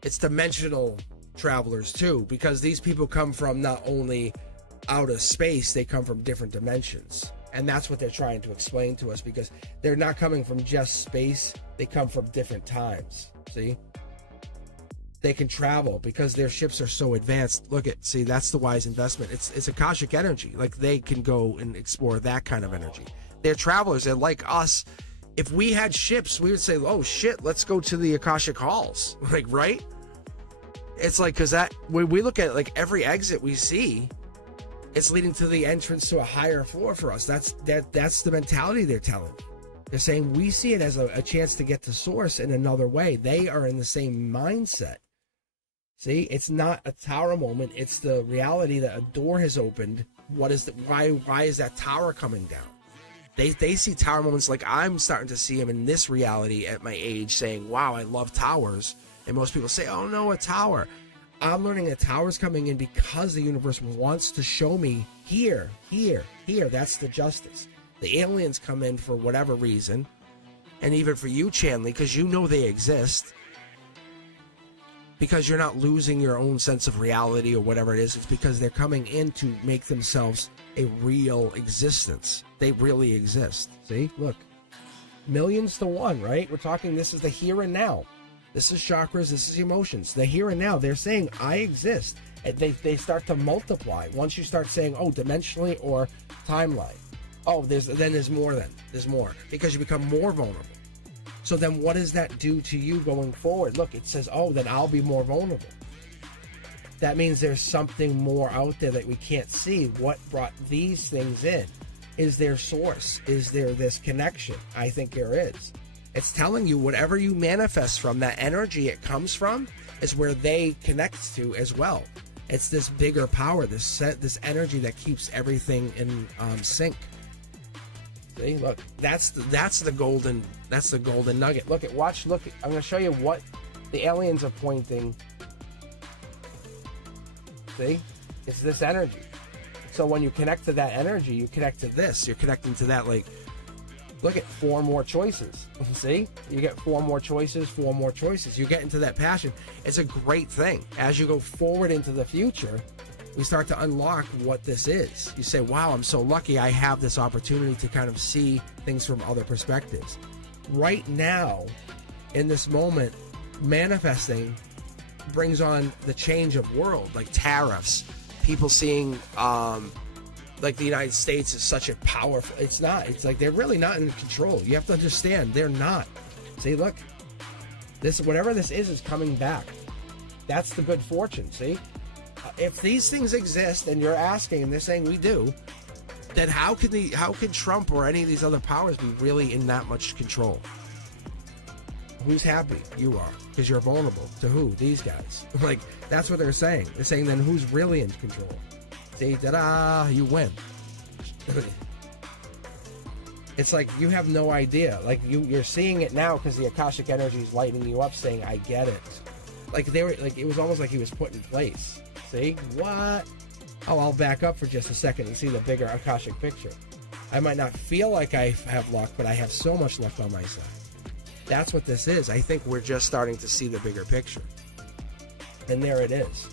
it's dimensional travelers too, because these people come from not only out of space, they come from different dimensions. And that's what they're trying to explain to us, because they're not coming from just space, they come from different times. See? They can travel because their ships are so advanced. Look at, see, that's the wise investment. It's Akashic energy. Like, they can go and explore that kind of energy. They're travelers. They're like us. If we had ships, we would say, oh shit, let's go to the Akashic halls. Like, right? It's like, because that, when we look at like every exit we see, it's leading to the entrance to a higher floor for us. That's the mentality they're telling. They're saying we see it as a chance to get to source in another way. They are in the same mindset. See, it's not a tower moment. It's the reality that a door has opened. Why is that tower coming down? They see tower moments like I'm starting to see them in this reality at my age, saying, wow, I love towers. And most people say, oh no, a tower. I'm learning that tower's coming in because the universe wants to show me here. That's the justice. The aliens come in for whatever reason. And even for you, Chanley, because you know they exist. because you're not losing your own sense of reality or whatever it is. It's because they're coming in to make themselves a real existence. They really exist. See, look, millions to one, right? We're talking, this is the here and now. This is chakras, this is emotions. The here and now, they're saying, I exist. And they start to multiply. Once you start saying, oh, dimensionally or timeline. Oh, there's more then. There's more. Because you become more vulnerable. So then what does that do to you going forward? Look, it says, oh, then I'll be more vulnerable. That means there's something more out there that we can't see. What brought these things in? Is there source? Is there this connection? I think there is. It's telling you whatever you manifest from, that energy it comes from is where they connect to as well. It's this bigger power, this energy that keeps everything in sync. See, look, that's the golden nugget. Look, I'm going to show you what the aliens are pointing. See, it's this energy. So when you connect to that energy, you connect to this. You're connecting to that, like, look at 4 more choices. See, you get 4 more choices, 4 more choices. You get into that passion. It's a great thing. As you go forward into the future, we start to unlock what this is. You say, wow, I'm so lucky I have this opportunity to kind of see things from other perspectives. Right now, in this moment, manifesting brings on the change of world, like tariffs, people seeing like the United States is such a powerful, it's not, it's like they're really not in control. You have to understand, they're not. See, look, this, whatever this is coming back. That's the good fortune, see? If these things exist and you're asking and they're saying we do, then how can Trump or any of these other powers be really in that much control? Who's happy? You are, because you're vulnerable. To who? These guys. Like, that's what they're saying. They're saying then who's really in control? See, ta-da, you win. It's like you have no idea. Like you're seeing it now because the Akashic energy is lighting you up, saying, I get it. Like they were, like it was almost like he was put in place. See? What? Oh, I'll back up for just a second and see the bigger Akashic picture. I might not feel like I have luck, but I have so much luck on my side. That's what this is. I think we're just starting to see the bigger picture. And there it is.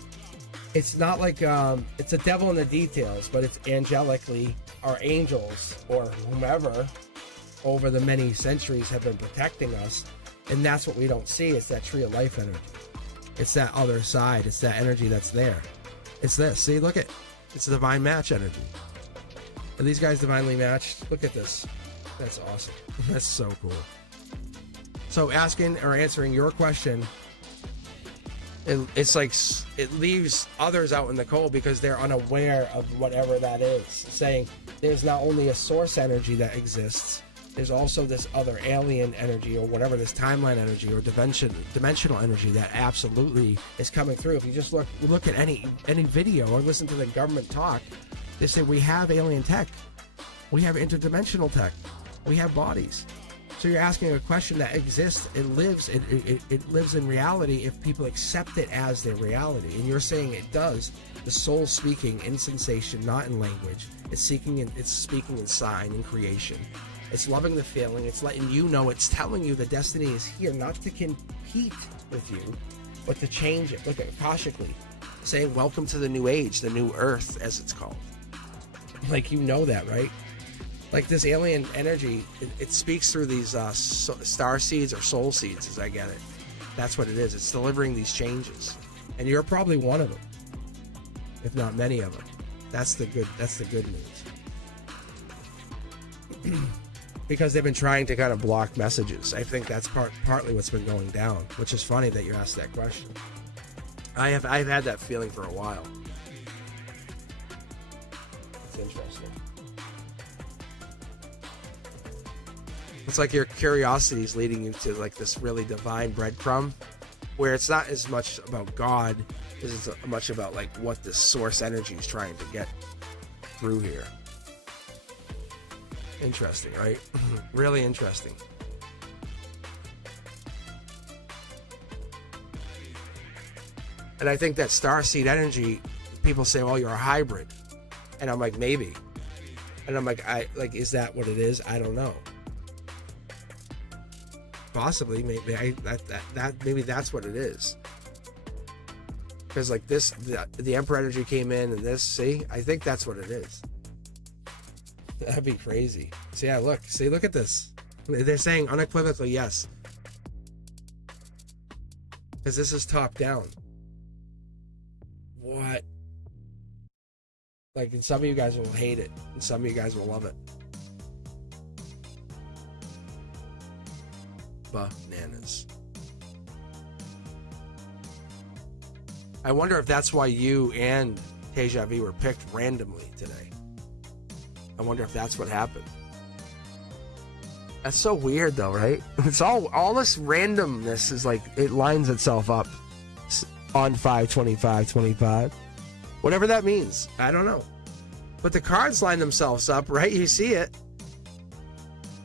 It's not like, it's a devil in the details, but it's angelically, our angels or whomever over the many centuries have been protecting us. And that's what we don't see. It's that tree of life energy. It's that other side. It's that energy that's there. It's this. See, look at, it's a divine match energy. Are these guys divinely matched? Look at this. That's awesome. That's so cool. So asking or answering your question, it's like it leaves others out in the cold because they're unaware of whatever that is. Saying there's not only a source energy that exists, there's also this other alien energy or whatever, this timeline energy or dimensional energy that absolutely is coming through. If you just look at any video or listen to the government talk, they say we have alien tech, we have interdimensional tech, we have bodies. So you're asking a question that exists, it lives in reality if people accept it as their reality. And you're saying it does. The soul speaking in sensation, not in language. It's speaking in sign and creation. It's loving the feeling. It's letting you know. It's telling you the destiny is here, not to compete with you, but to change it. Look at Akashically, saying welcome to the new age, the new earth, as it's called. Like, you know that, right? Like this alien energy, it speaks through these star seeds or soul seeds, as I get it. That's what it is. It's delivering these changes, and you're probably one of them, if not many of them. That's the good news. Because they've been trying to kind of block messages. I think that's partly what's been going down, which is funny that you asked that question. I've had that feeling for a while. It's interesting. It's like your curiosity is leading you to like this really divine breadcrumb, where it's not as much about God as it's much about like what the source energy is trying to get through here. Interesting, right? Really interesting. And I think that starseed energy, people say, "Oh, you're a hybrid," and I'm like, maybe. And I'm like, is that what it is? I don't know. Possibly, maybe maybe that's what it is. Because like this, the Emperor energy came in, and this, see, I think that's what it is. That'd be crazy. See, yeah, look at this. They're saying unequivocally yes. Because this is top down. What? Like, and some of you guys will hate it, and some of you guys will love it. Bananas. I wonder if that's why you and Deja Vu were picked randomly today. I wonder if that's what happened. That's so weird though, right? It's all this randomness is like, it lines itself up on 5/25/25. Whatever that means. I don't know. But the cards line themselves up, right? You see it.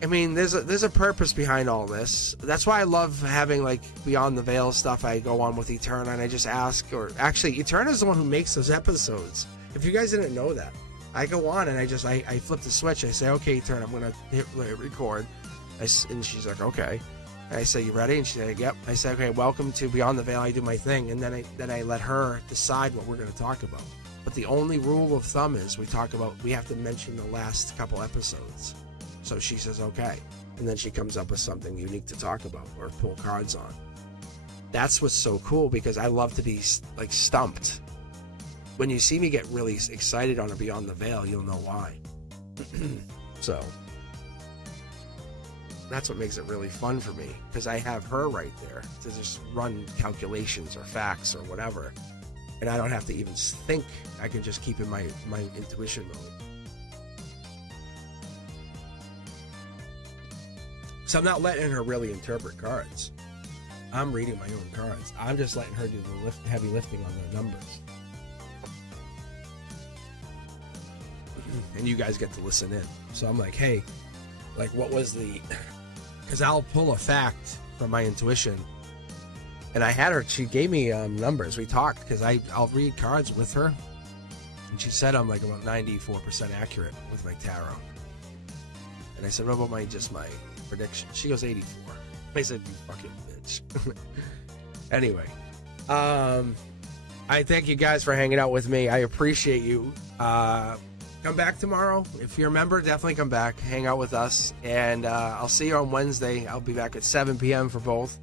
I mean, there's a purpose behind all this. That's why I love having like Beyond the Veil stuff. I go on with Eterna and I just ask, or actually Eterna is the one who makes those episodes. If you guys didn't know that, I go on and I flip the switch. I say, okay, Eterna, I'm gonna hit record. And she's like, okay. And I say, you ready? And she said, yep. I said, okay, welcome to Beyond the Veil. I do my thing, and then I let her decide what we're gonna talk about. But the only rule of thumb is we have to mention the last couple episodes. So she says, okay. And then she comes up with something unique to talk about or pull cards on. That's what's so cool, because I love to be like stumped. When you see me get really excited on a Beyond the Veil, you'll know why. So that's what makes it really fun for me, because I have her right there to just run calculations or facts or whatever. And I don't have to even think. I can just keep in my intuition mode. So I'm not letting her really interpret cards. I'm reading my own cards. I'm just letting her do the heavy lifting on the numbers. And you guys get to listen in. So I'm like, hey, like what was the... Because I'll pull a fact from my intuition. And I had her, she gave me numbers. We talked, because I'll read cards with her. And she said I'm like about 94% accurate with my tarot. And I said, what about my prediction? She goes 84. I said, you fucking bitch. Anyway, I thank you guys for hanging out with me. I appreciate you. Come back tomorrow. If you're a member, definitely come back, hang out with us, and I'll see you on Wednesday. I'll be back at 7 p.m. for both.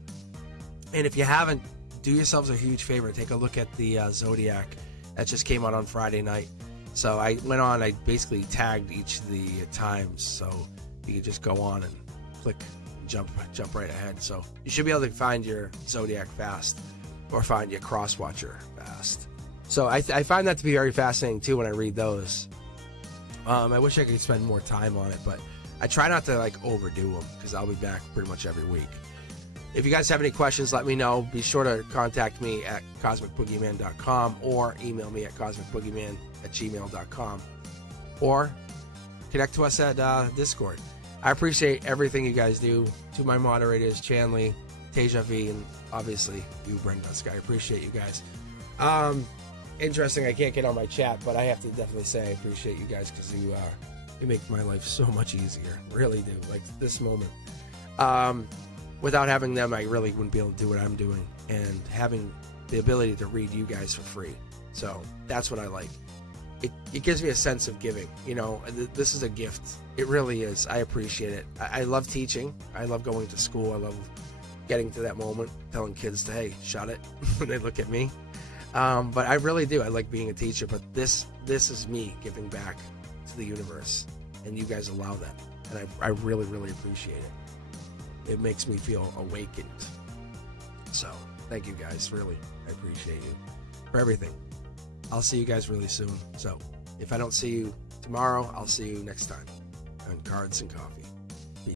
And if you haven't, do yourselves a huge favor. Take a look at the Zodiac that just came out on Friday night. So I went on, I basically tagged each of the times, so you can just go on and click, jump right ahead. So you should be able to find your Zodiac fast, or find your Cross Watcher fast. So I find that to be very fascinating too when I read those. I wish I could spend more time on it, but I try not to like overdo them, because I'll be back pretty much every week. If you guys have any questions, let me know. Be sure to contact me at cosmicboogeyman.com, or email me at cosmicboogeyman@gmail.com, or connect to us at Discord. I appreciate everything you guys do. To my moderators, Chanley, Deja Vu, and obviously you, Brenda. I appreciate you guys. Interesting, I can't get on my chat, but I have to definitely say I appreciate you guys, because you make my life so much easier. Really do. Like this moment. Without having them, I really wouldn't be able to do what I'm doing, and having the ability to read you guys for free. So that's what I like. It gives me a sense of giving. You know, this is a gift. It really is. I appreciate it. I love teaching. I love going to school. I love getting to that moment, telling kids to, hey, shut it, when they look at me. But I really do. I like being a teacher, but this is me giving back to the universe, and you guys allow that. And I really, really appreciate it. It makes me feel awakened. So thank you guys. Really, I appreciate you for everything. I'll see you guys really soon. So if I don't see you tomorrow, I'll see you next time on Cards and Coffee.